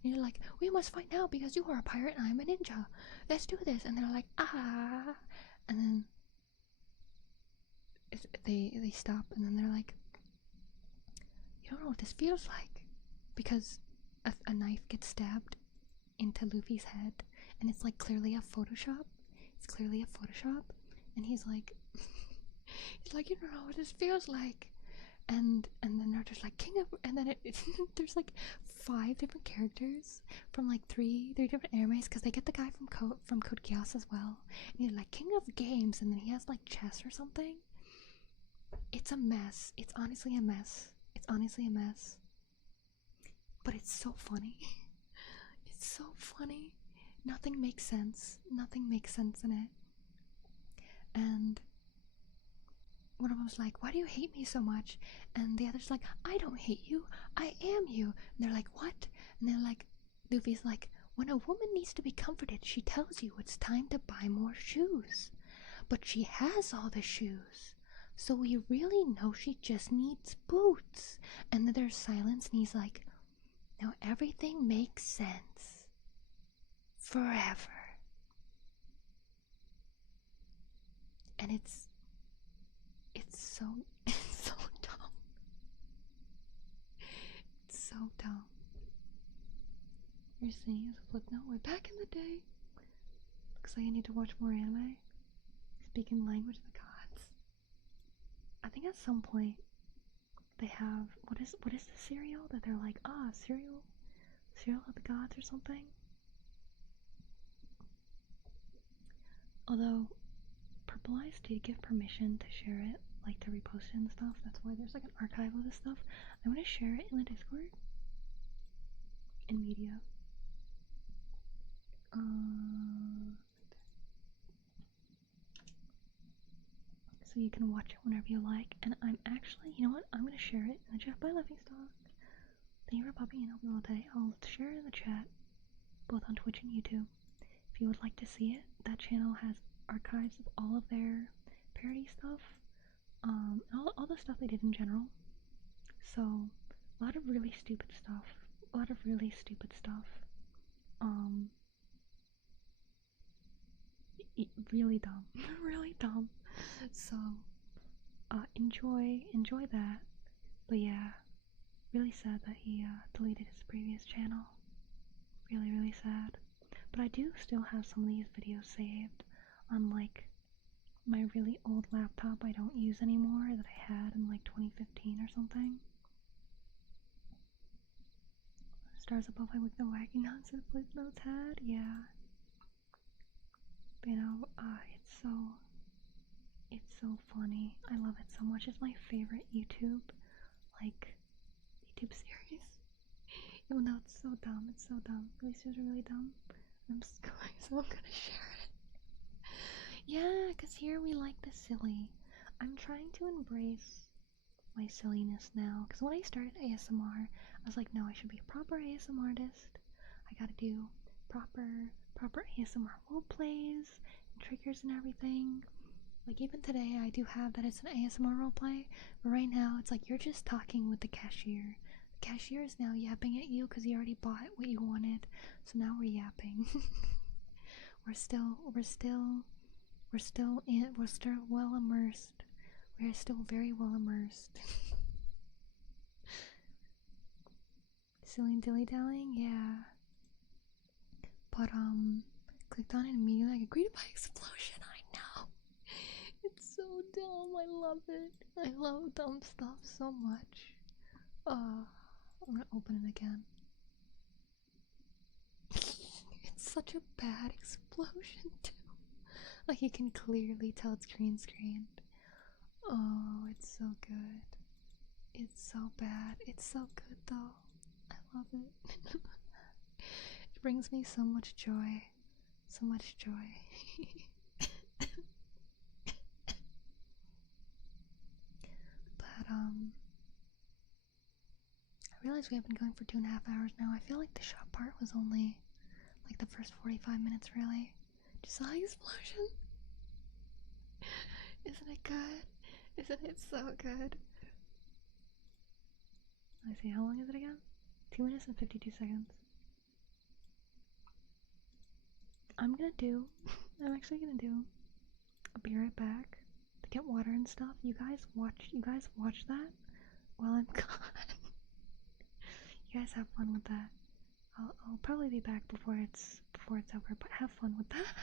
And you're like, we must fight now because you are a pirate and I'm a ninja. Let's do this. And they're like, ah. And then they stop, and then they're like, you don't know what this feels like, because a knife gets stabbed into Luffy's head, and it's like clearly a Photoshop. And he's like, you don't know what this feels like. And then they're just like, king of, and then there's like 5 different characters from like three different animes, because they get the guy from Code Geass as well, and he's like king of games, and then he has like chess or something. It's a mess. It's honestly a mess. But it's so funny. Nothing makes sense in it. And one of them was like, why do you hate me so much? And the other's like, I don't hate you, I am you. And they're like, what? And they're like, Luffy's like, when a woman needs to be comforted, she tells you it's time to buy more shoes. But she has all the shoes, so we really know she just needs boots. And then there's silence, and he's like, now everything makes sense. Forever. And it's so dumb. It's so dumb. You're seeing as a footnote, way back in the day. Looks like I need to watch more anime. Speaking language of the gods. I think at some point they have, what is the cereal that they're like, cereal of the gods or something? Although Purple Eyes did give permission to share it like to repost it and stuff. That's why there's like an archive of this stuff. I'm gonna share it in the Discord in media. So you can watch it whenever you like. And I'm actually, you know what? I'm gonna share it in the chat by Livingstock. Thank you for popping in. Hope you all today. I'll share it in the chat, both on Twitch and YouTube. If you would like to see it, that channel has archives of all of their parody stuff, all the stuff they did in general. So, a lot of really stupid stuff. Really dumb. Really dumb. So, enjoy that. But yeah, really sad that he deleted his previous channel. Really, really sad. But I do still have some of these videos saved on like my really old laptop I don't use anymore that I had in like 2015 or something. Stars above my with the wagging nonsense Flip Notes had, yeah. But, you know, it's so funny. I love it so much. It's my favorite YouTube series. Even though it's so dumb, These videos are really dumb. I'm just going, so I'm gonna share it. Yeah, cause here we like the silly. I'm trying to embrace my silliness now. Cause when I started ASMR, I was like, no, I should be a proper ASMR artist. I gotta do proper ASMR role plays and triggers and everything. Like even today, I do have that it's an ASMR roleplay, but right now it's like you're just talking with the cashier. The cashier is now yapping at you because you already bought what you wanted, so now we're yapping. we're still well immersed. We're still very well immersed. Silly dilly dallying, yeah. But clicked on it immediately. I got greeted by explosion. I know. It's so dumb. I love it. I love dumb stuff so much. I'm gonna open it again. It's such a bad explosion too. Like you can clearly tell it's green screened. Oh, it's so good. It's so bad. It's so good though. I love it. It brings me so much joy. So much joy. But I realize we have been going for 2.5 hours now. I feel like the shop part was only like the first 45 minutes really. Just saw the explosion. Isn't it good? Isn't it so good? Let's see, how long is it again? 2 minutes and 52 seconds. I'm actually gonna do I'll be right back to get water and stuff. You guys watch that while I'm gone. You guys have fun with that. I'll probably be back before it's over, but have fun with that.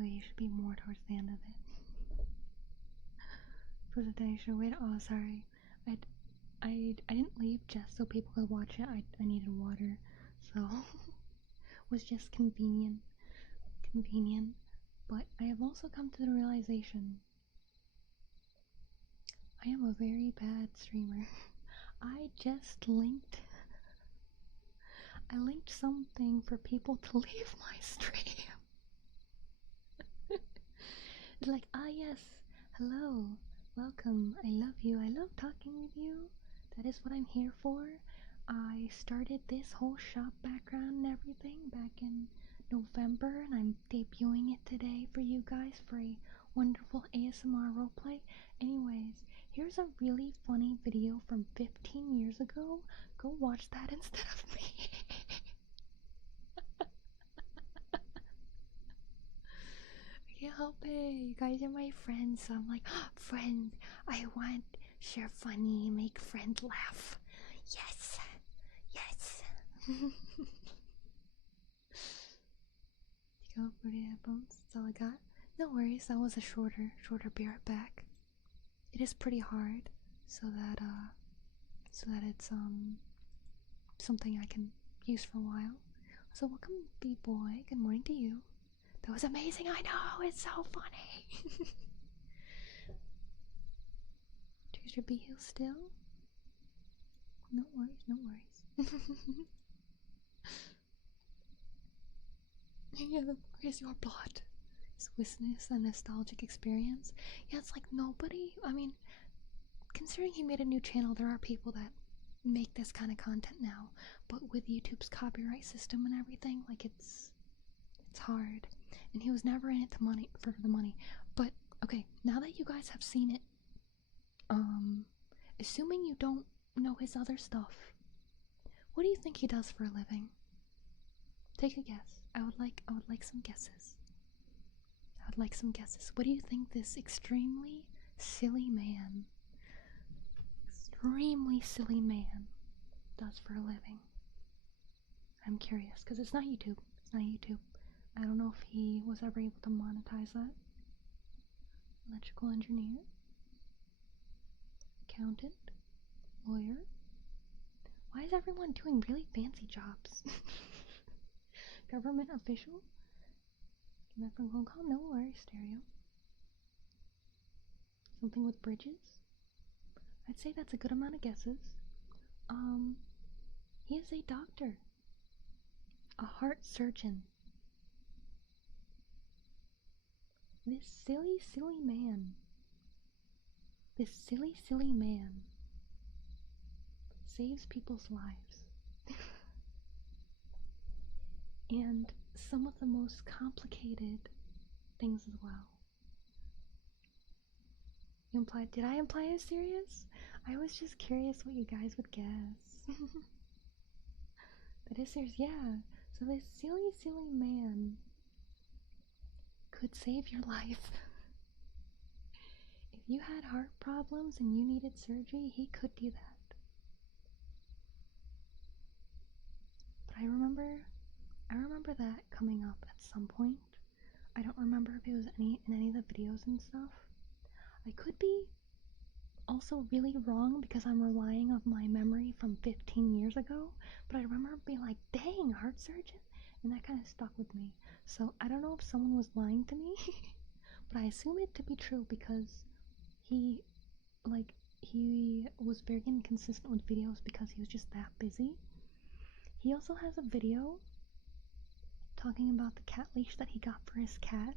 Oh, you should be more towards the end of it. For the day should wait. Oh, sorry. I didn't leave just so people could watch it. I needed water, so was just convenient. But I have also come to the realization I am a very bad streamer. I linked something for people to leave my stream. Like, yes, hello, welcome, I love you, I love talking with you, that is what I'm here for. I started this whole shop background and everything back in November, and I'm debuting it today for you guys for a wonderful ASMR roleplay. Anyways, here's a really funny video from 15 years ago. Go watch that instead of me. I can't help it. You guys are my friends, so I'm like, friend, I want share funny, make friend laugh. Yes, yes. Take out pretty headphones. That's all I got. No worries. That was a shorter. Be right back. It is pretty hard, so that it's something I can use for a while. So welcome, B-boy. Good morning to you. That was amazing. I know, it's so funny. Choose your B heel still. No worries. Yeah, where's your blood? Swissness, a nostalgic experience. Yeah, it's like nobody. I mean, considering he made a new channel, there are people that make this kind of content now. But with YouTube's copyright system and everything, like it's hard. And he was never in it for the money. But okay, now that you guys have seen it, assuming you don't know his other stuff, what do you think he does for a living? Take a guess. I would like some guesses. What do you think this extremely silly man does for a living? I'm curious, because it's not YouTube. I don't know if he was ever able to monetize that. Electrical engineer, accountant, lawyer. Why is everyone doing really fancy jobs? Government official? Came back from Hong Kong? No worries, stereo. Something with bridges? I'd say that's a good amount of guesses. He is a doctor. A heart surgeon. This silly man. Saves people's lives. And some of the most complicated things as well. Did I imply I was serious? I was just curious what you guys would guess. That is serious, yeah. So this silly man could save your life. If you had heart problems and you needed surgery, he could do that. But I remember that coming up at some point. I don't remember if it was in any of the videos and stuff. I could be also really wrong because I'm relying on my memory from 15 years ago, but I remember being like, dang, heart surgeon? And that kind of stuck with me. So I don't know if someone was lying to me, but I assume it to be true because he was very inconsistent with videos because he was just that busy. He also has a video talking about the cat leash that he got for his cat,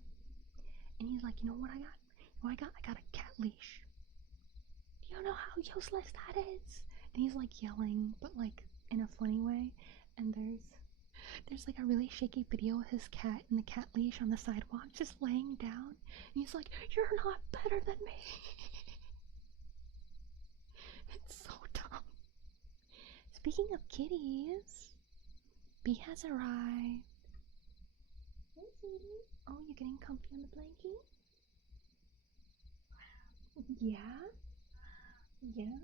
and he's like, you know what I got? I got a cat leash. Do you know how useless that is? And he's like yelling, but like in a funny way. And there's like a really shaky video of his cat in the cat leash on the sidewalk just laying down, and he's like, you're not better than me. It's so dumb. Speaking of kitties, Bee has arrived. Hey, sweetie. Oh, you're getting comfy on the blankie? Yeah? Yeah?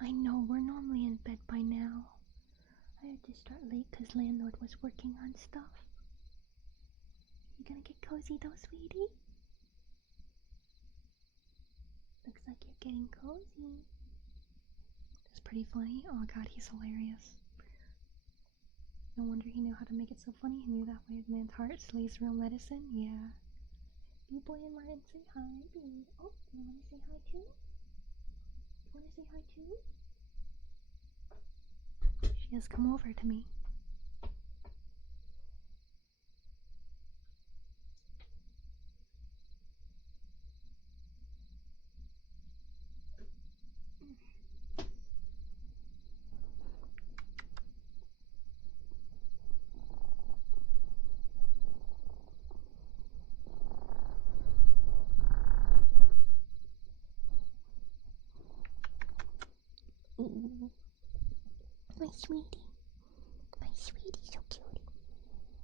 I know, we're normally in bed by now. I had to start late because landlord was working on stuff. You gonna get cozy though, sweetie? Looks like you're getting cozy. That's pretty funny. Oh my god, he's hilarious. No wonder he knew how to make it so funny. He knew that way his man's heart slays real medicine. Yeah. B-boy and Martin, say hi. Oh, you wanna say hi too? You wanna say hi too? She has come over to me. Ooh. My sweetie. My sweetie, so cutie.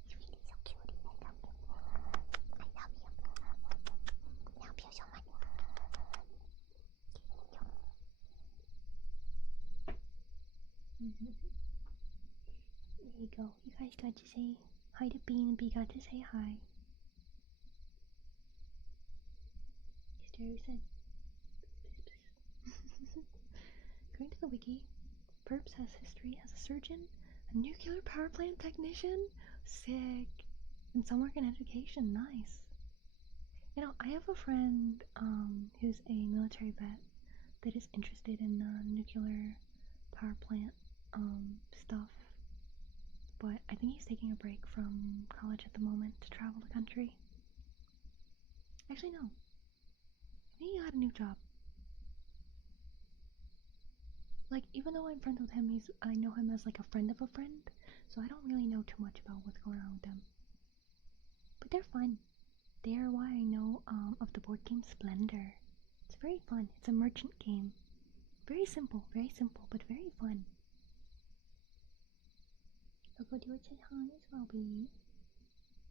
Sweetie, so cutie. I love you. I love you. I love you so much. There you go. You guys got to say hi to Bean, and Bee got to say hi. Stereo said. According to the wiki, Perps has history as a surgeon, a nuclear power plant technician, sick, and some work in education. Nice. You know, I have a friend who's a military vet that is interested in nuclear power plant stuff, but I think he's taking a break from college at the moment to travel the country. Actually, no. I think he got a new job. Like, even though I'm friends with him, I know him as like a friend of a friend, so I don't really know too much about what's going on with them. But they're fun. They are why I know of the board game Splendor. It's very fun. It's a merchant game. Very simple, but very fun. Look, what you would say hi as well, B.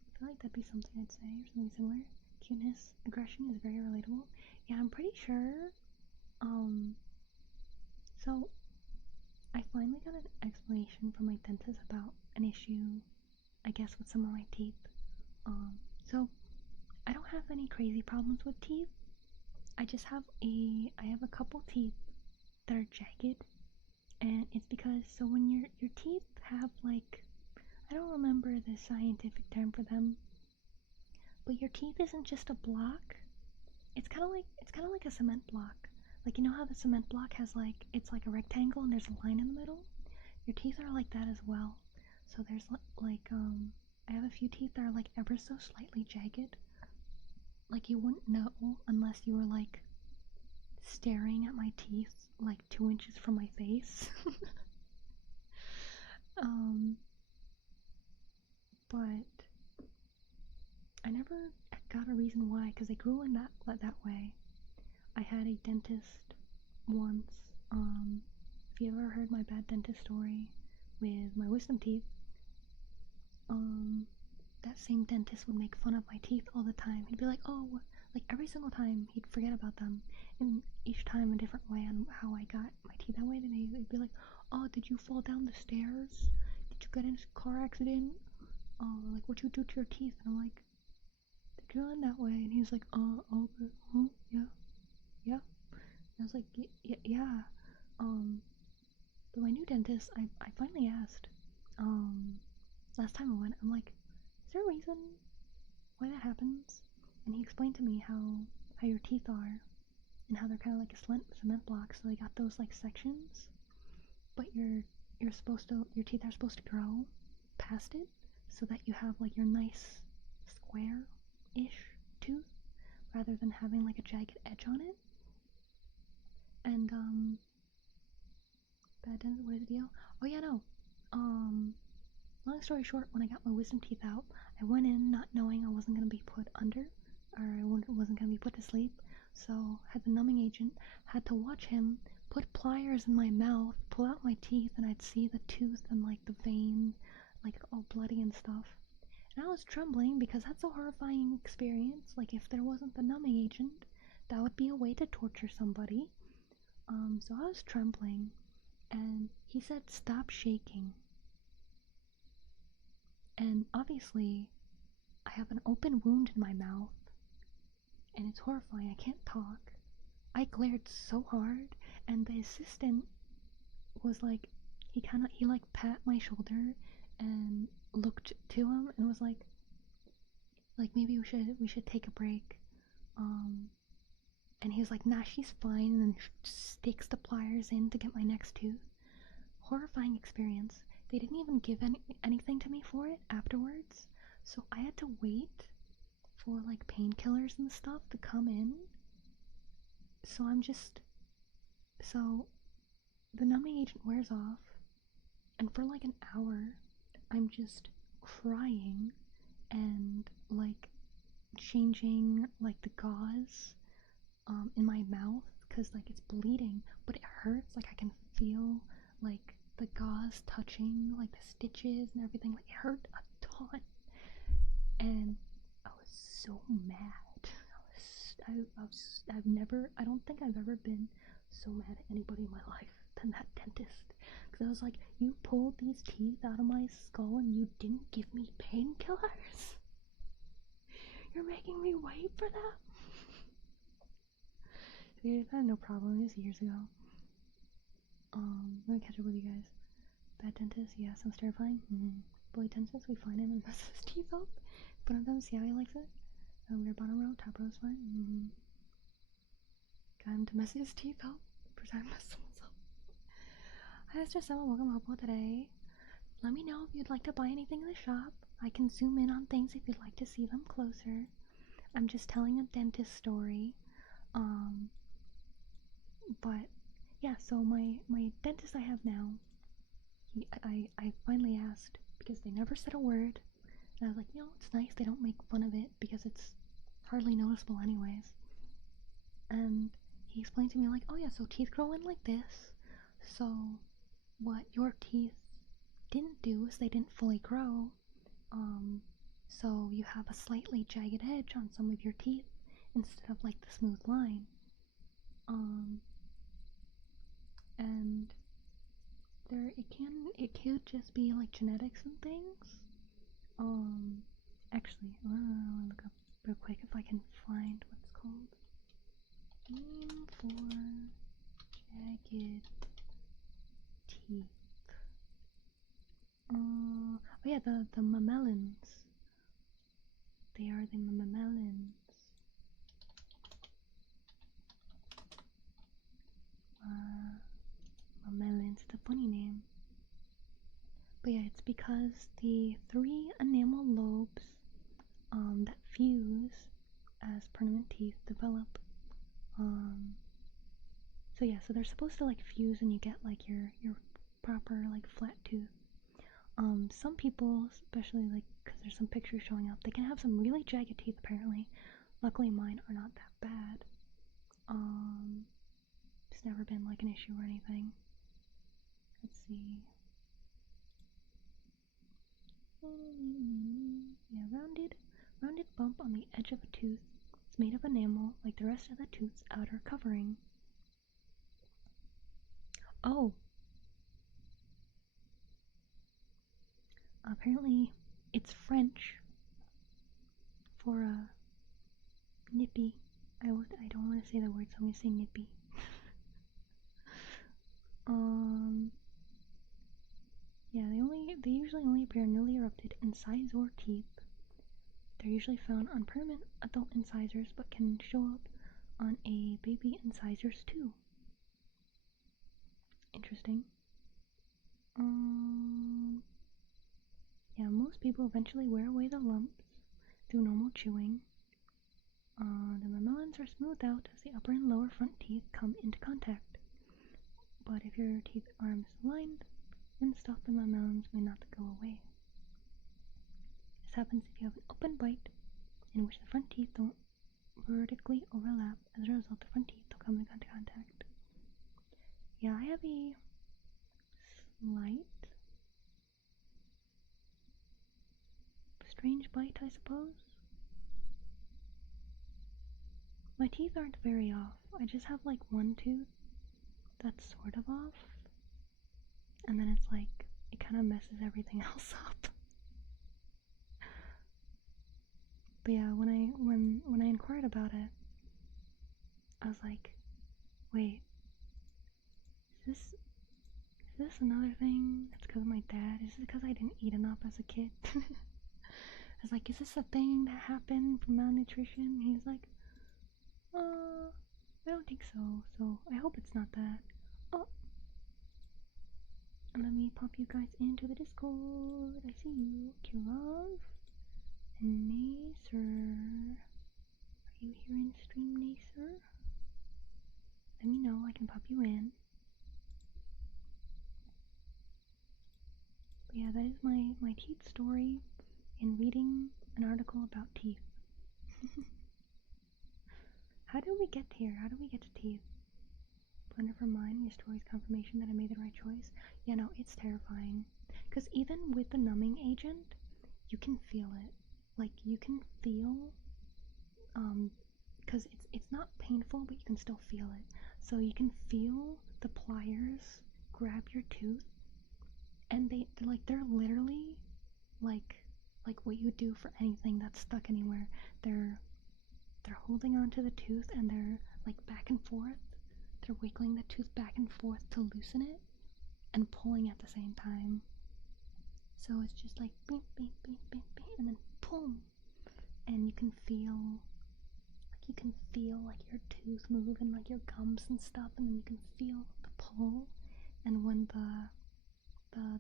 I feel like that'd be something I'd say, or something similar. Cuteness, aggression is very relatable. Yeah, I'm pretty sure, so I finally got an explanation from my dentist about an issue, I guess, with some of my teeth. So I don't have any crazy problems with teeth. I just have I have a couple teeth that are jagged, and it's because, so when your teeth have, like, I don't remember the scientific term for them, but your teeth isn't just a block. It's kind of like a cement block. Like, you know how the cement block has, like, it's like a rectangle and there's a line in the middle? Your teeth are like that as well. So there's like I have a few teeth that are like ever so slightly jagged. Like, you wouldn't know unless you were like staring at my teeth like 2 inches from my face. But I never got a reason why, because they grew in that way. I had a dentist once. If you ever heard my bad dentist story with my wisdom teeth, that same dentist would make fun of my teeth all the time. He'd be like, oh, like every single time he'd forget about them, and each time a different way on how I got my teeth that way. Then he'd be like, oh, did you fall down the stairs? Did you get in a car accident? Like, what'd you do to your teeth? And I'm like, they grew in that way. And he's like, okay, huh, yeah. And I was like, yeah. But my new dentist, I finally asked, last time I went, I'm like, is there a reason why that happens? and he explained to me how your teeth are, and how they're kind of like a cement block. So they got those like sections, but your teeth are supposed to grow past it, so that you have like your nice square-ish tooth, rather than having like a jagged edge on it. And what is the deal? Oh yeah, no. Long story short, when I got my wisdom teeth out, I went in not knowing I wasn't gonna be put under, or I wasn't gonna be put to sleep. So had the numbing agent, had to watch him put pliers in my mouth, pull out my teeth, and I'd see the tooth and like the vein, like all bloody and stuff. And I was trembling because that's a horrifying experience. Like if there wasn't the numbing agent, that would be a way to torture somebody. So I was trembling, and he said, "Stop shaking." And obviously, I have an open wound in my mouth, and it's horrifying. I can't talk. I glared so hard, and the assistant was like, he like pat my shoulder and looked to him and was like maybe we should take a break. And he was like, "Nah, she's fine," and then sticks the pliers in to get my next tooth. Horrifying experience. They didn't even give anything to me for it afterwards, so I had to wait for like painkillers and stuff to come in. So the numbing agent wears off, and for like an hour, I'm just crying and like changing like the gauze in my mouth, because like it's bleeding, but it hurts. Like I can feel like the gauze touching like the stitches and everything. Like it hurt a ton, and I was so mad. I don't think I've ever been so mad at anybody in my life than that dentist, because I was like, you pulled these teeth out of my skull and you didn't give me painkillers. You're making me wait for that. Dude, I had no problem. It was years ago. Let me catch up with you guys. Bad dentist, yeah, sounds terrifying. Bully dentist, we find him and mess his teeth up. Put him down, see how he likes it. Weird bottom row, top row is fine. Got him to mess his teeth up. First time I messed someone's up. Hi, Mr. Summer, welcome up today. Let me know if you'd like to buy anything in the shop. I can zoom in on things if you'd like to see them closer. I'm just telling a dentist story. But yeah, so my dentist I have now, I finally asked, because they never said a word, and I was like, it's nice they don't make fun of it because it's hardly noticeable anyways. And he explained to me like, oh yeah, so teeth grow in like this, so what your teeth didn't do is they didn't fully grow, so you have a slightly jagged edge on some of your teeth instead of like the smooth line. And it could just be like genetics and things. Actually, I wanna look up real quick if I can find what's called name for jagged teeth. Oh yeah, the mammalians. They are the mammalians. Mammalians, it's a funny name. But yeah, it's because the 3 enamel lobes that fuse as permanent teeth develop. So yeah, so they're supposed to like fuse and you get like your proper like flat tooth. Some people, especially like because there's some pictures showing up, they can have some really jagged teeth apparently. Luckily mine are not that bad. It's never been like an issue or anything. Let's see. Yeah, rounded bump on the edge of a tooth. It's made of enamel like the rest of the tooth's outer covering. Oh! Apparently it's French for nippy. I don't want to say the word, so I'm going to say nippy. Yeah, they usually only appear newly erupted incisor teeth. They're usually found on permanent adult incisors, but can show up on a baby incisors too. Interesting. Yeah, most people eventually wear away the lumps through normal chewing. The mamelons are smoothed out as the upper and lower front teeth come into contact. But if your teeth are misaligned and stuff, the mamelons may not go away. This happens if you have an open bite in which the front teeth don't vertically overlap. As a result, the front teeth don't come into contact. Yeah, I have a slight strange bite, I suppose. My teeth aren't very off. I just have like one tooth that's sort of off, and then it's like it kind of messes everything else up. But yeah, when I inquired about it, I was like, wait, is this another thing? It's because of my dad? Is it because I didn't eat enough as a kid? I was like, is this a thing that happened from malnutrition? He's like, I don't think so. So I hope it's not that. Oh, and let me pop you guys into the Discord. I see you, Kirov and Nacer. Are you here in stream, Nacer? Let me know. I can pop you in. But yeah, that is my teeth story in reading an article about teeth. How did we get here? How did we get to teeth? But never mind, your story's confirmation that I made the right choice. Yeah, no, it's terrifying. Because even with the numbing agent, you can feel it. Like, you can feel, because it's not painful, but you can still feel it. So you can feel the pliers grab your tooth, and they're literally like what you would do for anything that's stuck anywhere. They're holding onto the tooth, and they're like back and forth. They're wiggling the tooth back and forth to loosen it, and pulling at the same time. So it's just like beep, beep, beep, beep, beep, and then boom, and you can feel like your tooth move and like your gums and stuff, and then you can feel the pull, and when the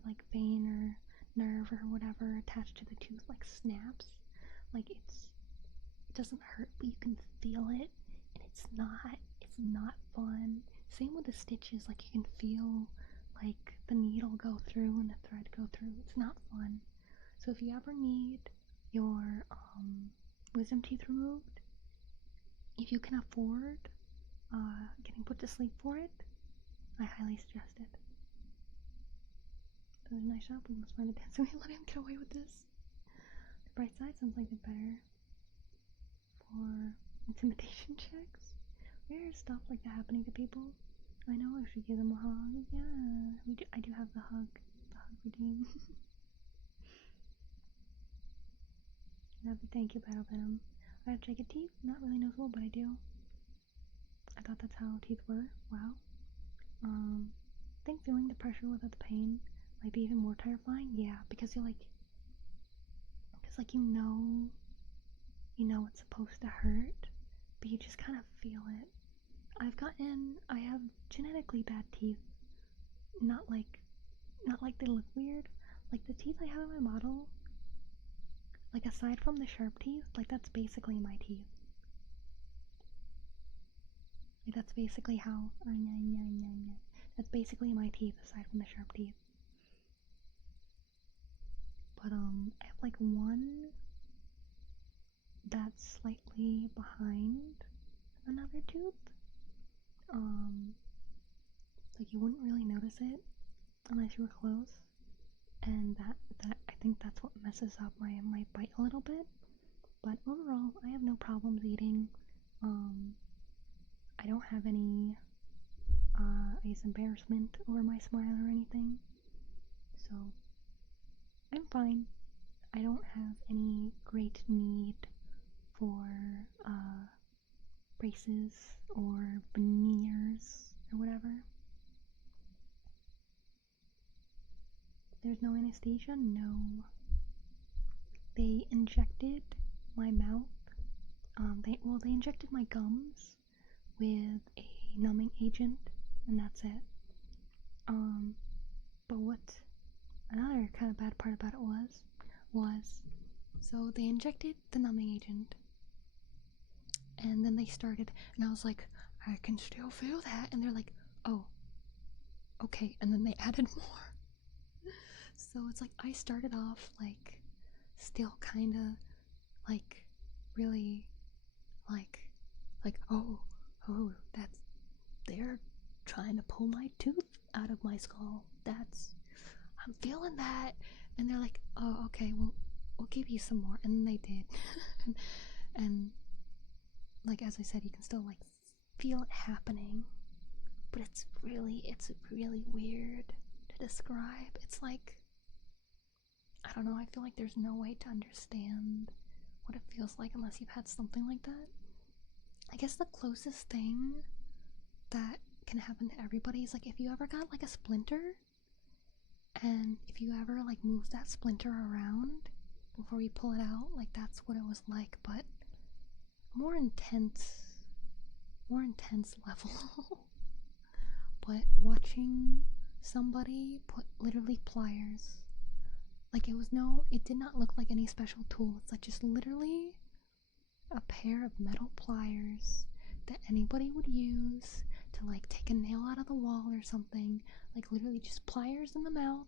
like vein or nerve or whatever attached to the tooth like snaps, like it doesn't hurt, but you can feel it, and it's not fun. Same with the stitches, like you can feel like the needle go through and the thread go through. It's not fun. So if you ever need your wisdom teeth removed, if you can afford getting put to sleep for it, I highly suggest it. That was a nice shot. We must find a dancer. We let him get away with this. The bright side sounds like it's better for intimidation checks. There's stuff like that happening to people. I know I should give them a hug. Yeah, I do have the hug redeem. Thank you, Battle Venom. I have jagged teeth, not really noticeable, but I do. I thought that's how teeth were. Wow. I think feeling the pressure without the pain might be even more terrifying. Yeah, because you know it's supposed to hurt, but you just kind of feel it. I have genetically bad teeth. Not like they look weird. Like the teeth I have in my model, like aside from the sharp teeth, like that's basically my teeth. Like that's basically how, that's basically my teeth aside from the sharp teeth. But I have like one that's slightly behind another tooth. Like you wouldn't really notice it unless you were close, and that I think that's what messes up my bite a little bit. But overall, I have no problems eating. I don't have any I guess embarrassment over my smile or anything, so I'm fine. I don't have any great need for braces or veneers or whatever. There's no anesthesia? No. They injected my mouth. They injected my gums with a numbing agent, and that's it. But what another kind of bad part about it was so they injected the numbing agent, and then they started, and I was like, I can still feel that, and they're like, oh, okay, and then they added more. So it's like I started off like still kind of like really like oh that's they're trying to pull my tooth out of my skull. I'm feeling that, and they're like, oh, okay, we'll give you some more, and they did. and like as I said, you can still like feel it happening, but it's really weird to describe. It's like, I don't know, I feel like there's no way to understand what it feels like unless you've had something like that. I guess the closest thing that can happen to everybody is like if you ever got like a splinter, and if you ever like move that splinter around before you pull it out, like that's what it was like, but more intense level. But watching somebody put literally pliers, like it did not look like any special tool. It's like just literally a pair of metal pliers that anybody would use to like take a nail out of the wall or something. Like literally just pliers in the mouth,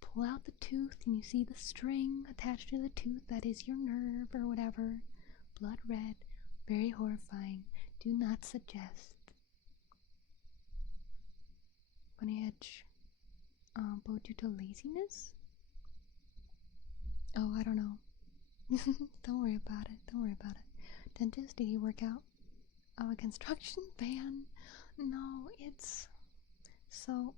pull out the tooth, and you see the string attached to the tooth that is your nerve or whatever. Blood red, very horrifying. Do not suggest. Bunny edge. But due to laziness? Oh, I don't know. Don't worry about it. Dentist, did you work out? Oh, a construction van? No, it's... So,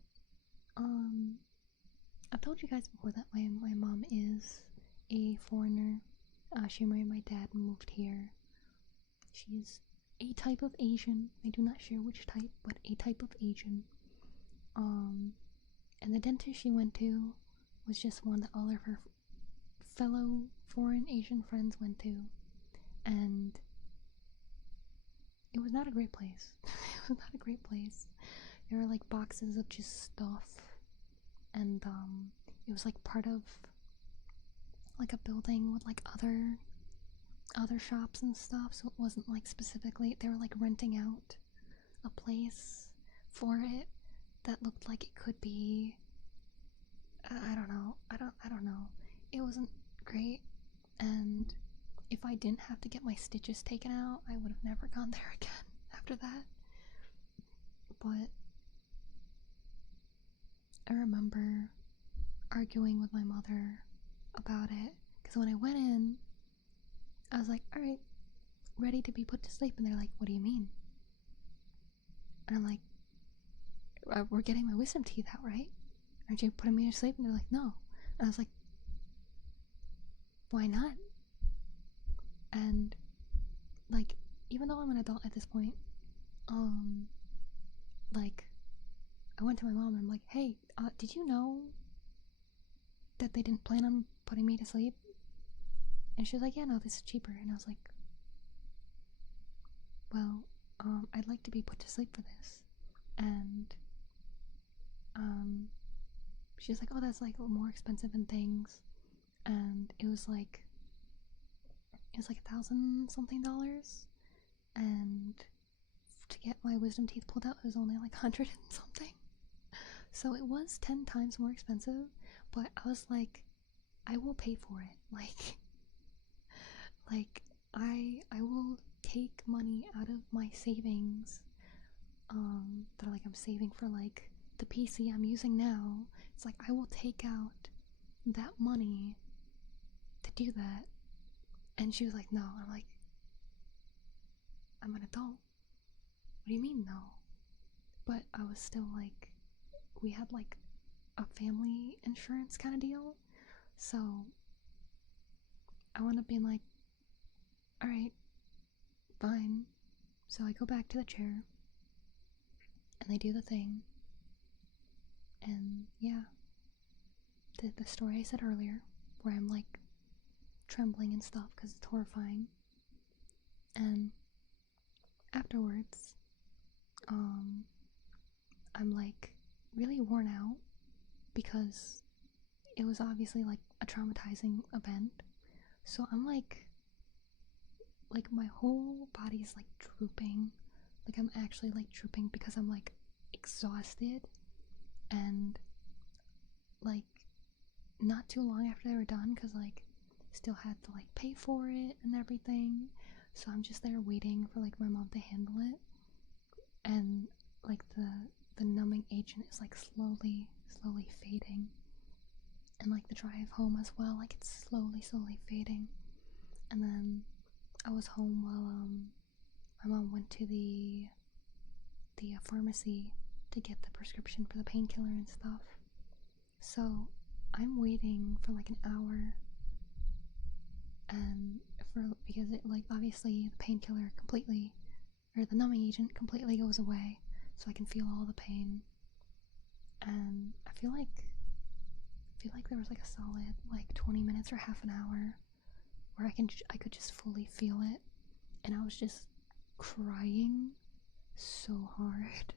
I've told you guys before that my mom is a foreigner. She married my dad and moved here. She's a type of Asian. I do not share which type, but a type of Asian. And the dentist she went to was just one that all of her fellow foreign Asian friends went to. And it was not a great place. It was not a great place. There were like boxes of just stuff, and it was like part of like a building with like other shops and stuff, so it wasn't like specifically, they were like renting out a place for it that looked like it could be, I don't know. It wasn't great, and if I didn't have to get my stitches taken out, I would have never gone there again after that. But I remember arguing with my mother about it, because when I went in, I was like, alright, ready to be put to sleep, and they're like, what do you mean? And I'm like, we're getting my wisdom teeth out, right? Aren't you putting me to sleep? And they're like, no. And I was like, why not? And like, even though I'm an adult at this point, like, I went to my mom and I'm like, hey, did you know that they didn't plan on putting me to sleep? And she was like, yeah, no, this is cheaper. And I was like, well, I'd like to be put to sleep for this. And she was like, oh, that's like a little more expensive than things. And it was like $1,000 something, and to get my wisdom teeth pulled out, it was only like 100 and something. So it was 10 times more expensive, but I was like, I will pay for it. Like I will take money out of my savings, that like I'm saving for like the PC I'm using now. It's like I will take out that money to do that. And she was like, no. I'm like, I'm an adult. What do you mean no? But I was still like, we had like a family insurance kind of deal, so I wound up being like, alright, fine. So I go back to the chair, and they do the thing, and yeah, the story I said earlier, where I'm like trembling and stuff because it's horrifying. And afterwards, I'm like really worn out because it was obviously like a traumatizing event. So I'm like my whole body is like drooping. Like I'm actually like drooping because I'm like exhausted, and like not too long after they were done, because like still had to like pay for it and everything. So I'm just there waiting for like my mom to handle it, and like the numbing agent is like slowly fading, and like the drive home as well, like it's slowly fading. And then I was home while my mom went to the pharmacy to get the prescription for the painkiller and stuff. So I'm waiting for like an hour, and because it like obviously the painkiller completely, or the numbing agent completely goes away, so I can feel all the pain. And I feel like there was like a solid like 20 minutes or half an hour where I could just fully feel it, and I was just crying so hard.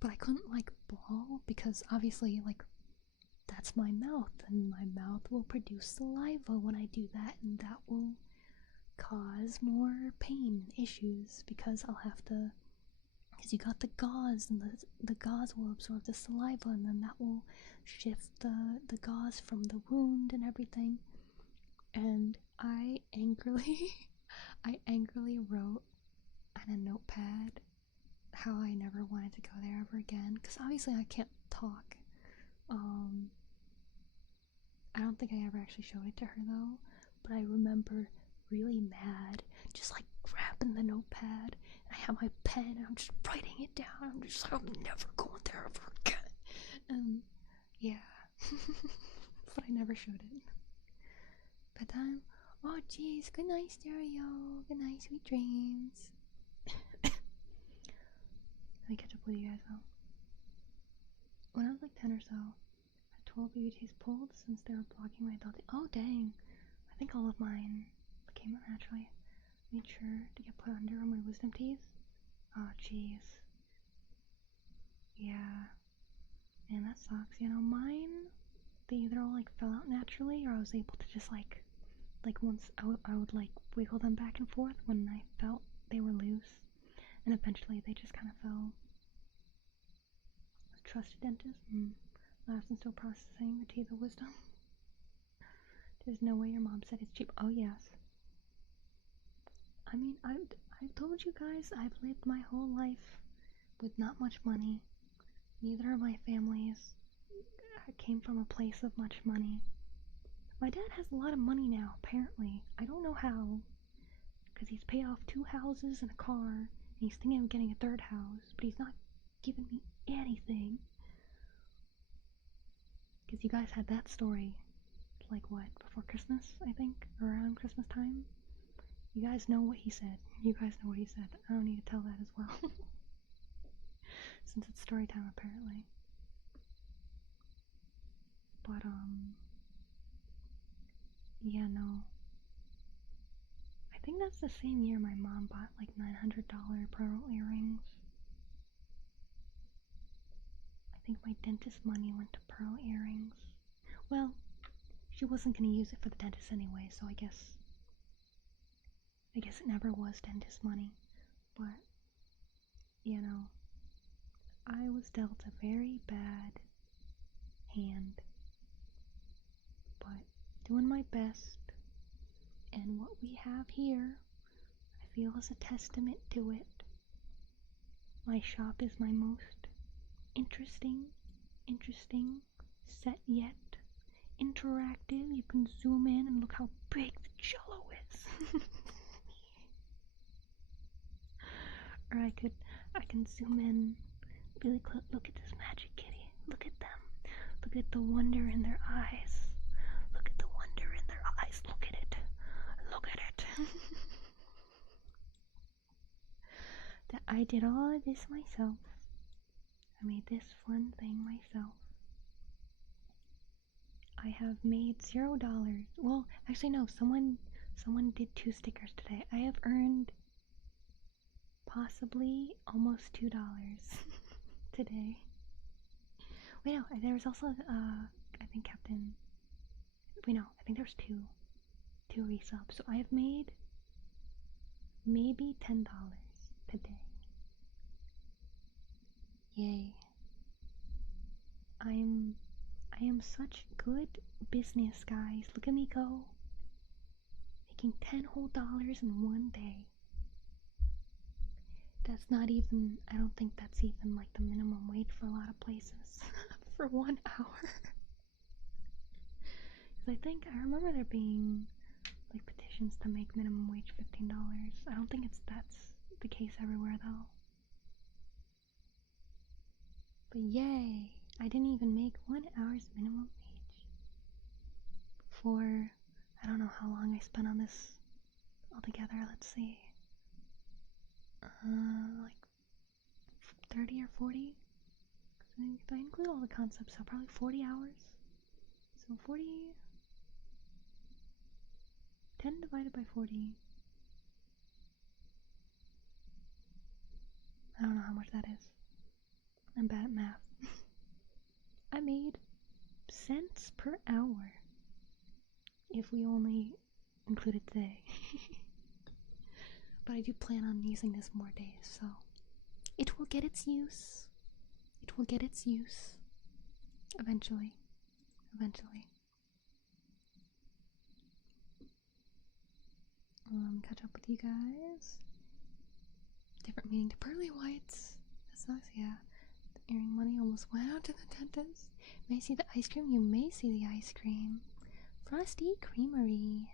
But I couldn't like bawl because obviously like that's my mouth, and my mouth will produce saliva when I do that, and that will cause more pain issues because you got the gauze, and the gauze will absorb the saliva, and then that will shift the gauze from the wound and everything. And I angrily wrote on a notepad how I never wanted to go there ever again, because obviously I can't talk. I don't think I ever actually showed it to her though, but I remember really mad, just like grabbing the notepad, and I have my pen, and I'm just writing it down. I'm just like, I'm never going there ever again. And yeah, but I never showed it. But oh jeez, good night, Stereo. Good night, sweet dreams. Let me catch up with you guys though. When I was like 10 or so, I had 12 baby teeth pulled since they were blocking my adult. Oh dang, I think all of mine came out naturally. Made sure to get put under on my wisdom teeth. Oh jeez. Yeah. Man, that sucks. You know, mine, they either all like fell out naturally, or I was able to just like once I would like wiggle them back and forth when I felt they were loose, and eventually they just kind of fell. Trusted dentist? Labs and still processing the teeth of wisdom. There's no way your mom said it's cheap. Oh yes. I mean, I've told you guys, I've lived my whole life with not much money. Neither of my families came from a place of much money. My dad has a lot of money now, apparently. I don't know how, because he's paid off 2 houses and a car, and he's thinking of getting a 3rd house, but he's not giving me anything. Because you guys had that story, like what, before Christmas, I think, or around Christmas time? You guys know what he said. I don't need to tell that as well. Since it's story time, apparently. But, yeah, no. I think that's the same year my mom bought, like, $900 pearl earrings. I think my dentist money went to pearl earrings. Well, she wasn't gonna use it for the dentist anyway, so I guess it never was dentist money. But, you know, I was dealt a very bad hand. But doing my best, and what we have here, I feel is a testament to it. My shop is my most interesting set yet. Interactive, you can zoom in and look how big the jello is. Or I can zoom in really close. Look at this magic kitty. Look at them. Look at the wonder in their eyes. Look at the wonder in their eyes. Look at it. Look at it. That I did all of this myself. I made this fun thing myself. I have made $0. Well, actually no, someone did 2 stickers today. I have earned possibly almost $2 today. Wait, no, there was also I think Captain. Wait, no, I think there was two resubs. So I have made maybe $10 today. Yay! I am such good business, guys. Look at me go, making $10 whole in one day. That's not even. I don't think that's even like the minimum wage for a lot of places for 1 hour. Because I remember there being like petitions to make minimum wage $15. I don't think that's the case everywhere though. But yay! I didn't even make 1 hour's minimum wage for I don't know how long I spent on this altogether. Let's see, like 30 or 40. If I include all the concepts, so probably 40 hours. So 10 divided by 40. I don't know how much that is. I'm bad at math. I made cents per hour if we only included today. But I do plan on using this more days, so it will get its use. It will get its use. Eventually. Catch up with you guys. Different meaning to pearly whites. That sucks, yeah. The earring money almost went out to the dentist. May I see the ice cream? You may see the ice cream. Frosty Creamery.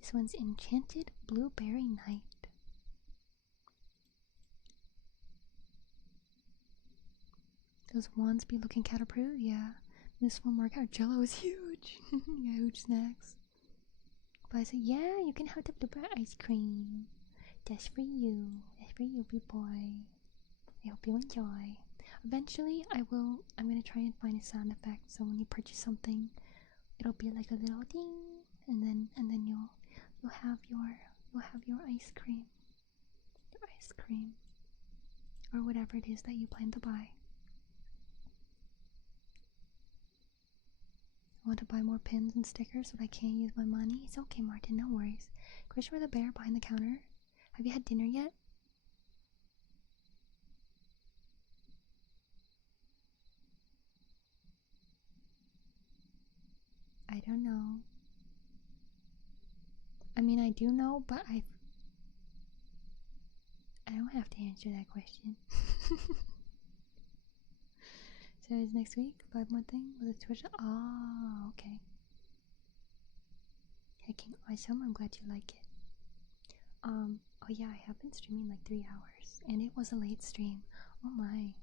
This one's Enchanted Blueberry Night. Those wands be looking cat approved? Yeah. This one mark out. Jello is huge. Yeah, huge snacks. But I said, yeah, you can have the blueberry ice cream. That's for you. That's for you, big boy. I hope you enjoy. Eventually, I'm gonna try and find a sound effect so when you purchase something, it'll be like a little ding, and then you'll have your ice cream. Your ice cream. Or whatever it is that you plan to buy. I want to buy more pins and stickers, but I can't use my money. It's okay, Martin, no worries. Christopher the bear behind the counter. Have you had dinner yet? I don't know. I mean, I do know, but I don't have to answer that question. So it's next week, 5-month thing with a Twitch. Oh, okay. Hacking awesome. I'm glad you like it. Oh yeah, I have been streaming like 3 hours, and it was a late stream. Oh my.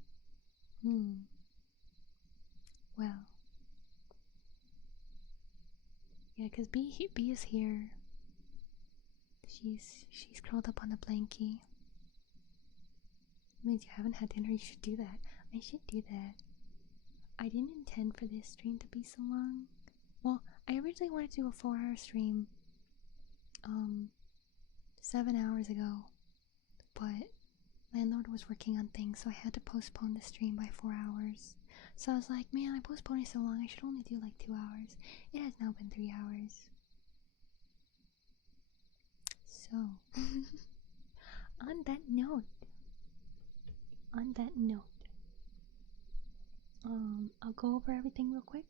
Well. Yeah, cause B is here. She's curled up on the blankie. It means you haven't had dinner. You should do that. I should do that. I didn't intend for this stream to be so long. Well, I originally wanted to do a 4-hour stream 7 hours ago, but landlord was working on things, so I had to postpone the stream by 4 hours. So I was like, man, I postponed it so long, I should only do like 2 hours. It has now been 3 hours. So, on that note, I'll go over everything real quick.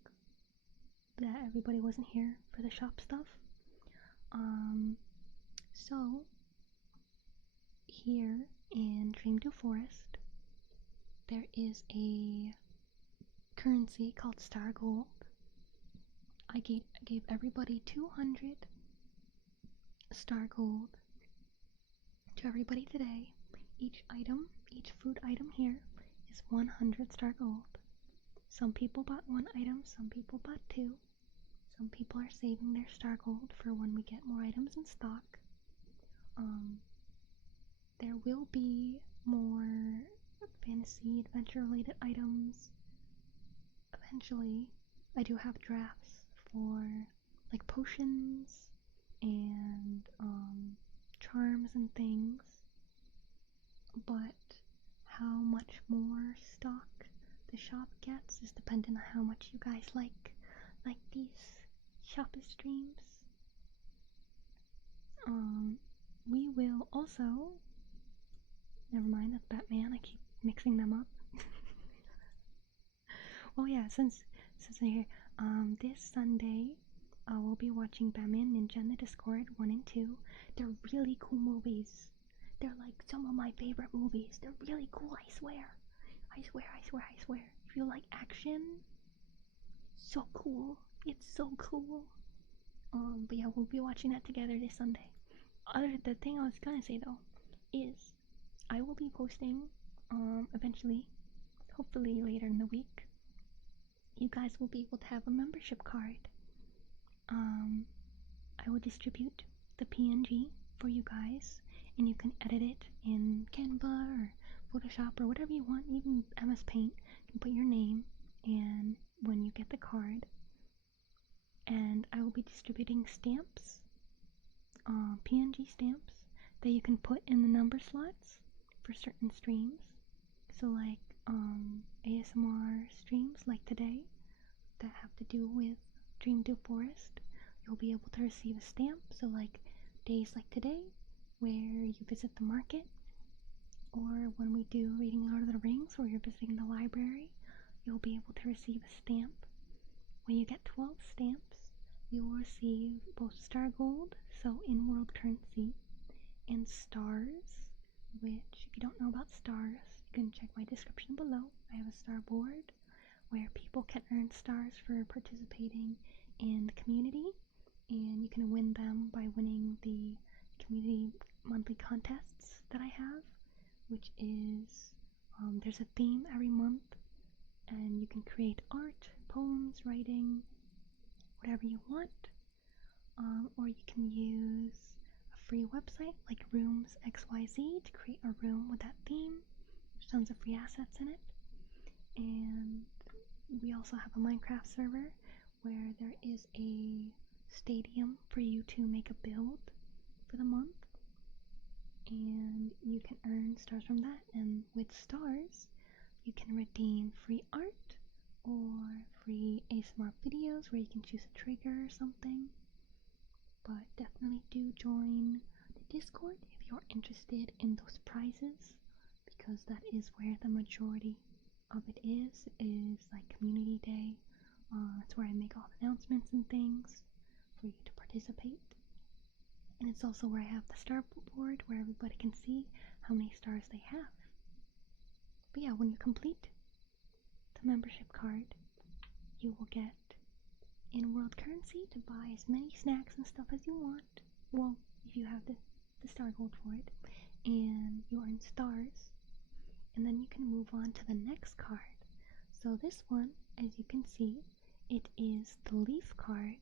That everybody wasn't here for the shop stuff. So here in Dreamdew Forest, there is a currency called Star Gold. I gave everybody 200 Star Gold to everybody today. Each food item here is 100 Star Gold. Some people bought 1 item, some people bought 2. Some people are saving their Star Gold for when we get more items in stock. There will be more fantasy adventure related items eventually. I do have drafts for like potions and charms and things, but how much more stock the shop gets is dependent on how much you guys like these shop streams. We will also, never mind, that's Batman, I keep mixing them up. Oh yeah, since I'm here, this Sunday, we'll be watching Batman Ninja in the Discord 1 and 2. They're really cool movies. They're like some of my favorite movies. They're really cool, I swear. I swear. If you like action, so cool. It's so cool. But yeah, we'll be watching that together this Sunday. The thing I was gonna say though is I will be posting eventually, hopefully later in the week, you guys will be able to have a membership card. I will distribute the PNG for you guys, and you can edit it in Canva or Photoshop or whatever you want, even MS Paint. You can put your name, and when you get the card, and I will be distributing stamps, PNG stamps that you can put in the number slots for certain streams. So like ASMR streams like today that have to do with Dream Dew Forest, you'll be able to receive a stamp. So like days like today where you visit the market, or when we do Reading Lord of the Rings where you're visiting the library, you'll be able to receive a stamp. When you get 12 stamps, you will receive both Star Gold, so in-world currency, and stars, which if you don't know about stars, you can check my description below. I have a star board where people can earn stars for participating in the community, and you can win them by winning the community monthly contests that I have, which is there's a theme every month, and you can create art, poems, writing, whatever you want, or you can use a free website like Rooms XYZ to create a room with that theme. There's tons of free assets in it, and we also have a Minecraft server where there is a stadium for you to make a build for the month, and you can earn stars from that. And with stars, you can redeem free art or free ASMR videos where you can choose a trigger or something. But definitely do join the Discord if you're interested in those prizes, because that is where the majority of it is like community day. That's where I make all the announcements and things for you to participate. And it's also where I have the star board where everybody can see how many stars they have. But yeah, when you complete the membership card, you will get in-world currency to buy as many snacks and stuff as you want. Well, if you have the star gold for it, and you earn stars, and then you can move on to the next card. So this one, as you can see, it is the leaf card,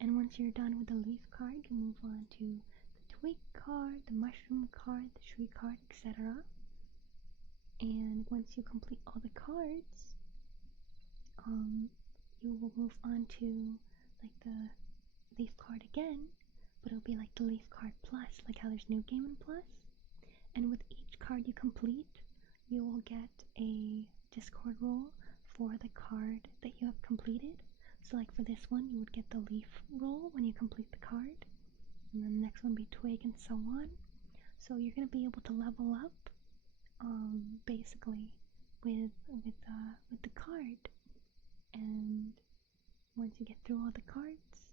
and once you're done with the leaf card, you move on to the twig card, the mushroom card, the tree card, etc. And once you complete all the cards, you will move on to like the leaf card again, but it'll be like the leaf card plus, like how there's New Game and Plus. And with each card you complete, you will get a Discord role for the card that you have completed. So like for this one, you would get the leaf role when you complete the card, and then the next one would be twig, and so on. So you're gonna be able to level up, basically, with the card. And once you get through all the cards,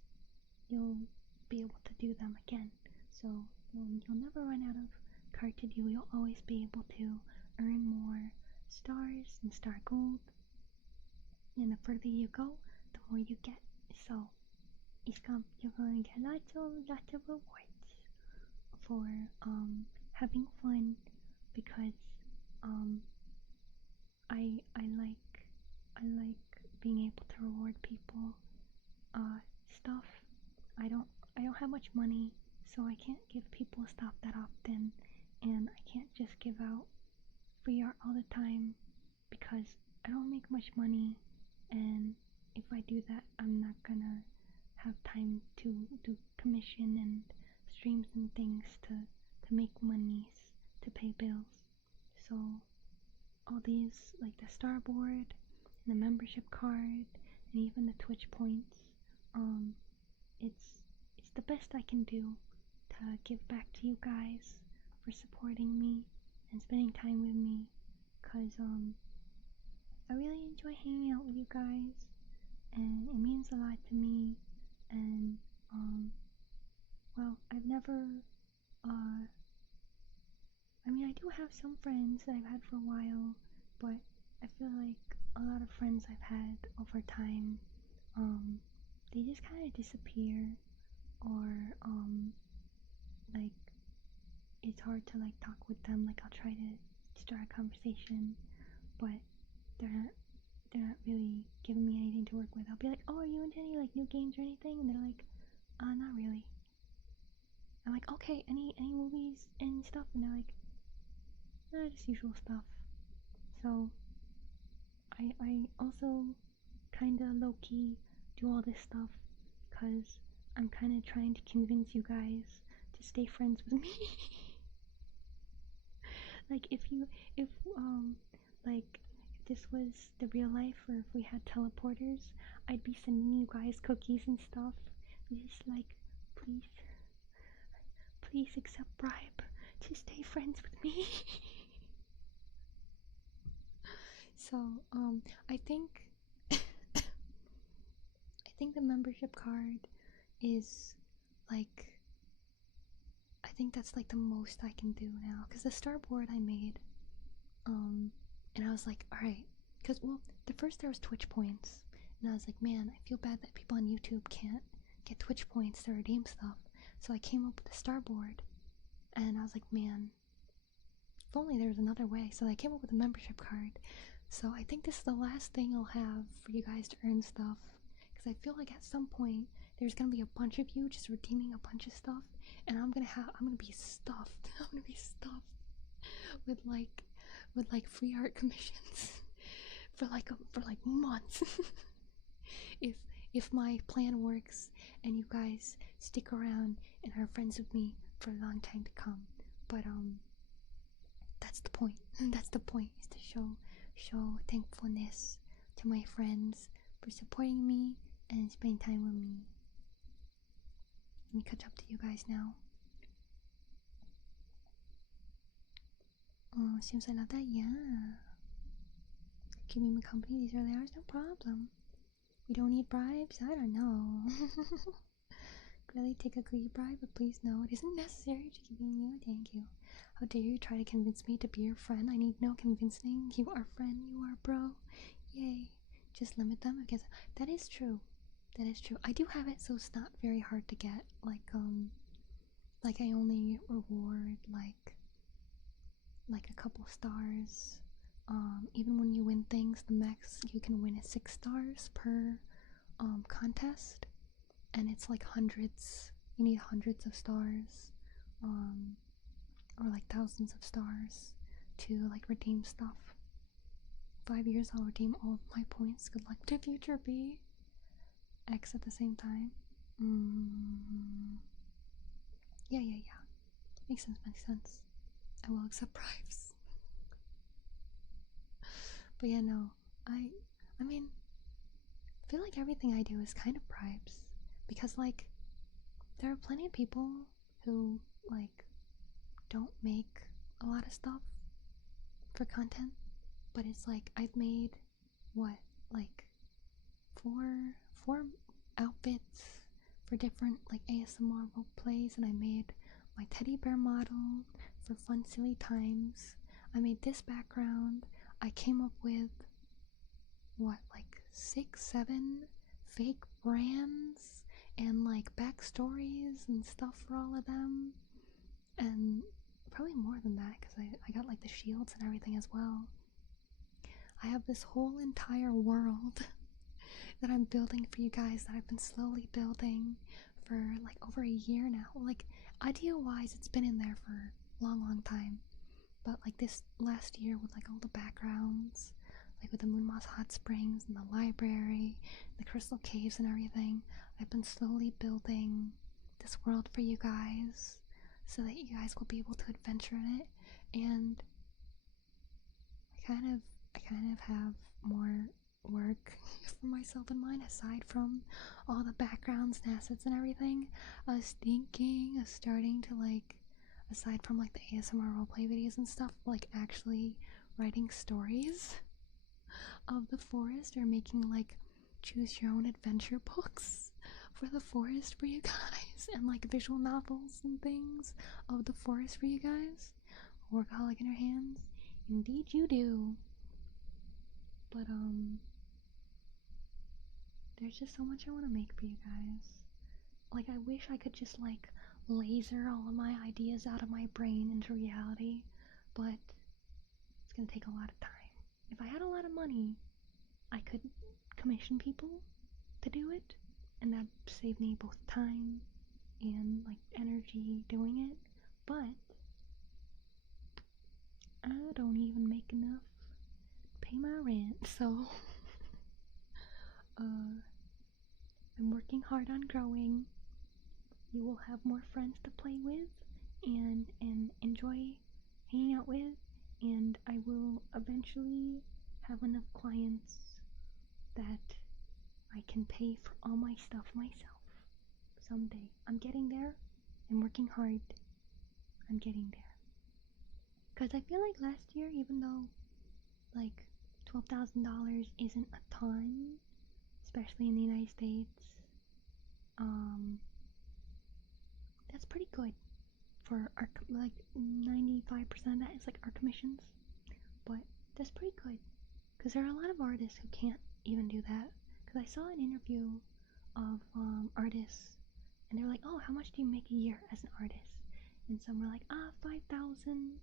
you'll be able to do them again. So you'll never run out of card to do. You'll always be able to earn more stars and star gold. And the further you go, the more you get. So you're going to get lots of rewards for having fun, because I like being able to reward people stuff. I don't have much money, so I can't give people stuff that often, and I can't just give out free art all the time because I don't make much money, and if I do that, I'm not gonna have time to do commission and streams and things to make monies to pay bills. So all these, like the starboard and the membership card and even the Twitch points, it's the best I can do to give back to you guys for supporting me and spending time with me, cause I really enjoy hanging out with you guys, and it means a lot to me. And well, I've never I mean, I do have some friends that I've had for a while, but I feel like a lot of friends I've had over time, they just kind of disappear, or like it's hard to like talk with them. Like I'll try to start a conversation, but they're not really giving me anything to work with. I'll be like, oh, are you into any like new games or anything? And they're like, not really. I'm like, okay, any movies and stuff? And they're like, just usual stuff. So I also kinda low-key do all this stuff because I'm kinda trying to convince you guys to stay friends with me. Like if this was the real life, or if we had teleporters, I'd be sending you guys cookies and stuff. Just like, please accept bribe to stay friends with me. So I think the membership card is like, I think that's like the most I can do now, because the starboard I made, and I was like, alright, because well, first there was Twitch points, and I was like, man, I feel bad that people on YouTube can't get Twitch points to redeem stuff. So I came up with the starboard, and I was like, man, if only there was another way. So I came up with a membership card. So I think this is the last thing I'll have for you guys to earn stuff, because I feel like at some point there's gonna be a bunch of you just redeeming a bunch of stuff, and I'm gonna be stuffed. I'm gonna be stuffed with like free art commissions for like months. if my plan works and you guys stick around and are friends with me for a long time to come. But that's the point. That's the point, is to show thankfulness to my friends for supporting me and spending time with me. Let me catch up to you guys now. Oh, seems I love that. Yeah. Keeping me company these early hours, no problem. We don't need bribes? I don't know. Really take a cookie bribe, but please no, it isn't necessary to keeping you. Thank you. How dare you try to convince me to be your friend? I need no convincing. You are friend, you are bro. Yay. Just limit them, because that is true. That is true. I do have it so it's not very hard to get. Like I only reward like a couple stars. Even when you win things, the max you can win is 6 stars per contest, and it's like hundreds. You need hundreds of stars, or like thousands of stars to like redeem stuff. 5 years I'll redeem all of my points. Good luck to future B. X at the same time. Yeah. Makes sense. I will accept bribes. But yeah, no. I mean, I feel like everything I do is kind of bribes. Because like, there are plenty of people who like don't make a lot of stuff for content, but it's like I've made what, like four outfits for different like ASMR role plays, and I made my teddy bear model for fun silly times. I made this background. I came up with what, like 6-7 fake brands and like backstories and stuff for all of them, and probably more than that, because I got like the shields and everything as well. I have this whole entire world that I'm building for you guys, that I've been slowly building for like over a year now. Like, idea wise, it's been in there for a long time, but like this last year with like all the backgrounds, like with the Moon Moss Hot Springs and the library, the Crystal Caves and everything. I've been slowly building this world for you guys so that you guys will be able to adventure in it. And I kind of have more work for myself in mind aside from all the backgrounds and assets and everything. I was thinking of starting to, like, aside from like the ASMR roleplay videos and stuff, like actually writing stories of the forest, or making like choose your own adventure books for the forest for you guys, and like visual novels and things of the forest for you guys. Workaholic in your hands. Indeed you do. But there's just so much I want to make for you guys. Like, I wish I could just like laser all of my ideas out of my brain into reality, but it's gonna take a lot of time. If I had a lot of money, I could commission people to do it, and that'd save me both time and like energy doing it. But I don't even make enough to pay my rent, so I'm working hard on growing. You will have more friends to play with and enjoy hanging out with, and I will eventually have enough clients that I can pay for all my stuff myself someday. I'm getting there. I'm working hard. I'm getting there. Because I feel like last year, even though like $12,000 isn't a ton, especially in the United States, that's pretty good for our, like 95% of that is like our commissions, but that's pretty good because there are a lot of artists who can't even do that. Because I saw an interview of artists, and they were like, oh, how much do you make a year as an artist? And some were like, 5,000,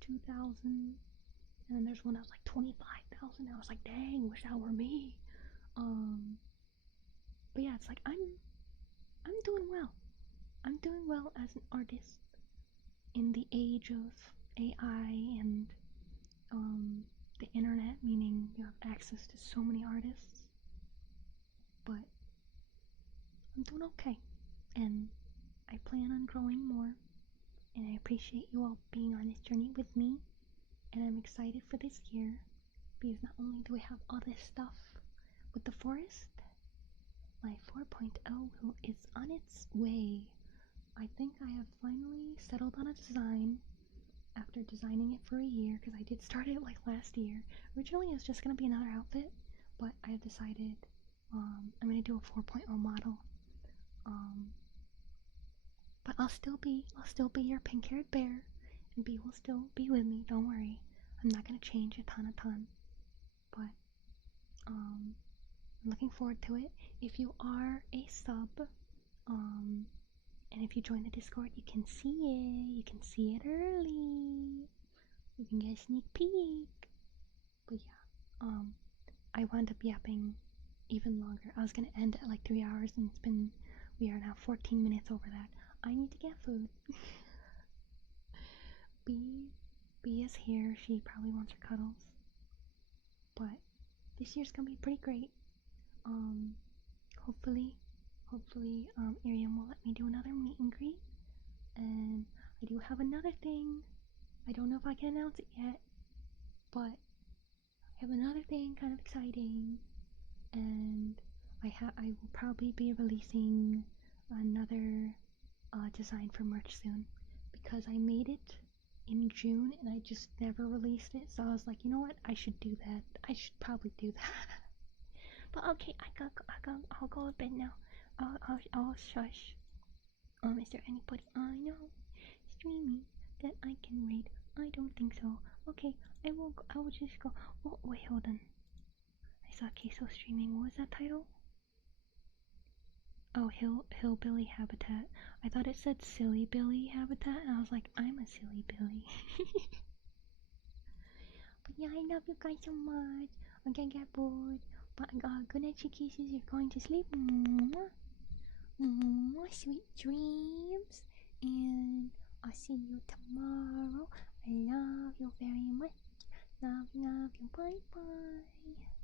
2,000, and then there's one that was like 25,000. I was like, dang, wish that were me. But yeah, it's like I'm doing well. I'm doing well as an artist in the age of AI and the internet, meaning you have access to so many artists. But I'm doing okay, and I plan on growing more, and I appreciate you all being on this journey with me, and I'm excited for this year, because not only do we have all this stuff with the forest, my 4.0 is on its way. I think I have finally settled on a design after designing it for a year, because I did start it like last year. Originally it was just going to be another outfit, but I have decided I'm going to do a 4.0 model. But I'll still be your pink-haired bear, and B will still be with me, don't worry. I'm not going to change a ton, but I'm looking forward to it. If you are a sub, and if you join the Discord, you can see it early. You can get a sneak peek. But yeah, I wound up yapping even longer. I was gonna end at like 3 hours, and we are now 14 minutes over that. I need to get food. B is here. She probably wants her cuddles. But this year's gonna be pretty great. Hopefully, Ariam will let me do another meet and greet. And I do have another thing. I don't know if I can announce it yet, but I have another thing kind of exciting, and I will probably be releasing another design for merch soon, because I made it in June and I just never released it. So I was like, you know what? I should do that. I should probably do that. But okay, I'll go to bed now. I'll shush. Is there anybody I know streaming that I can read? I don't think so. Okay, I will just go. Oh, wait, hold on. I saw Queso streaming. What was that title? Oh, Hillbilly Habitat. I thought it said Silly Billy Habitat, and I was like, I'm a silly Billy. But yeah, I love you guys so much. I'm gonna get bored. But good night, kisses. You're going to sleep. Mwah. Mwah. Sweet dreams. And I'll see you tomorrow. I love you very much. Love you, bye bye.